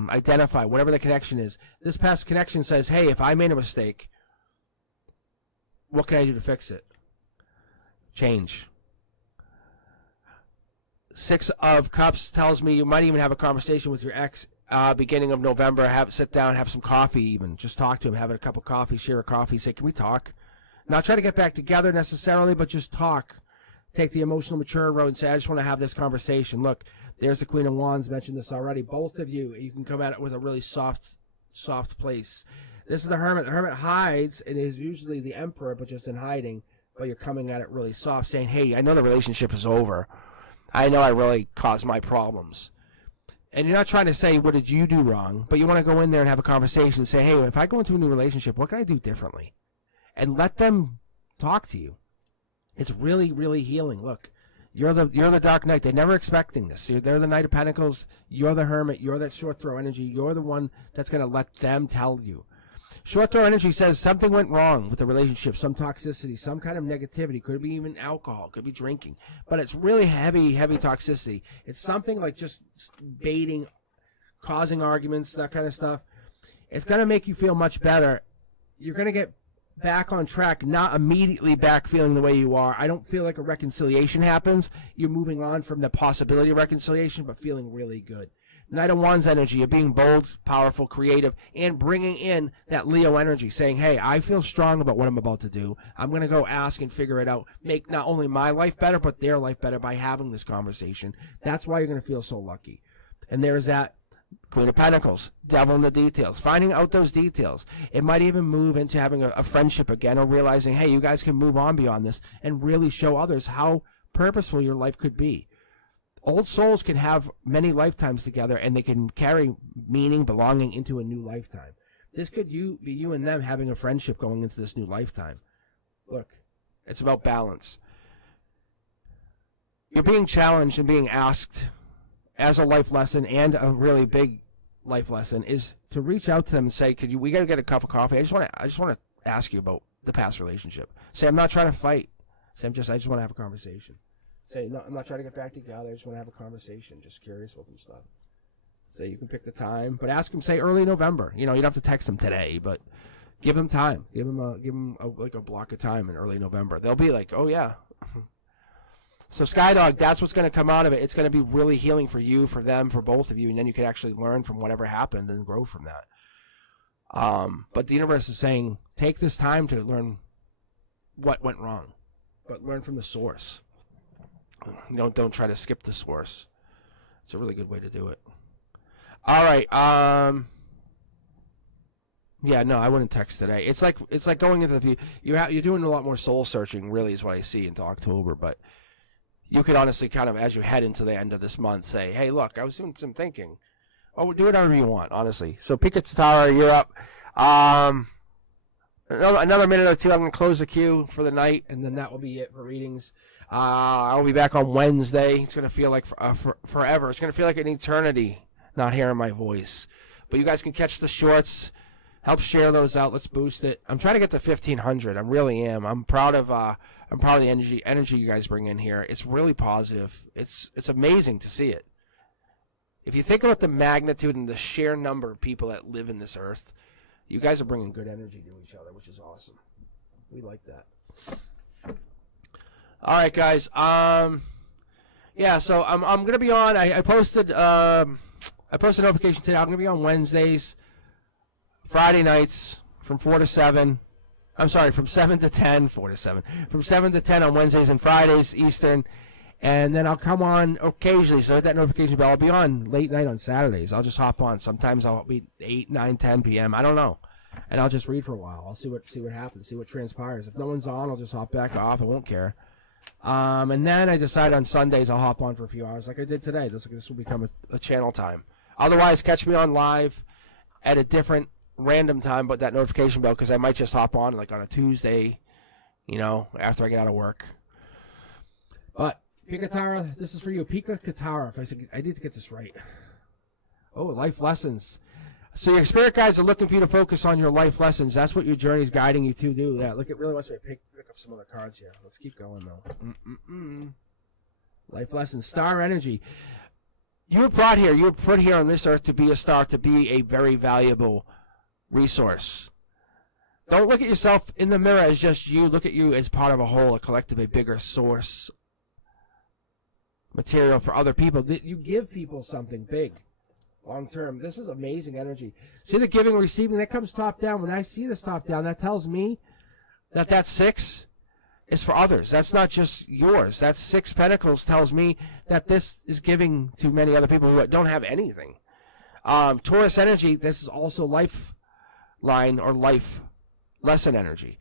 identify, whatever the connection is. This past connection says, hey, if I made a mistake, what can I do to fix it? Change. 6 of Cups tells me you might even have a conversation with your ex beginning of November. Sit down, have some coffee even. Just talk to him, have a cup of coffee, share a coffee, say, can we talk? Not try to get back together necessarily, but just talk. Take the emotional mature road and say, I just want to have this conversation. Look, there's the Queen of Wands, mentioned this already. Both of you can come at it with a really soft place. This is the Hermit. The Hermit hides and is usually the Emperor, but just in hiding. But you're coming at it really soft, saying, hey, I know the relationship is over. I know I really caused my problems. And you're not trying to say, what did you do wrong? But you want to go in there and have a conversation and say, hey, if I go into a new relationship, what can I do differently? And let them talk to you. It's really, really healing. Look, You're the Dark Knight. They're never expecting this. They're the Knight of Pentacles. You're the Hermit. You're that short throw energy. You're the one that's going to let them tell you. Short throw energy says something went wrong with the relationship, some toxicity, some kind of negativity. Could be even alcohol, could be drinking. But it's really heavy toxicity. It's something like just baiting, causing arguments, that kind of stuff. It's going to make you feel much better. You're going to get back on track, not immediately back feeling the way you are. I don't feel like a reconciliation happens. You're moving on from the possibility of reconciliation, but feeling really good. Knight of Wands energy, you're being bold, powerful, creative, and bringing in that Leo energy, saying, hey, I feel strong about what I'm about to do. I'm going to go ask and figure it out, make not only my life better, but their life better by having this conversation. That's why you're going to feel so lucky. And there's that Queen of Pentacles, devil in the details, finding out those details. It might even move into having a friendship again, or realizing, hey, you guys can move on beyond this and really show others how purposeful your life could be. Old souls can have many lifetimes together, and they can carry meaning, belonging into a new lifetime. This could be you and them having a friendship going into this new lifetime. Look, it's about balance. You're being challenged and being asked as a life lesson, and a really big life lesson, is to reach out to them and say, we got to get a cup of coffee. I just want to ask you about the past relationship. Say, I'm not trying to fight. Say, I just want to have a conversation. Say, no, I'm not trying to get back together. I just want to have a conversation. Just curious about some stuff. Say, you can pick the time, but ask them, say, early November. You don't have to text them today, but give them time. Give them a block of time in early November. They'll be like, oh, yeah. So, Skydog, that's what's going to come out of it. It's going to be really healing for you, for them, for both of you, and then you can actually learn from whatever happened and grow from that. But the universe is saying, take this time to learn what went wrong, but learn from the source. Don't try to skip the source. It's a really good way to do it. All right. Yeah, no, I wouldn't text today. It's like going into the you're doing a lot more soul searching. Really, is what I see into October. But you could honestly kind of, as you head into the end of this month, say, hey, look, I was doing some thinking. Oh, do whatever you want, honestly. So, Pika Tatara, you're up. Another minute or two. I'm going to close the queue for the night, and then that will be it for readings. I'll be back on Wednesday. It's going to feel like forever. It's going to feel like an eternity not hearing my voice. But you guys can catch the shorts. Help share those out. Let's boost it. I'm trying to get to 1,500. I really am. I'm proud of the energy you guys bring in here. It's really positive. It's amazing to see it. If you think about the magnitude and the sheer number of people that live in this earth, you guys are bringing good energy to each other, which is awesome. We like that. All right, guys. Yeah. So I'm gonna be on. I posted a notification today. I'm gonna be on Wednesdays, Friday nights from 4 to 7. I'm sorry, from 7 to 10. 4 to 7. From 7 to 10 on Wednesdays and Fridays Eastern, and then I'll come on occasionally. So hit that notification bell. I'll be on late night on Saturdays. I'll just hop on. Sometimes I'll be 8, 9, 10 p.m. I don't know. And I'll just read for a while. I'll see what happens, see what transpires. If no one's on, I'll just hop back off. I won't care. And then I decide on Sundays I'll hop on for a few hours like I did today. This will become a channel time. Otherwise, catch me on live at a different random time, but that notification bell, because I might just hop on like on a Tuesday, after I get out of work. But Pika Katara, this is for you. Pika Katara. I need to get this right. Oh, life lessons. So your spirit guides are looking for you to focus on your life lessons. That's what your journey is guiding you to do. That. Look, it really wants me to pick up some other cards here. Let's keep going, though. Life lessons. Star energy. You were put here on this earth to be a star, to be a very valuable resource. Don't look at yourself in the mirror as just you. Look at you as part of a whole, a collective, a bigger source material for other people. You give people something big. Long term. This is amazing energy. See the giving and receiving? That comes top down. When I see this top down, that tells me that 6 is for others. That's not just yours. That 6 pentacles tells me that this is giving to many other people who don't have anything. Taurus energy, this is also lifeline or life lesson energy.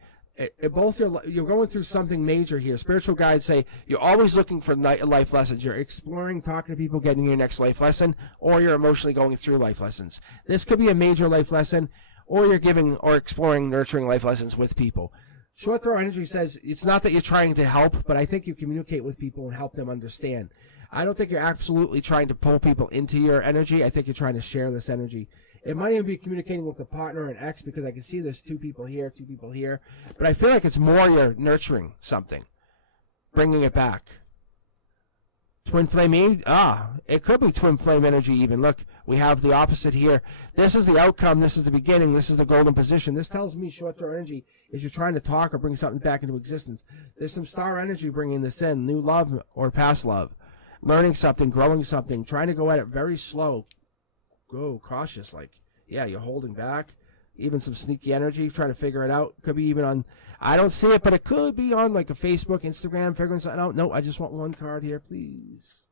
Both you're going through something major here. Spiritual guides say you're always looking for life lessons. You're exploring, talking to people, getting your next life lesson, or you're emotionally going through life lessons. This could be a major life lesson, or you're giving or exploring, nurturing life lessons with people. Short throw energy says it's not that you're trying to help, but I think you communicate with people and help them understand. I don't think you're absolutely trying to pull people into your energy. I think you're trying to share this energy. It might even be communicating with a partner or an ex, because I can see there's 2 people here, 2 people here. But I feel like it's more you're nurturing something, bringing it back. Twin flame, it could be twin flame energy even. Look, we have the opposite here. This is the outcome. This is the beginning. This is the golden position. This tells me short-term energy is you're trying to talk or bring something back into existence. There's some star energy bringing this in, new love or past love, learning something, growing something, trying to go at it very slow. Go cautious, like, yeah, you're holding back. Even some sneaky energy, trying to figure it out. Could be even on, I don't see it, but it could be on like a Facebook, Instagram, figuring something out. No, I just want one card here, please.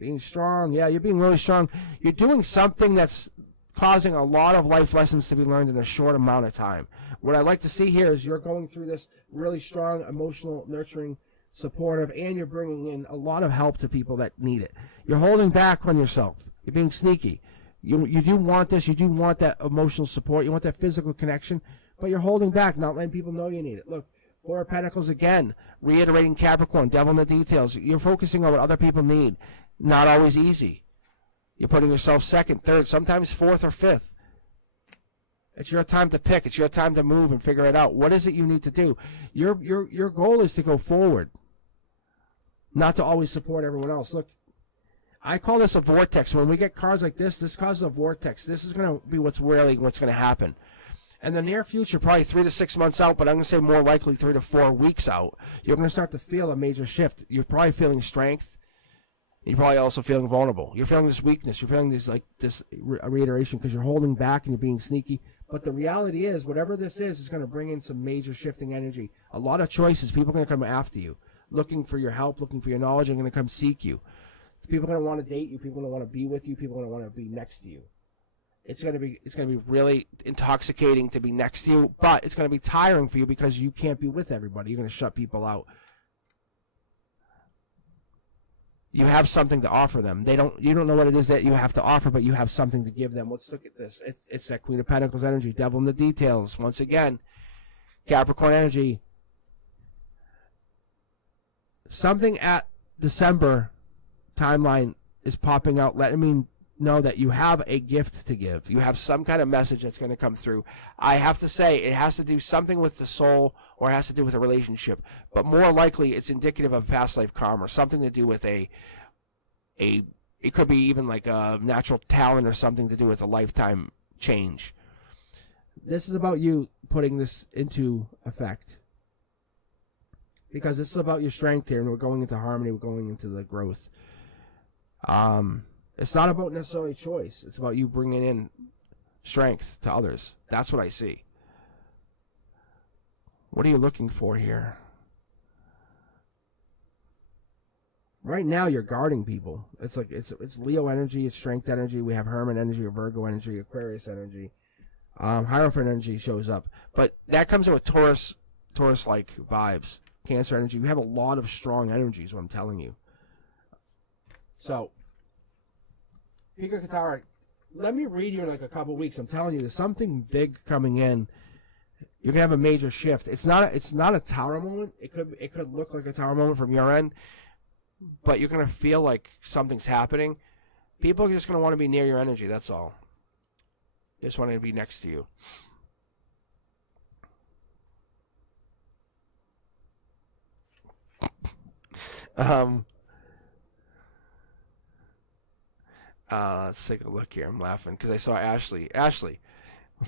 Being strong. Yeah, you're being really strong. You're doing something that's causing a lot of life lessons to be learned in a short amount of time. What I'd like to see here is you're going through this really strong, emotional, nurturing, supportive, and you're bringing in a lot of help to people that need it. You're holding back on yourself. You're being sneaky. You do want this. You do want that emotional support. You want that physical connection, but you're holding back, not letting people know you need it. Look, 4 of Pentacles again, reiterating Capricorn, devil in the details. You're focusing on what other people need. Not always easy. You're putting yourself second, third, sometimes fourth or fifth. It's your time to pick. It's your time to move and figure it out. What is it you need to do? Your goal is to go forward, not to always support everyone else. Look, I call this a vortex. When we get cards like this causes a vortex. This is going to be what's going to happen. And the near future, probably 3 to 6 months out, but I'm going to say more likely 3 to 4 weeks out, you're going to start to feel a major shift. You're probably feeling strength. You're probably also feeling vulnerable. You're feeling this weakness. You're feeling this reiteration because you're holding back and you're being sneaky. But the reality is, whatever this is going to bring in some major shifting energy. A lot of choices. People are going to come after you, looking for your help, looking for your knowledge, and going to come seek you. People are going to want to date you. People are going to want to be with you. People are going to want to be next to you. It's going to be really intoxicating to be next to you, but it's going to be tiring for you because you can't be with everybody. You're going to shut people out. You have something to offer them. You don't know what it is that you have to offer, but you have something to give them. Let's look at this. It's that Queen of Pentacles energy, devil in the details. Once again, Capricorn energy. Something at December timeline is popping out, letting me know that you have a gift to give. You have some kind of message that's going to come through. I have to say it has to do something with the soul, or it has to do with a relationship, but more likely it's indicative of past life karma, something to do with it could be even like a natural talent or something to do with a lifetime change. This is about you putting this into effect, because this is about your strength here, and we're going into harmony, we're going into the growth. It's not about necessarily choice. It's about you bringing in strength to others. That's what I see. What are you looking for here? Right now, you're guarding people. It's like it's Leo energy, it's strength energy. We have Herman energy, or Virgo energy, Aquarius energy. Hierophant energy shows up, but that comes in with Taurus-like vibes. Cancer energy. We have a lot of strong energies. What I'm telling you. So, Pico Katara, let me read you in like a couple weeks. I'm telling you, there's something big coming in. You're gonna have a major shift. It's not a tower moment. It could look like a tower moment from your end, but you're gonna feel like something's happening. People are just gonna want to be near your energy. That's all. They just want to be next to you. Let's take a look here. I'm laughing because I saw Ashley.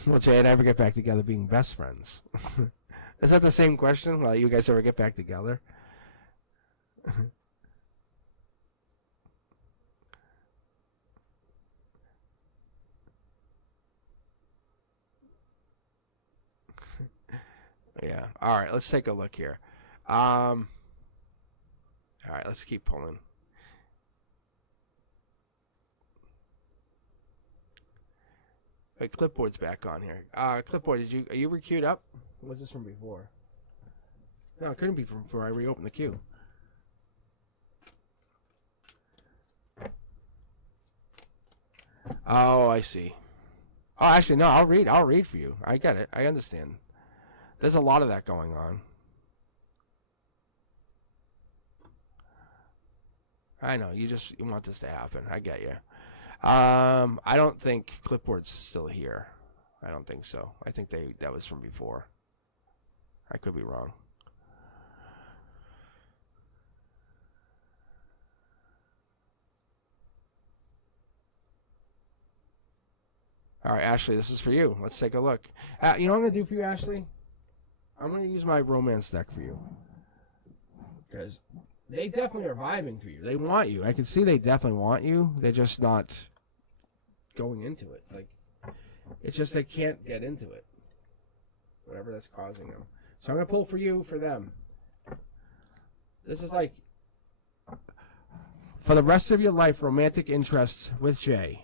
Will Jay and I ever get back together being best friends? Is that the same question? Will you guys ever get back together? Yeah. All right. Let's take a look here. All right. Let's keep pulling. Wait, clipboard's back on here. Clipboard, are you re-queued up? Or was this from before? No, it couldn't be from before I reopened the queue. Oh, I see. Oh, actually, no, I'll read for you. I get it. I understand. There's a lot of that going on. I know, you want this to happen. I get you. I don't think Clipboard's still here. I don't think so. I think that was from before. I could be wrong. All right, Ashley, this is for you. Let's take a look. You know what I'm going to do for you, Ashley? I'm going to use my romance deck for you. Because they definitely are vibing for you. They want you. I can see they definitely want you. They're just not going into it. Like, it's just they can't get into it. Whatever that's causing them. So I'm going to pull for you, for them. This is like, for the rest of your life, romantic interests with Jay.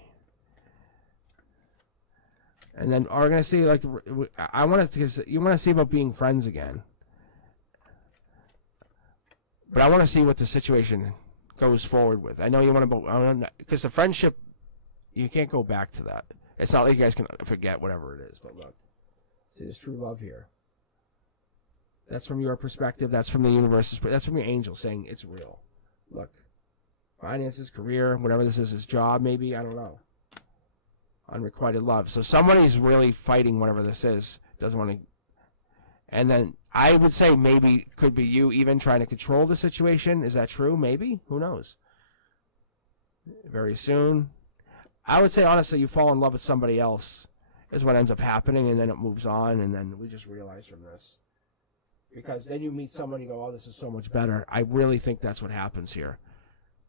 And then we're going to see, like, I want to, you want to see about being friends again. But I want to see what the situation goes forward with. I know you want to, because the friendship, you can't go back to that. It's not like you guys can forget whatever it is. But look, see, there's true love here. That's from your perspective. That's from the universe's. That's from your angel saying it's real. Look, finances, career, whatever this is, his job, maybe, I don't know. Unrequited love. So somebody's really fighting whatever this is. Doesn't want to. And then I would say maybe could be you even trying to control the situation. Is that true? Maybe. Who knows? Very soon. I would say honestly, you fall in love with somebody else is what ends up happening, and then it moves on, and then we just realize from this. Because then you meet someone, you go, oh, this is so much better. I really think that's what happens here.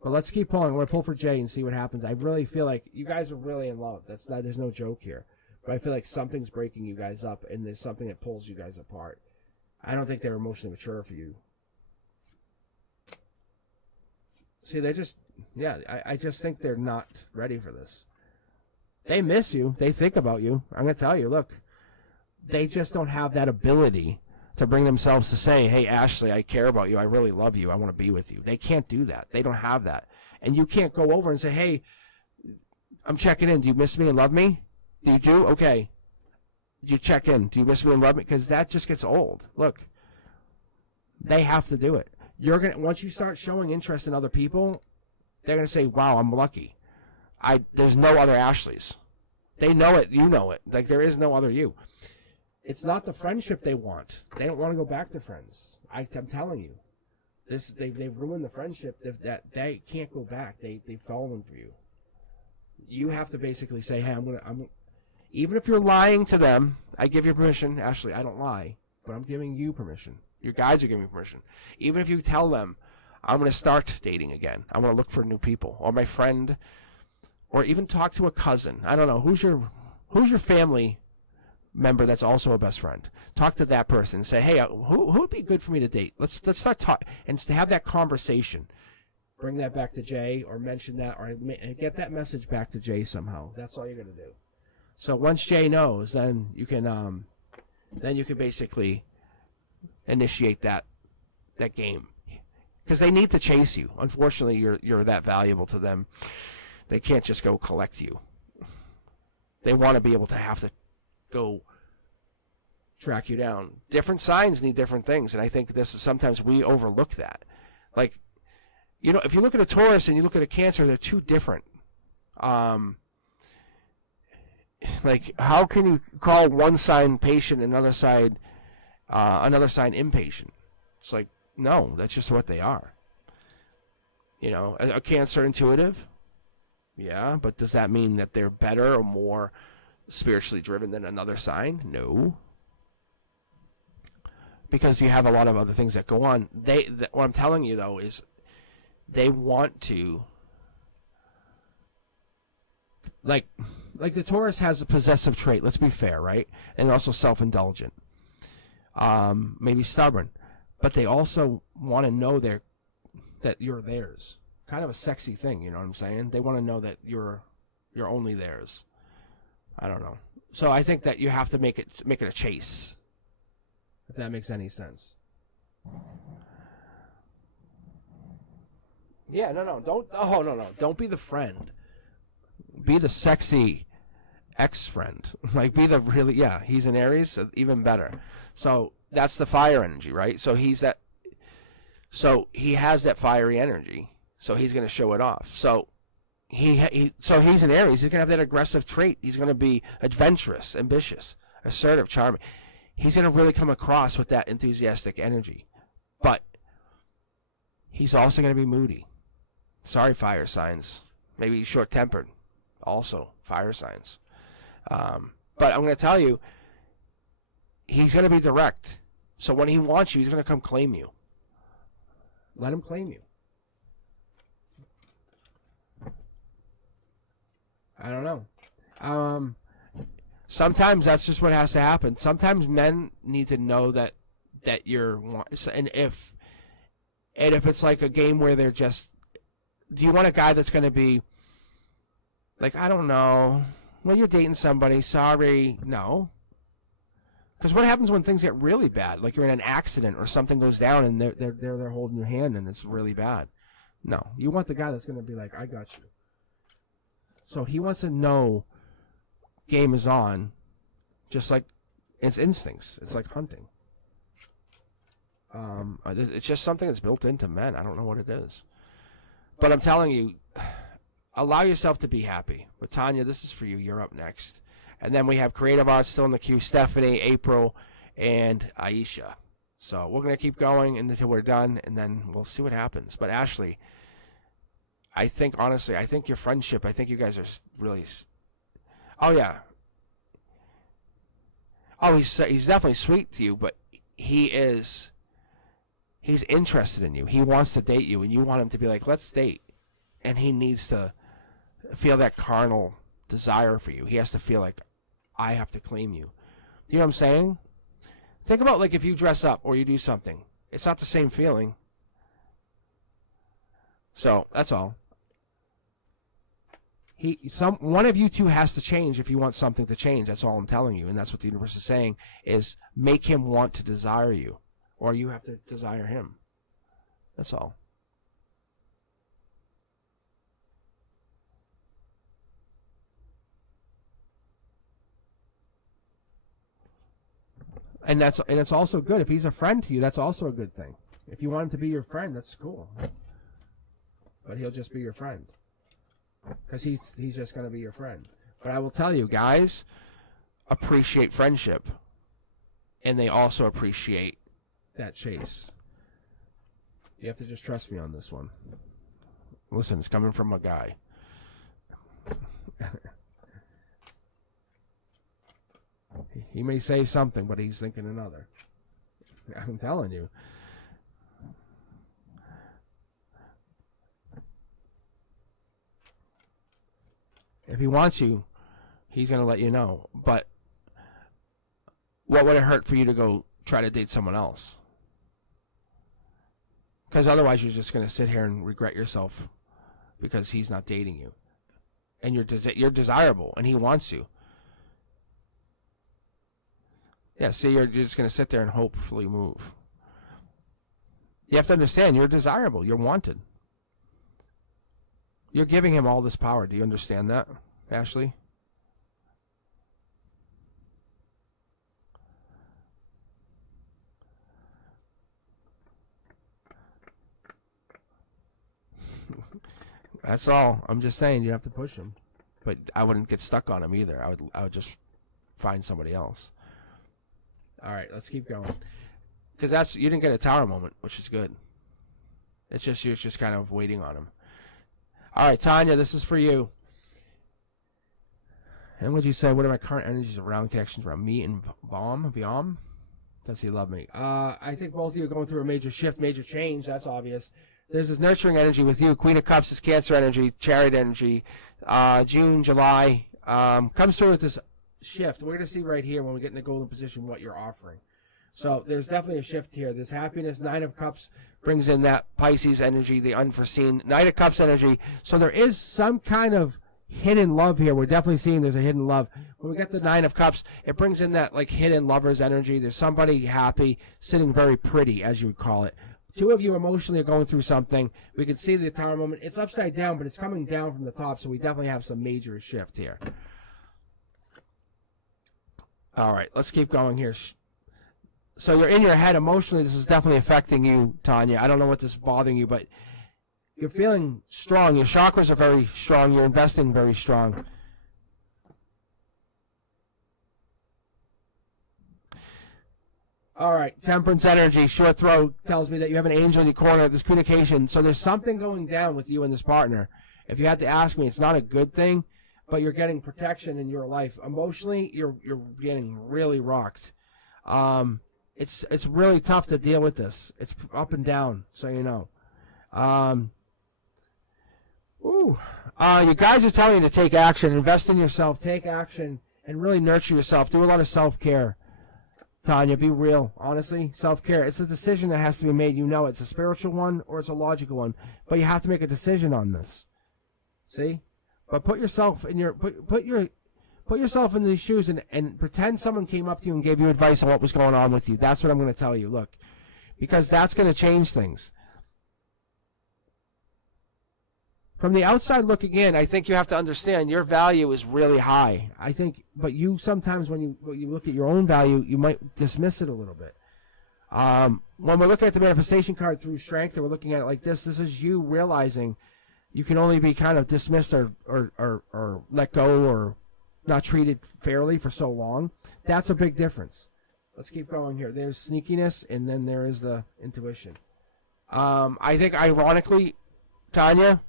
But let's keep pulling. I'm going to pull for Jay and see what happens. I really feel like you guys are really in love. There's no joke here. But I feel like something's breaking you guys up, and there's something that pulls you guys apart. I don't think they're emotionally mature for you. See, they're just, yeah, I just think they're not ready for this. They miss you. They think about you. I'm going to tell you, look, they just don't have that ability to bring themselves to say, hey, Ashley, I care about you. I really love you. I want to be with you. They can't do that. They don't have that. And you can't go over and say, hey, I'm checking in. Do you miss me and love me? Do you do? Okay. Do you check in? Do you miss me and love me? Because that just gets old. Look, they have to do it. Once you start showing interest in other people, they're going to say, wow, I'm lucky. There's no other Ashleys. They know it. You know it. Like, there is no other you. It's not the friendship they want. They don't want to go back to friends. I'm telling you, they've ruined the friendship. That they can't go back. They've fallen for you. You have to basically say, hey, even if you're lying to them, I give you permission. Ashley, I don't lie, but I'm giving you permission. Your guides are giving me permission. Even if you tell them, I'm going to start dating again. I want to look for new people, or my friend, or even talk to a cousin. I don't know who's your family member that's also a best friend. Talk to that person and say, hey, who would be good for me to date? Let's start talk and to have that conversation. Bring that back to Jay, or mention that, or get that message back to Jay somehow. That's all you're gonna do. So once Jay knows, then you can basically initiate that game, because they need to chase you. Unfortunately, you're that valuable to them. They can't just go collect you. They want to be able to have to go track you down. Different signs need different things, and I think this is sometimes we overlook that. Like, if you look at a Taurus and you look at a Cancer, they're two different. Like, how can you call one sign patient and another sign impatient? It's like, no, that's just what they are. A Cancer intuitive, yeah, but does that mean that they're better or more spiritually driven than another sign? No. Because you have a lot of other things that go on. What I'm telling you, though, is they want to, like the Taurus has a possessive trait, let's be fair, right? And also self-indulgent. Maybe stubborn. But they also want to know that you're theirs. Kind of a sexy thing, you know what I'm saying? They want to know that you're only theirs. I don't know. So I think that you have to make it a chase. If that makes any sense. Yeah, no. Don't be the friend. Be the sexy ex-friend. Like, be the really, yeah, he's an Aries, so even better. So that's the fire energy, right? So he has that fiery energy, so he's going to show it off. So so he's an Aries. He's going to have that aggressive trait. He's going to be adventurous, ambitious, assertive, charming. He's going to really come across with that enthusiastic energy. But he's also going to be moody. Sorry, fire signs. Maybe short-tempered. Also, fire signs. But I'm going to tell you, he's going to be direct. So when he wants you, he's going to come claim you. Let him claim you. I don't know. Sometimes that's just what has to happen. Sometimes men need to know that you're, and if it's like a game where they're just, do you want a guy that's going to be like, I don't know, well, you're dating somebody, sorry, no. Because what happens when things get really bad? Like you're in an accident or something goes down and they're holding your hand and it's really bad. No, you want the guy that's going to be like, I got you. So he wants to know game is on, just like it's instincts. It's like hunting. It's just something that's built into men. I don't know what it is. But I'm telling you, allow yourself to be happy. But Tanya, this is for you. You're up next. And then we have Creative Arts still in the queue. Stephanie, April, and Aisha. So we're going to keep going until we're done, and then we'll see what happens. But Ashley, I think, honestly, I think your friendship, I think you guys are really... Oh, yeah. Oh, he's definitely sweet to you, but he's interested in you. He wants to date you, and you want him to be like, let's date. And he needs to feel that carnal desire for you. He has to feel like, I have to claim you. You know what I'm saying? Think about, like, if you dress up or you do something. It's not the same feeling. So, that's all. One of you two has to change if you want something to change. That's all I'm telling you. And that's what the universe is saying, is make him want to desire you. Or you have to desire him. That's all. And it's also good. If he's a friend to you, that's also a good thing. If you want him to be your friend, that's cool. But he'll just be your friend. Because he's just going to be your friend. But I will tell you, guys appreciate friendship. And they also appreciate that chase. You have to just trust me on this one. Listen, it's coming from a guy. He may say something, but he's thinking another. I'm telling you. If he wants you, he's going to let you know. But what would it hurt for you to go try to date someone else? Because otherwise you're just going to sit here and regret yourself because he's not dating you. And you're desirable, and he wants you. Yeah, see, you're just going to sit there and hopefully move. You have to understand, you're desirable. You're wanted. You're giving him all this power. Do you understand that, Ashley? That's all. I'm just saying you have to push him. But I wouldn't get stuck on him either. I would just find somebody else. All right, let's keep going. Because you didn't get a tower moment, which is good. It's just you're just kind of waiting on him. All right, Tanya, this is for you. And what you say? What are my current energies around connections around me and Viom? Does he love me? I think both of you are going through a major shift, major change. That's obvious. There's this nurturing energy with you. Queen of Cups is Cancer energy, Chariot energy. June, July comes through with this shift. We're going to see right here when we get in the golden position what you're offering. So there's definitely a shift here. This happiness, Nine of Cups brings in that Pisces energy, the unforeseen. Knight of Cups energy. So there is some kind of hidden love here. We're definitely seeing there's a hidden love. When we get the Nine of Cups, it brings in that like hidden lover's energy. There's somebody happy, sitting very pretty, as you would call it. Two of you emotionally are going through something. We can see the tower moment. It's upside down, but it's coming down from the top, so we definitely have some major shift here. All right, let's keep going here. So you're in your head emotionally. This is definitely affecting you, Tanya. I don't know what this is bothering you, but you're feeling strong. Your chakras are very strong. You're investing very strong. All right, temperance energy, short throw tells me that you have an angel in your corner. There's communication. So there's something going down with you and this partner. If you had to ask me, it's not a good thing, but you're getting protection in your life. Emotionally, you're getting really rocked. It's really tough to deal with this. It's up and down, so you know. You guys are telling you to take action, invest in yourself, take action, and really nurture yourself. Do a lot of self-care. Tanya, be real. Honestly, self-care. It's a decision that has to be made. You know, it's a spiritual one or it's a logical one, but you have to make a decision on this. See? But put yourself in put yourself in these shoes and pretend someone came up to you and gave you advice on what was going on with you. That's what I'm going to tell you. Look, because that's going to change things. From the outside looking in, I think you have to understand your value is really high. I think, but you sometimes when you look at your own value, you might dismiss it a little bit. When we're looking at the manifestation card through strength, and we're looking at it like this is you realizing you can only be kind of dismissed or let go or not treated fairly for so long. That's a big difference. Let's keep going here. There's sneakiness, and then there is the intuition. I think, ironically, Tanya,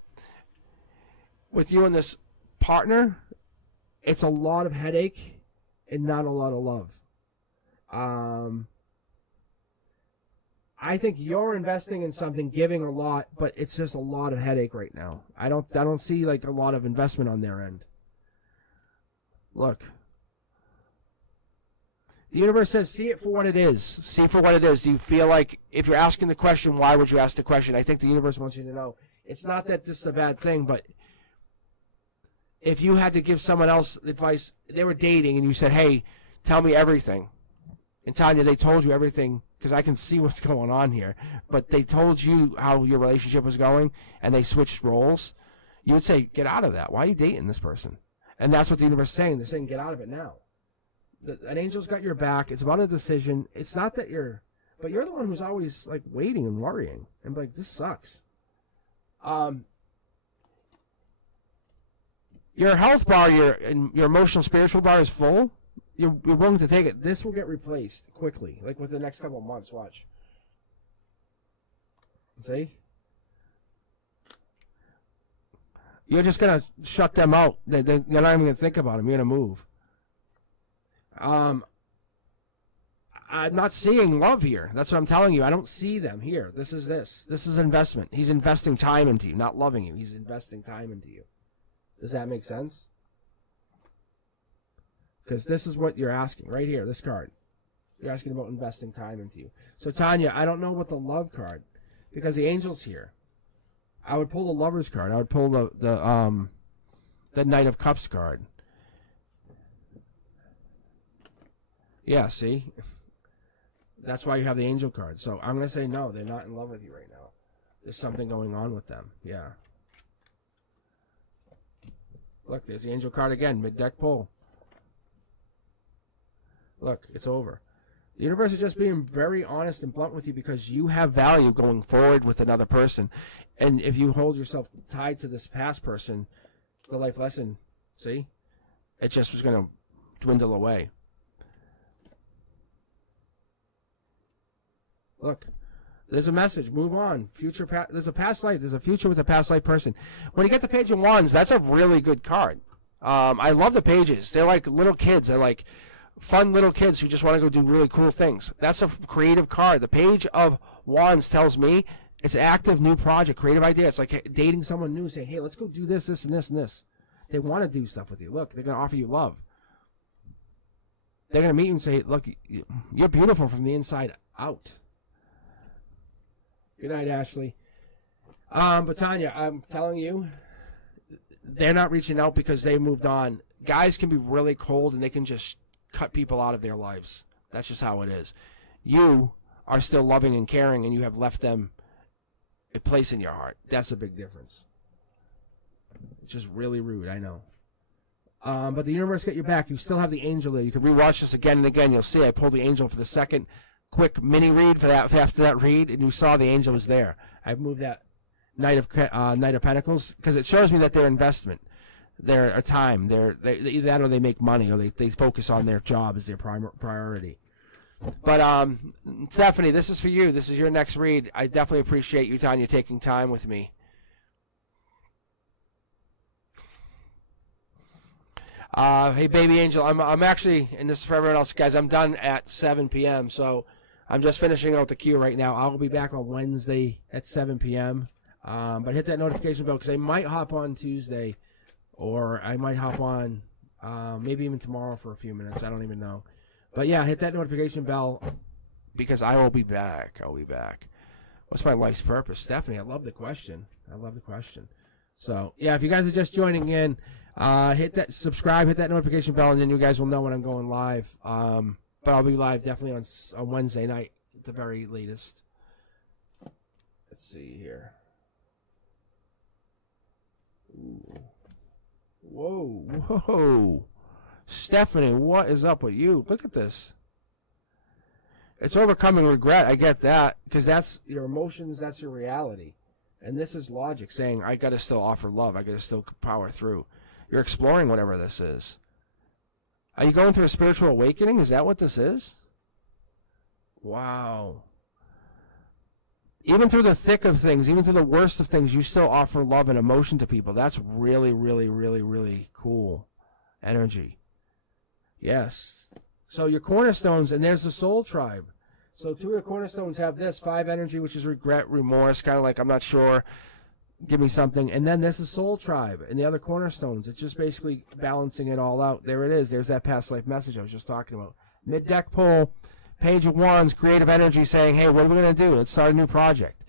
with you and this partner, it's a lot of headache and not a lot of love. I think you're investing in something, giving a lot, but it's just a lot of headache right now. I don't see like a lot of investment on their end. Look. The universe says, see it for what it is. See it for what it is. Do you feel like, if you're asking the question, why would you ask the question? I think the universe wants you to know. It's not that this is a bad thing, but if you had to give someone else advice, they were dating, and you said, hey, tell me everything. And Tanya, they told you everything, because I can see what's going on here, but they told you how your relationship was going, and they switched roles. You would say, get out of that. Why are you dating this person? And that's what the universe is saying. They're saying, get out of it now. An angel's got your back. It's about a decision. It's not that but you're the one who's always like waiting and worrying. And like, this sucks. Your health bar, your emotional, spiritual bar is full. You're willing to take it. This will get replaced quickly, like within the next couple of months. Watch. See? You're just going to shut them out. You're not even going to think about them. You're going to move. I'm not seeing love here. That's what I'm telling you. I don't see them here. This is investment. He's investing time into you, not loving you. He's investing time into you. Does that make sense? Because this is what you're asking right here, this card. You're asking about investing time into you. So, Tanya, I don't know what the love card, because the angel's here. I would pull the Lover's card. I would pull the Knight of Cups card. Yeah, see? That's why you have the angel card. So I'm going to say no, they're not in love with you right now. There's something going on with them. Yeah. Look, there's the angel card again, mid-deck pull. Look, it's over. The universe is just being very honest and blunt with you because you have value going forward with another person. And if you hold yourself tied to this past person, the life lesson, see? It just was going to dwindle away. Look, there's a message. Move on. There's a past life. There's a future with a past life person. When you get the Page of Wands, that's a really good card. I love the pages. They're like little kids. They're like fun little kids who just want to go do really cool things. That's a creative card. The Page of Wands tells me it's an active new project, creative idea. It's like dating someone new, saying, hey, let's go do this, this, and this, and this. They want to do stuff with you. Look, they're going to offer you love. They're going to meet you and say, look, you're beautiful from the inside out. Good night, Ashley. But Tanya, I'm telling you, they're not reaching out because they moved on. Guys can be really cold and they can just cut people out of their lives. That's just how it is. You are still loving and caring, and you have left them a place in your heart. That's a big difference. It's just really rude, I know. But the universe got your back. You still have the angel there. You can rewatch this again and again. You'll see I pulled the angel for the second quick mini read for that after that read, and you saw the angel was there. I moved that Knight of Pentacles because it shows me that their investment, their time, they either that or they make money or they focus on their job as their priority. But Stephanie, this is for you. This is your next read. I definitely appreciate you, Tanya, taking time with me. Hey, baby angel, I'm actually, and this is for everyone else, guys. I'm done at 7 p.m. So I'm just finishing out the queue right now. I'll be back on Wednesday at 7 p.m. But hit that notification bell because I might hop on Tuesday, or I might hop on maybe even tomorrow for a few minutes. I don't even know. But yeah, hit that notification bell because I will be back. I'll be back. What's my life's purpose, Stephanie? I love the question. So yeah, if you guys are just joining in, hit that subscribe, hit that notification bell, and then you guys will know when I'm going live. But I'll be live definitely on Wednesday night at the very latest. Let's see here. Ooh. Whoa. Stephanie, what is up with you? Look at this. It's overcoming regret. I get that because that's your emotions, that's your reality. And this is logic saying, I got to still offer love. I got to still power through. You're exploring whatever this is. Are you going through a spiritual awakening? Is that what this is? Wow. Even through the thick of things, even through the worst of things, you still offer love and emotion to people. That's really, really, really, really cool energy. Yes. So your cornerstones, and there's the soul tribe. So 2 of your cornerstones have this, 5 energy, which is regret, remorse, kind of like, I'm not sure, give me something. And then this is soul tribe, and the other cornerstones. It's just basically balancing it all out. There it is. There's that past life message I was just talking about. Mid-deck pull, Page of Wands, creative energy saying, hey, what are we going to do? Let's start a new project.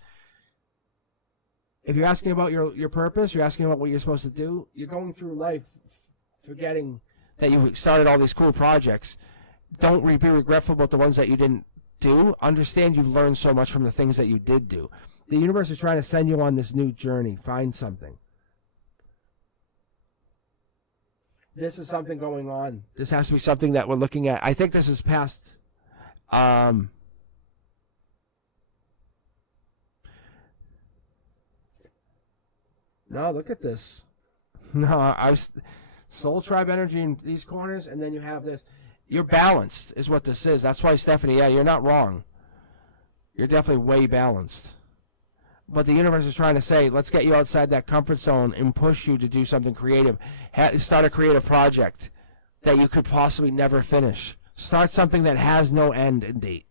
If you're asking about your purpose, you're asking about what you're supposed to do, you're going through life forgetting that you started all these cool projects. Don't be regretful about the ones that you didn't do. Understand you've learned so much from the things that you did do. The universe is trying to send you on this new journey. Find something. This is something going on. This has to be something that we're looking at. I think this is past. No, look at this. No, I was soul tribe energy in these corners, and then you have this. You're balanced, is what this is. That's why, Stephanie, yeah, you're not wrong. You're definitely way balanced. But the universe is trying to say, let's get you outside that comfort zone and push you to do something creative. Start a creative project that you could possibly never finish. Start something that has no end and date.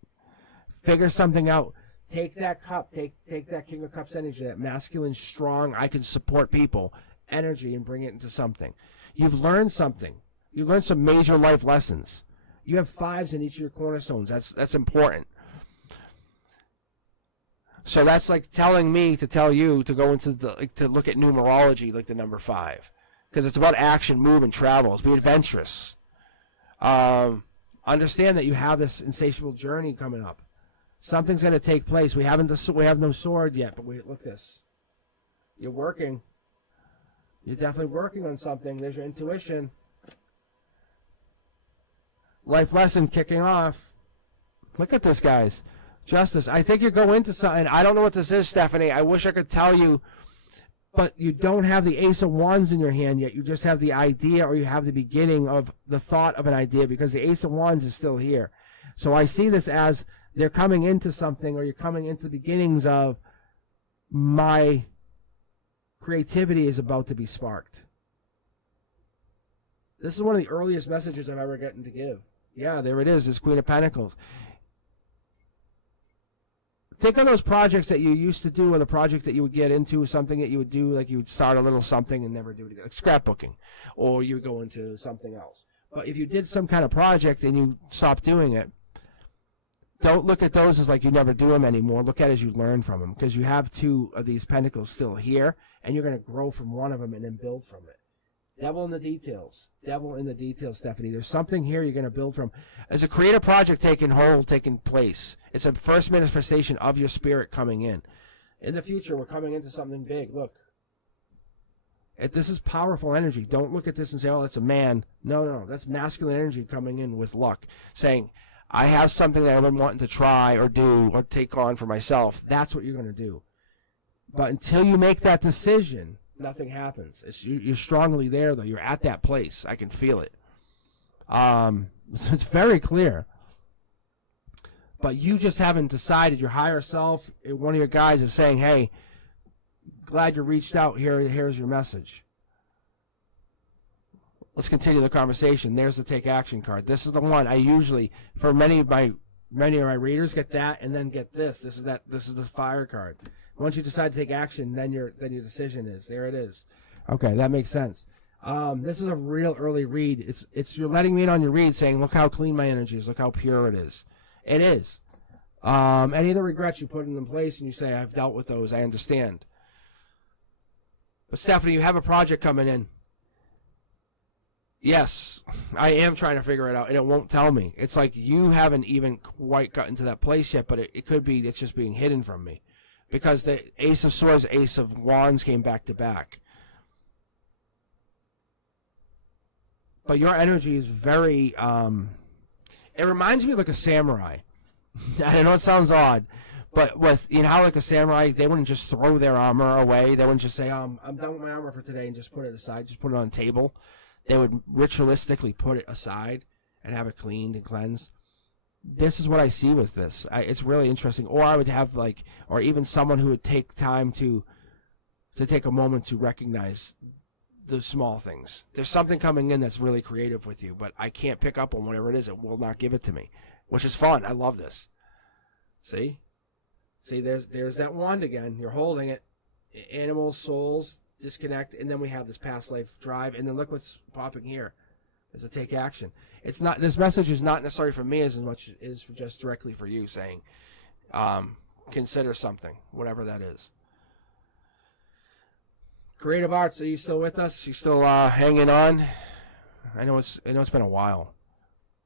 Figure something out. Take that cup, take that King of Cups energy, that masculine, strong, I can support people energy, and bring it into something. You've learned something. You learned some major life lessons. You have 5s in each of your cornerstones. That's important. So that's like telling me to tell you to go into to look at numerology, like the number 5, because it's about action, move, and travels. Be adventurous. Understand that you have this insatiable journey coming up. Something's going to take place. We have no sword yet, but look at this. You're working. You're definitely working on something. There's your intuition. Life lesson kicking off. Look at this, guys. Justice. I think you go into something. I don't know what this is, Stephanie. I wish I could tell you, but you don't have the Ace of Wands in your hand yet. You just have the idea, or you have the beginning of the thought of an idea, because the Ace of Wands is still here. So I see this as they're coming into something, or you're coming into the beginnings of my creativity is about to be sparked. This is one of the earliest messages I've ever gotten to give. Yeah, there it is. This Queen of Pentacles. Think of those projects that you used to do, or the project that you would get into, something that you would do, like you would start a little something and never do it again, like scrapbooking, or you would go into something else. But if you did some kind of project and you stopped doing it, don't look at those as like you never do them anymore. Look at it as you learn from them, because you have 2 of these pentacles still here, and you're going to grow from one of them and then build from it. Devil in the details. Devil in the details, Stephanie. There's something here you're going to build from. As a creative project taking place, it's a first manifestation of your spirit coming in. In the future, we're coming into something big. Look. This is powerful energy. Don't look at this and say, oh, that's a man. No, that's masculine energy coming in with luck, saying, I have something that I've been wanting to try or do or take on for myself. That's what you're going to do. But until you make that decision, nothing happens. You're strongly there, though. You're at that place. I can feel it. So it's very clear. But you just haven't decided. Your higher self, one of your guys is saying, hey, glad you reached out. Here's your message. Let's continue the conversation. There's the take action card. This is the one I usually, for many of my readers, get that and then get this. This is the fire card. Once you decide to take action, then your decision is there. It is. Okay, that makes sense. This is a real early read. It's you're letting me in on your read, saying, look how clean my energy is. Look how pure it is. It is. Any of the regrets you put in place, and you say, I've dealt with those. I understand. But Stephanie, you have a project coming in. Yes, I am trying to figure it out, and it won't tell me. It's like you haven't even quite gotten to that place yet, but it could be it's just being hidden from me. Because the Ace of Swords, Ace of Wands came back to back. But your energy is very, it reminds me of like a samurai. I know it sounds odd, but with, how like a samurai, they wouldn't just throw their armor away. They wouldn't just say, I'm done with my armor for today and just put it aside, just put it on the table. They would ritualistically put it aside and have it cleaned and cleansed. This is what I see with this. It's really interesting. Or I would have or even someone who would take time to take a moment to recognize the small things. There's something coming in that's really creative with you, but I can't pick up on whatever it is. It will not give it to me, which is fun. I love this. See, there's that wand again. You're holding it. Animals, souls, disconnect, and then we have this past life drive, and then look what's popping here. Is a take action. It's not. This message is not necessarily for me as much as it is for just directly for you, saying, consider something, whatever that is. Creative Arts, are you still with us? You still hanging on? I know it's been a while.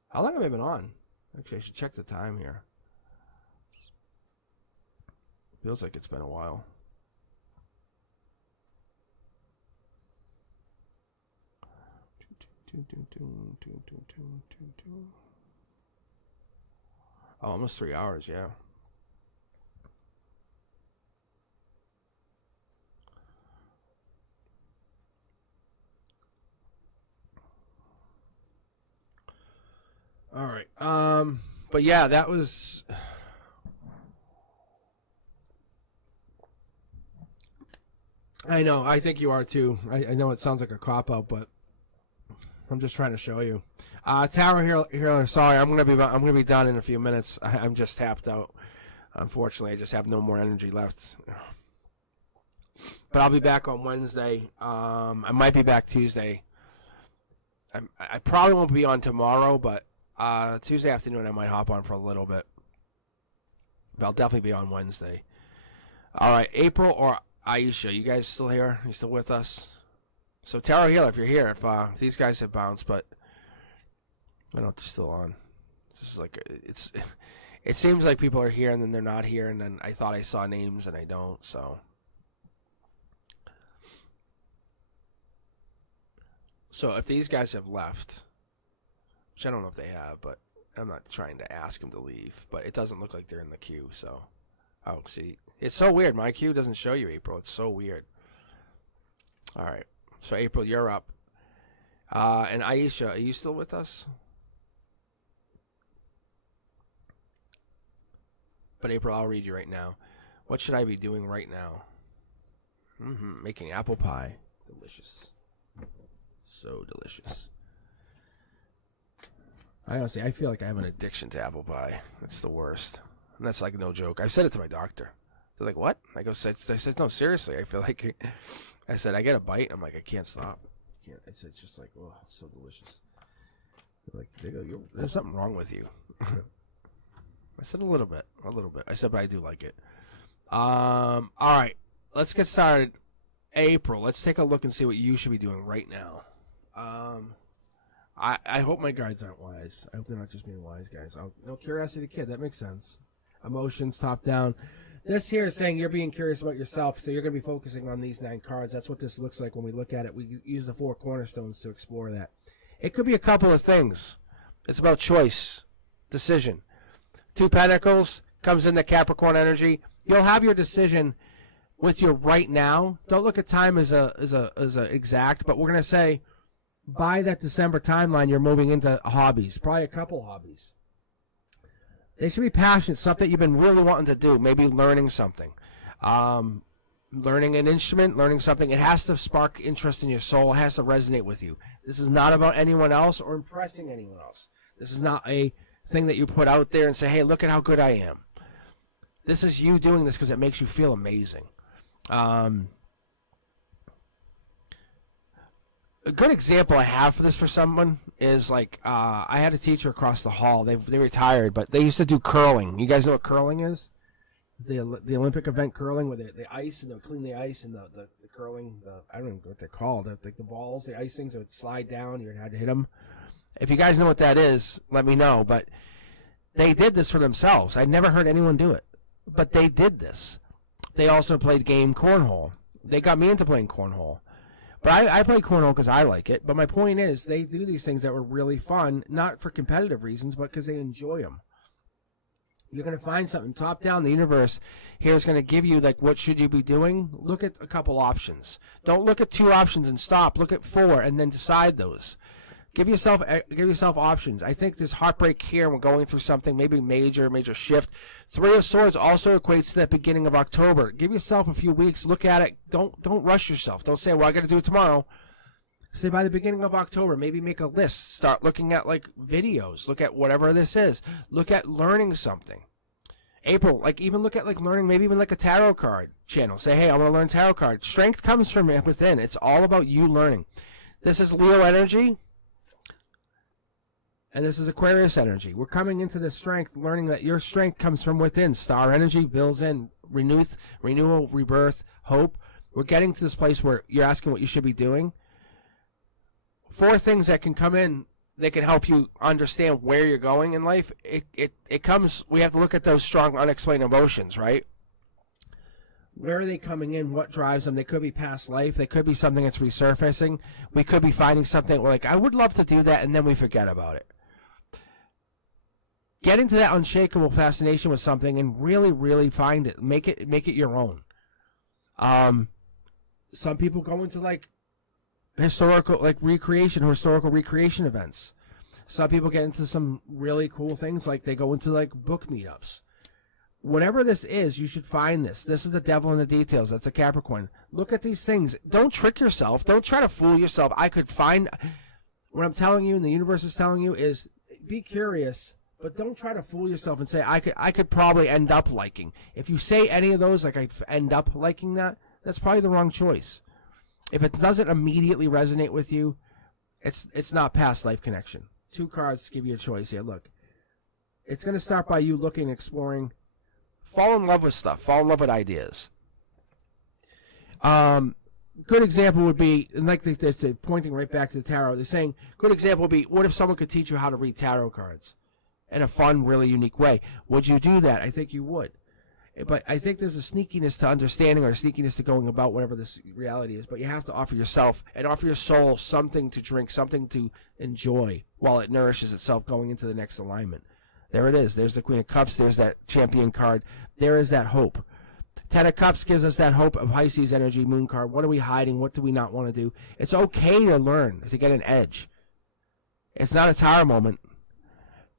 How long have I been on? Actually, I should check the time here. Feels like it's been a while. Oh, almost 3 hours, yeah. All right. But yeah, that was I know, I think you are too. I know it sounds like a cop-out, but I'm just trying to show you. Tower here. Sorry, I'm gonna be done in a few minutes. I'm just tapped out. Unfortunately, I just have no more energy left. But I'll be back on Wednesday. I might be back Tuesday. I probably won't be on tomorrow, but Tuesday afternoon I might hop on for a little bit. But I'll definitely be on Wednesday. All right, April or Aisha, you guys still here? You still with us? So Tarot Healer, if you're here, if these guys have bounced, but I don't know if they're still on. It's just like it seems like people are here and then they're not here, and then I thought I saw names and I don't. So if these guys have left, which I don't know if they have, but I'm not trying to ask them to leave, but it doesn't look like they're in the queue. So, oh, see, it's so weird. My queue doesn't show you April. It's so weird. All right. So, April, you're up. And Aisha, are you still with us? But, April, I'll read you right now. What should I be doing right now? Making apple pie. Delicious. So delicious. Honestly, I feel like I have an addiction to apple pie. That's the worst. And that's like no joke. I've said it to my doctor. They're like, what? I said, no, seriously. I feel like... I said, I get a bite, I'm like, I can't stop. It's just like, oh, it's so delicious. They're like, there's something wrong with you. I said a little bit. I said, but I do like it. All right, let's get started. April, let's take a look and see what you should be doing right now. I hope my guides aren't wise. I hope they're not just being wise guys. No, Curiosity Kid, that makes sense. Emotions, top down. This here is saying you're being curious about yourself, so you're going to be focusing on these 9 cards. That's what this looks like when we look at it. We use the 4 cornerstones to explore that. It could be a couple of things. It's about choice, decision. 2 Pentacles comes into Capricorn energy. You'll have your decision with your right now. Don't look at time as a exact, but we're going to say by that December timeline, you're moving into hobbies, probably a couple hobbies. They should be passionate, something you've been really wanting to do, maybe learning something. Learning an instrument, learning something. It has to spark interest in your soul. It has to resonate with you. This is not about anyone else or impressing anyone else. This is not a thing that you put out there and say, hey, look at how good I am. This is you doing this because it makes you feel amazing. A good example I have for this for someone is like I had a teacher across the hall. They retired, but they used to do curling. You guys know what curling is? The Olympic event curling, where the ice and they'll clean the ice and the curling. I don't even know what they're called. The balls, the ice things that would slide down. You had to hit them. If you guys know what that is, let me know. But they did this for themselves. I never heard anyone do it, but they did this. They also played game cornhole. They got me into playing cornhole. But I play cornhole because I like it. But my point is, they do these things that were really fun, not for competitive reasons, but because they enjoy them. You're going to find something top down. The universe here is going to give you, like, what should you be doing? Look at a couple options. Don't look at 2 options and stop. Look at 4 and then decide those. Give yourself options. I think this heartbreak here, we're going through something, maybe major shift. 3 of Swords also equates to that beginning of October. Give yourself a few weeks. Look at it. Don't rush yourself. Don't say, well, I got to do it tomorrow. Say by the beginning of October, maybe make a list. Start looking at like videos. Look at whatever this is. Look at learning something. April, like even look at like learning, maybe even like a tarot card channel. Say, hey, I want to learn tarot cards. Strength comes from within. It's all about you learning. This is Leo energy. And this is Aquarius energy. We're coming into this strength, learning that your strength comes from within. Star energy builds in renewal, rebirth, hope. We're getting to this place where you're asking what you should be doing. 4 things that can come in, they can help you understand where you're going in life. It comes, we have to look at those strong unexplained emotions, right? Where are they coming in? What drives them? They could be past life. They could be something that's resurfacing. We could be finding something we're like, I would love to do that, and then we forget about it. Get into that unshakable fascination with something and really, really find it. Make it your own. Some people go into like historical recreation events. Some people get into some really cool things, like they go into like book meetups. Whatever this is, you should find this. This is the devil in the details. That's a Capricorn. Look at these things. Don't trick yourself. Don't try to fool yourself. What I'm telling you and the universe is telling you is be curious, but don't try to fool yourself and say, I could probably end up liking. If you say any of those, like I end up liking that, that's probably the wrong choice. If it doesn't immediately resonate with you, it's not past life connection. 2 cards give you a choice here. Look, it's going to start by you looking, exploring. Fall in love with stuff. Fall in love with ideas. Good example would be, and like they're pointing right back to the tarot, they're saying, good example would be, what if someone could teach you how to read tarot cards in a fun, really unique way? Would you do that? I think you would. But I think there's a sneakiness to understanding or a sneakiness to going about whatever this reality is. But you have to offer yourself and offer your soul something to drink, something to enjoy while it nourishes itself going into the next alignment. There it is. There's the Queen of Cups. There's that Champion card. There is that hope. 10 of Cups gives us that hope of Pisces energy, Moon card. What are we hiding? What do we not want to do? It's okay to learn, to get an edge. It's not a tower moment.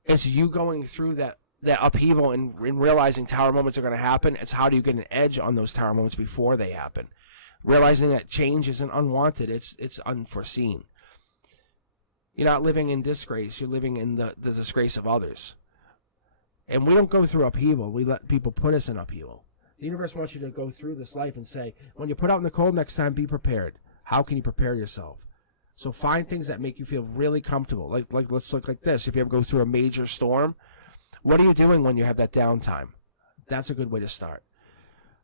It's you going through that upheaval and realizing tower moments are going to happen. It's how do you get an edge on those tower moments before they happen. Realizing that change isn't unwanted. It's unforeseen. You're not living in disgrace. You're living in the disgrace of others. And we don't go through upheaval. We let people put us in upheaval. The universe wants you to go through this life and say, when you put out in the cold next time, be prepared. How can you prepare yourself? So find things that make you feel really comfortable. Like let's look like this. If you ever go through a major storm, what are you doing when you have that downtime? That's a good way to start.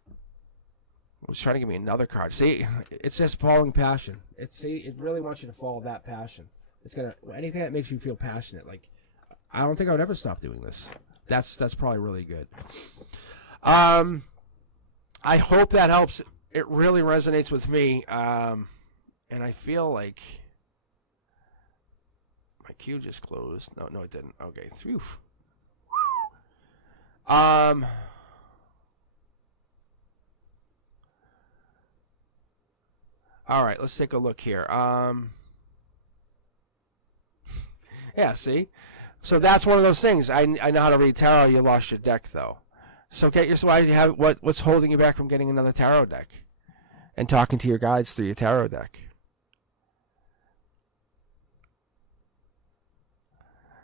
I was trying to give me another card. See, it's just following passion. It really wants you to follow that passion. It's gonna anything that makes you feel passionate. Like, I don't think I would ever stop doing this. That's probably really good. I hope that helps. It really resonates with me, and I feel like my queue just closed. No, it didn't. Okay, phew. All right, let's take a look here. Yeah, see? So that's one of those things. I know how to read tarot. You lost your deck, though. So get your, so why do you have, what's holding you back from getting another tarot deck and talking to your guides through your tarot deck?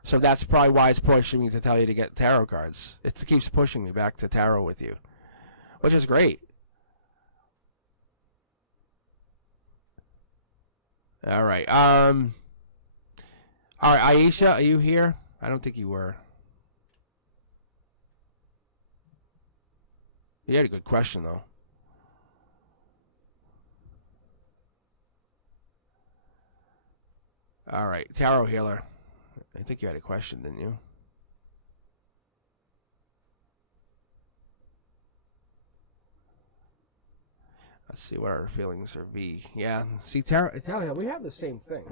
So that's probably why it's pushing me to tell you to get tarot cards. It keeps pushing me back to tarot with you, which is great. All right. All right, Aisha, are you here? I don't think you were. You had a good question, though. All right, tarot healer. I think you had a question, didn't you? Let's see what our feelings are. V. Yeah. See, tarot. We have the same thing.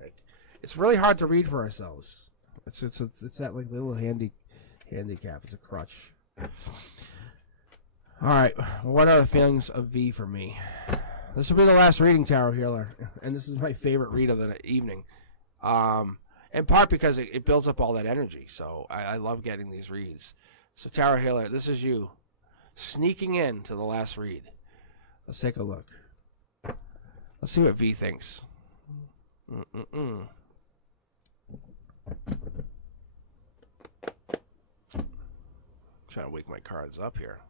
Like, it's really hard to read for ourselves. It's that like little handicap. It's a crutch. All right. What are the feelings of V for me? This will be the last reading, tarot healer, and this is my favorite read of the evening. In part because it builds up all that energy. So I love getting these reads. So tarot healer, this is you sneaking in to the last read. Let's take a look. Let's see what V thinks. Trying to wake my cards up here.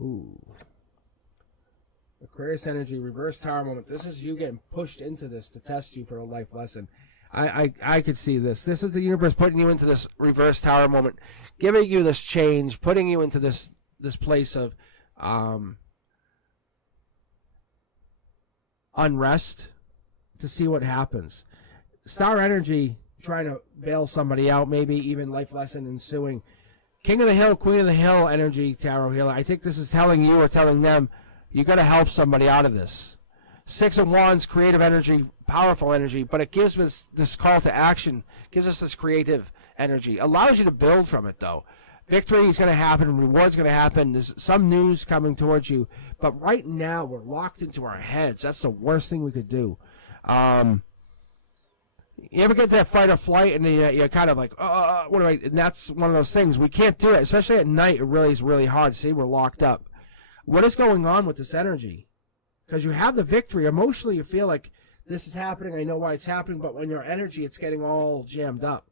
Ooh. Aquarius energy, reverse tower moment. This is you getting pushed into this to test you for a life lesson. I could see this. This is the universe putting you into this reverse tower moment, giving you this change, putting you into this place of unrest to see what happens. Star energy trying to bail somebody out, maybe even life lesson ensuing. King of the Hill, Queen of the Hill energy, tarot healer. I think this is telling you or telling them you got to help somebody out of this. Six of Wands, creative energy, powerful energy, but it gives us this call to action, gives us this creative energy, allows you to build from it, though. Victory is going to happen, reward's going to happen, there's some news coming towards you, but right now we're locked into our heads. That's the worst thing we could do. You ever get that fight or flight, and you're kind of like, what do I? And that's one of those things. We can't do it, especially at night. It really is really hard. See, we're locked up. What is going on with this energy? Because you have the victory. Emotionally, you feel like this is happening. I know why it's happening, but when your energy, it's getting all jammed up.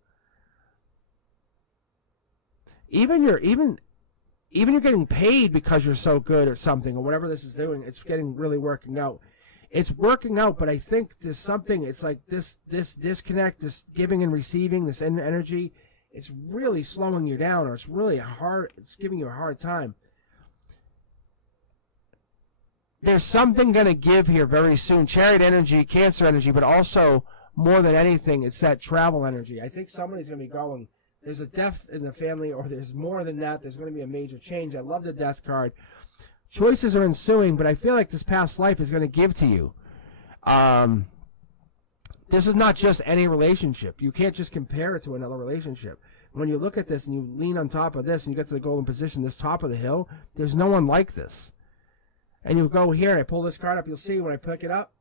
Even you're getting paid because you're so good or something, or whatever this is doing. It's getting really working out. It's working out, but I think there's something. It's like this disconnect, this giving and receiving, this energy. It's really slowing you down, or it's really hard. It's giving you a hard time. There's something going to give here very soon. Chariot energy, Cancer energy, but also, more than anything, it's that travel energy. I think somebody's going to be going. There's a death in the family, or there's more than that. There's going to be a major change. I love the death card. Choices are ensuing, but I feel like this past life is going to give to you. This is not just any relationship. You can't just compare it to another relationship. When you look at this and you lean on top of this and you get to the golden position, this top of the hill, there's no one like this. And you go here and I pull this card up, you'll see when I pick it up,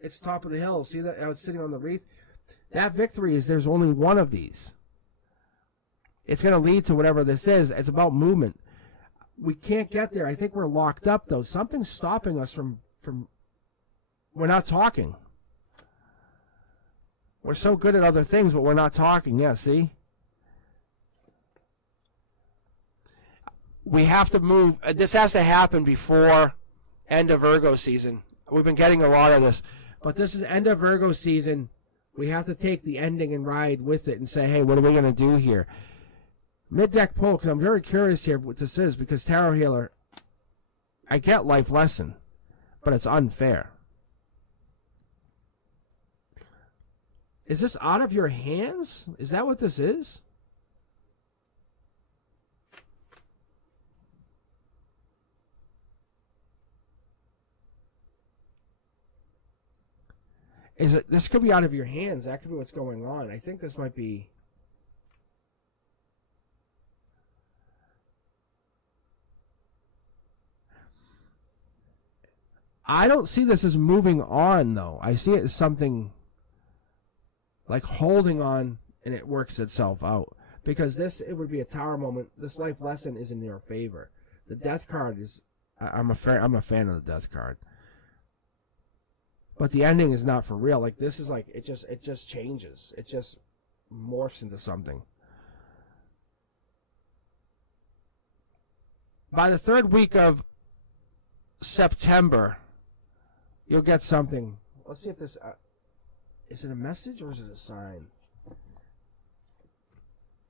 it's top of the hill. See that how it's sitting on the wreath? That victory is there's only one of these. It's going to lead to whatever this is. It's about movement. We can't get there. I think we're locked up, though. Something's stopping us from we're not talking. We're so good at other things, but we're not talking. Yeah, see? We have to move. This has to happen before end of Virgo season. We've been getting a lot of this. But this is end of Virgo season. We have to take the ending and ride with it and say, hey, what are we going to do here? Mid-deck pull, because I'm very curious here what this is, because Tarot Healer, I get life lesson, but it's unfair. Is this out of your hands? Is that what this is? Is it? This could be out of your hands. That could be what's going on. I think this might be. I don't see this as moving on, though. I see it as something like holding on, and it works itself out. Because this, it would be a tower moment. This life lesson is in your favor. The death card is. I'm a fan of the death card. But the ending is not for real. Like this is like it just changes. It just morphs into something. By the third week of September, you'll get something. Let's see if this is it a message or is it a sign?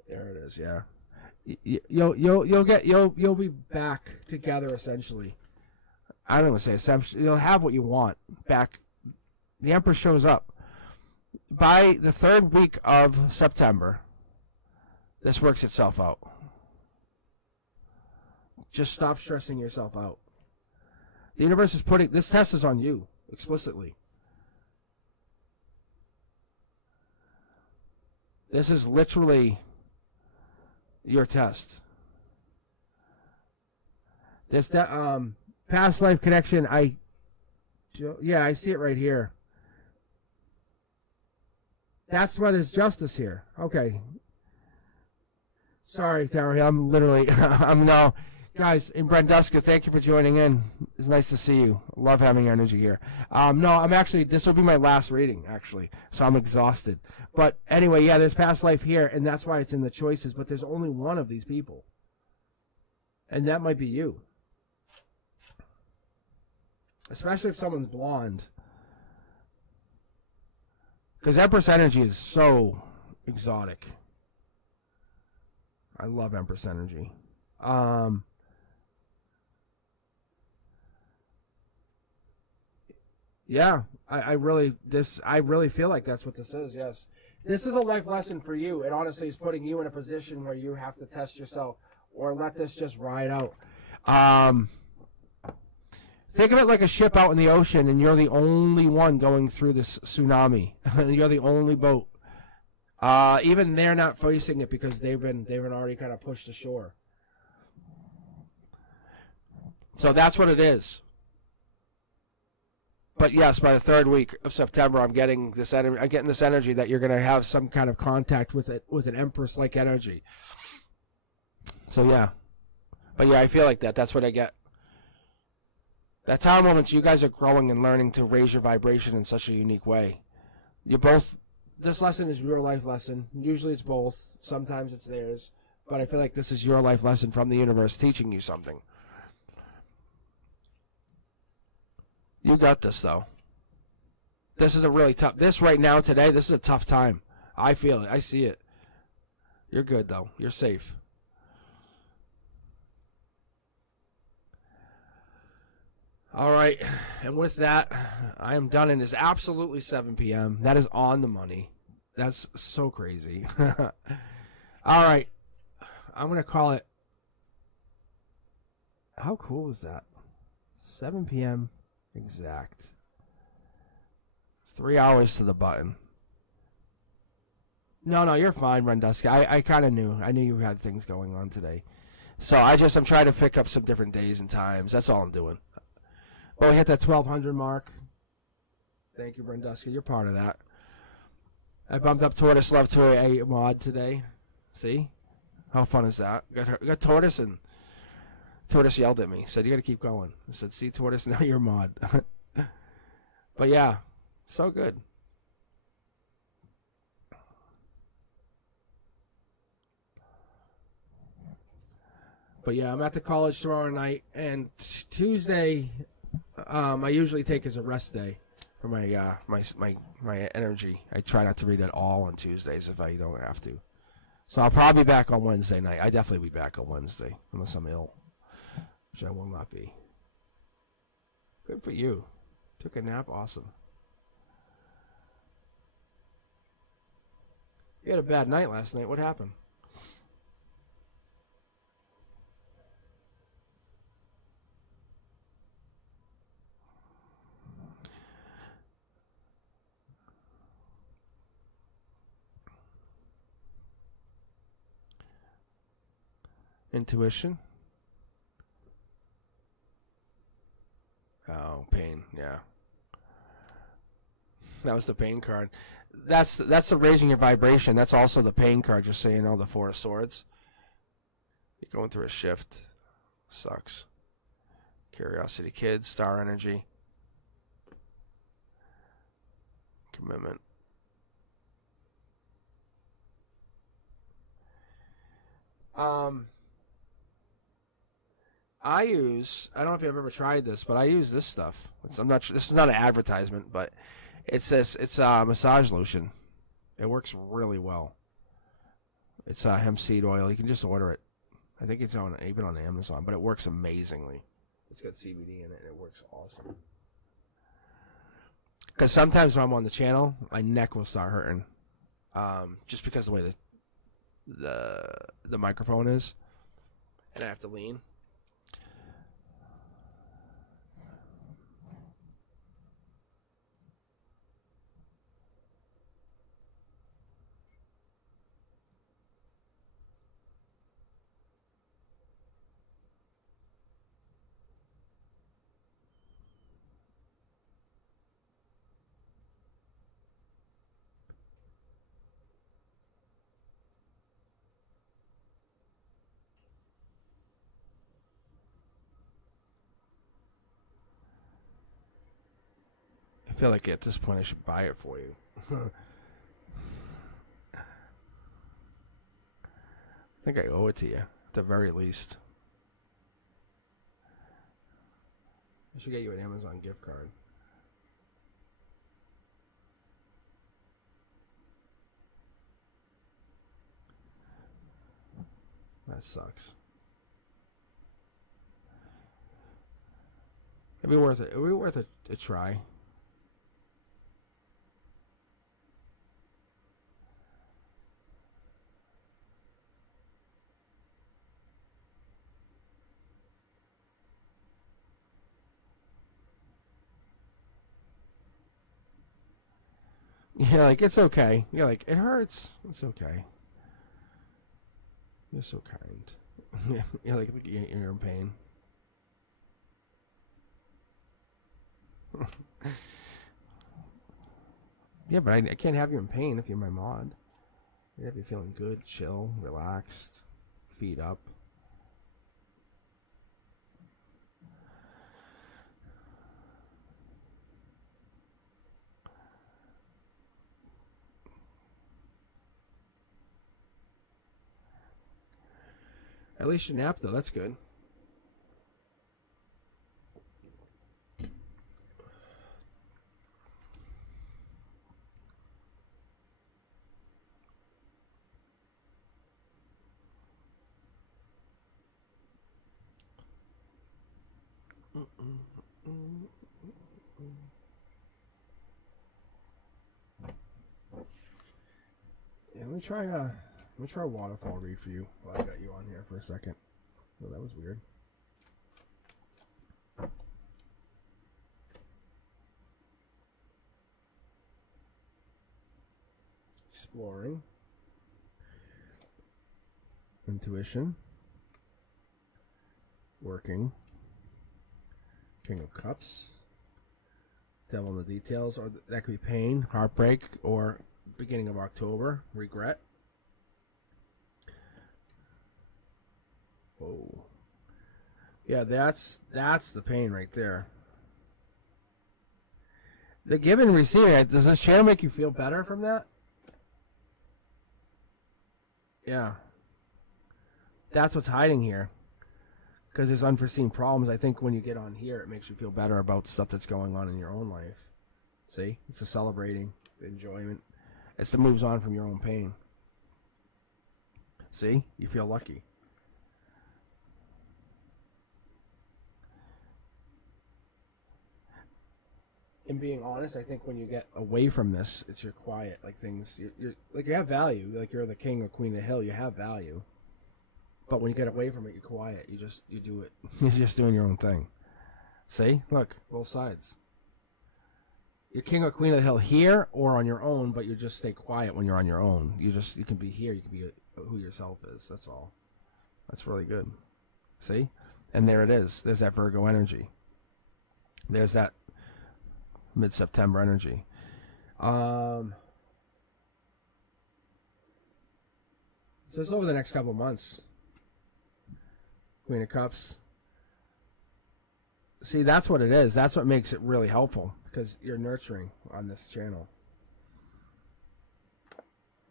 There it is. Yeah, you'll be back together essentially. I don't want to say essentially. You'll have what you want back. The Emperor shows up. By the third week of September, this works itself out. Just stop stressing yourself out. The universe is putting... This test is on you, explicitly. This is literally your test. This past life connection, I see it right here. That's why there's justice here. Okay. Sorry, Terry. I'm literally... no. Guys, in Brenduska, thank you for joining in. It's nice to see you. Love having your energy here. No, I'm actually... This will be my last reading, actually. So I'm exhausted. But anyway, yeah, there's past life here, and that's why it's in the choices. But there's only one of these people. And that might be you. Especially if someone's blonde. Because Empress energy is so exotic. I love Empress energy. Yeah, I really feel like that's what this is. Yes, this is a life lesson for you. It honestly is putting you in a position where you have to test yourself or let this just ride out. Think of it like a ship out in the ocean, and you're the only one going through this tsunami. You're the only boat. Even they're not facing it because they've been already kind of pushed ashore. So that's what it is. But yes, by the third week of September, I'm getting this energy that you're going to have some kind of contact with it, with an Empress-like energy. So yeah, but yeah, I feel like that. That's what I get. That time moments, you guys are growing and learning to raise your vibration in such a unique way. You both. This lesson is your life lesson. Usually it's both. Sometimes it's theirs. But I feel like this is your life lesson from the universe teaching you something. You got this, though. This is a really tough... This right now, today, this is a tough time. I feel it. I see it. You're good, though. You're safe. All right. And with that, I am done. It is absolutely 7 p.m. That is on the money. That's so crazy. All right. I'm going to call it... How cool is that? 7 p.m. exact. 3 hours to the button. No, you're fine, Renduska. I kind of knew. I knew you had things going on today. So I'm trying to pick up some different days and times. That's all I'm doing. But we hit that 1,200 mark. Thank you, Renduska. You're part of that. I bumped up Tortoise Love to a mod today. See? How fun is that? Got Tortoise, and Tortoise yelled at me. Said, you got to keep going. I said, see, Tortoise, now you're a mod. But yeah, so good. But yeah, I'm at the college tomorrow night, and Tuesday, I usually take as a rest day for my my energy. I try not to read at all on Tuesdays if I don't have to. So I'll probably be back on Wednesday night. I definitely be back on Wednesday, unless I'm ill, which I will not be. Good for you. Took a nap, awesome. You had a bad night last night. What happened? Intuition. Oh, pain. Yeah. That was the pain card. That's the raising your vibration. That's also the pain card, just so you know, the Four of Swords. You're going through a shift. Sucks. Curiosity Kid, Star Energy. Commitment. I don't know if you've ever tried this, but I use this stuff. I'm not sure, this is not an advertisement, but it's a massage lotion. It works really well. It's hemp seed oil. You can just order it. I think it's even on Amazon, but it works amazingly. It's got CBD in it, and it works awesome. Because sometimes when I'm on the channel, my neck will start hurting, just because of the way the microphone is, and I have to lean. I feel like at this point I should buy it for you. I think I owe it to you, at the very least. I should get you an Amazon gift card. That sucks. It'd be worth it. It'd be worth a try. Yeah, like, it's okay. You're like, it hurts. It's okay. You're so kind. You're like, you're in pain. Yeah, but I can't have you in pain if you're my mod. I have you feeling good, chill, relaxed, feet up. At least you napped, though. That's good. Yeah, let me try a waterfall read for you while I got you on here for a second. Oh, that was weird. Exploring. Intuition. Working. King of Cups. Devil in the details. Or that could be pain, heartbreak, or beginning of October, regret. Oh. Yeah, that's the pain right there. The giving and receiving, does this channel make you feel better from that? Yeah. That's what's hiding here. Because there's unforeseen problems. I think when you get on here, it makes you feel better about stuff that's going on in your own life. See? It's the celebrating, the enjoyment. It's the moves on from your own pain. See? You feel lucky. in being honest, I think when you get away from this, it's your quiet. Like things, you're like you have value. Like you're the king or queen of the hill. You have value. But when you get away from it, you're quiet. You do it. You're just doing your own thing. See? Look, both sides. You're king or queen of the hill here or on your own, but you just stay quiet when you're on your own. You can be here. You can be who yourself is. That's all. That's really good. See? And there it is. There's that Virgo energy. There's that mid-September energy. So it's over the next couple of months. Queen of Cups. See, that's what it is. That's what makes it really helpful, because you're nurturing on this channel.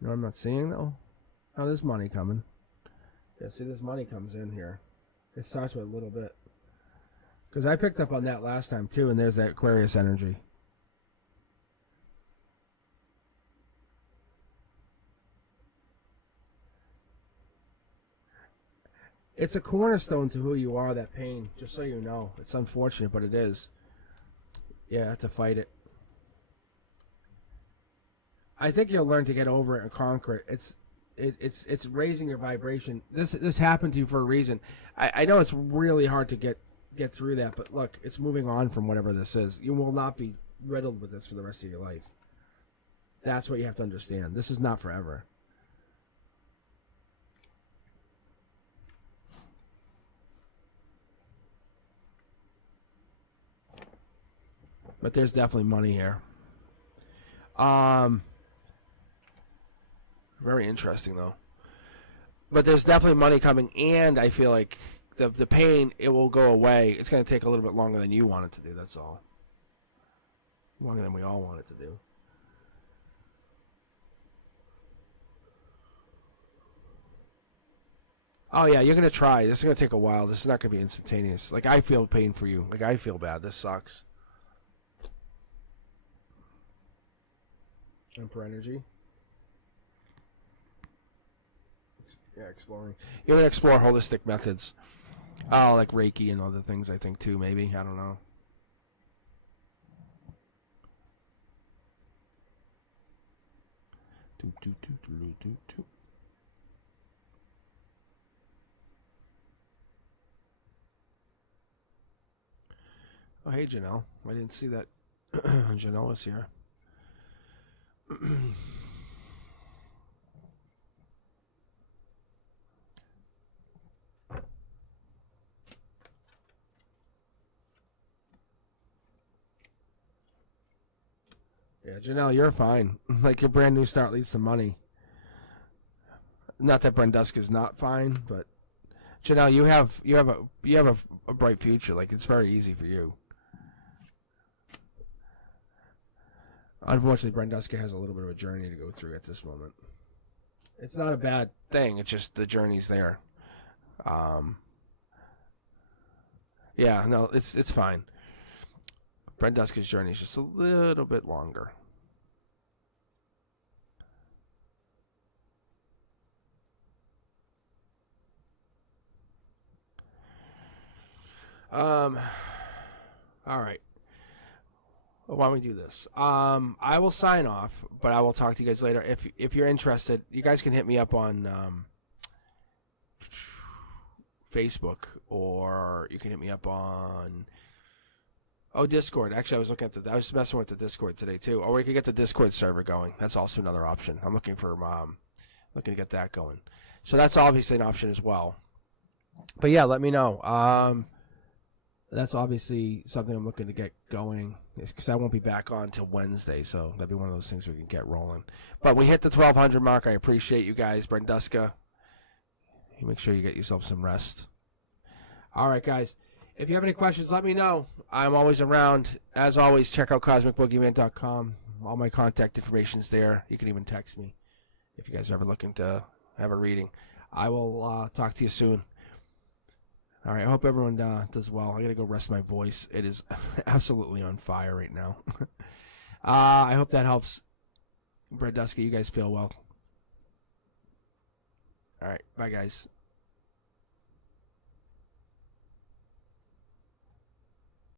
You know what I'm not seeing, though? Oh, there's money coming. Yeah, see, this money comes in here. It starts with a little bit. Because I picked up on that last time, too, and there's that Aquarius energy. It's a cornerstone to who you are, that pain, just so you know. It's unfortunate, but it is. Yeah, I have to fight it. I think you'll learn to get over it and conquer it. It's raising your vibration. This happened to you for a reason. I know it's really hard to get through that, but look, it's moving on from whatever this is. You will not be riddled with this for the rest of your life. That's what you have to understand. This is not forever. But there's definitely money here. Very interesting, though. But there's definitely money coming, and I feel like the pain, it will go away. It's going to take a little bit longer than you want it to do, that's all. Longer than we all want it to do. Oh, yeah, you're going to try. This is going to take a while. This is not going to be instantaneous. Like, I feel pain for you. Like, I feel bad. This sucks. Emperor energy. Yeah, exploring. You're going to explore holistic methods. Oh, like Reiki and other things, I think, too, maybe. I don't know. Oh, hey, Janelle. I didn't see that Janelle was here. Yeah, Janelle, you're fine. Like, your brand new start leads to money. Not that Brenduska's not fine, but Janelle, you have a bright future. Like, it's very easy for you. Unfortunately, Brenduska has a little bit of a journey to go through at this moment. It's not a bad thing. It's just the journey's there. Yeah, no, it's fine. Brenduska's journey is just a little bit longer. All right. Well, why don't we do this? I will sign off, but I will talk to you guys later. If you're interested, you guys can hit me up on Facebook, or you can hit me up on Discord. Actually, I was messing with the Discord today too. Or we could get the Discord server going. That's also another option. I'm looking to get that going. So that's obviously an option as well. But yeah, let me know. That's obviously something I'm looking to get going, because I won't be back on till Wednesday, so that'd be one of those things we can get rolling. But we hit the 1,200 mark. I appreciate you guys. Brenduska, you make sure you get yourself some rest. All right, guys. If you have any questions, let me know. I'm always around. As always, check out CosmicBoogeyman.com. All my contact information's there. You can even text me if you guys are ever looking to have a reading. I will talk to you soon. All right, I hope everyone does well. I got to go rest my voice. It is absolutely on fire right now. I hope that helps. Brenduska, you guys feel well. All right, bye, guys.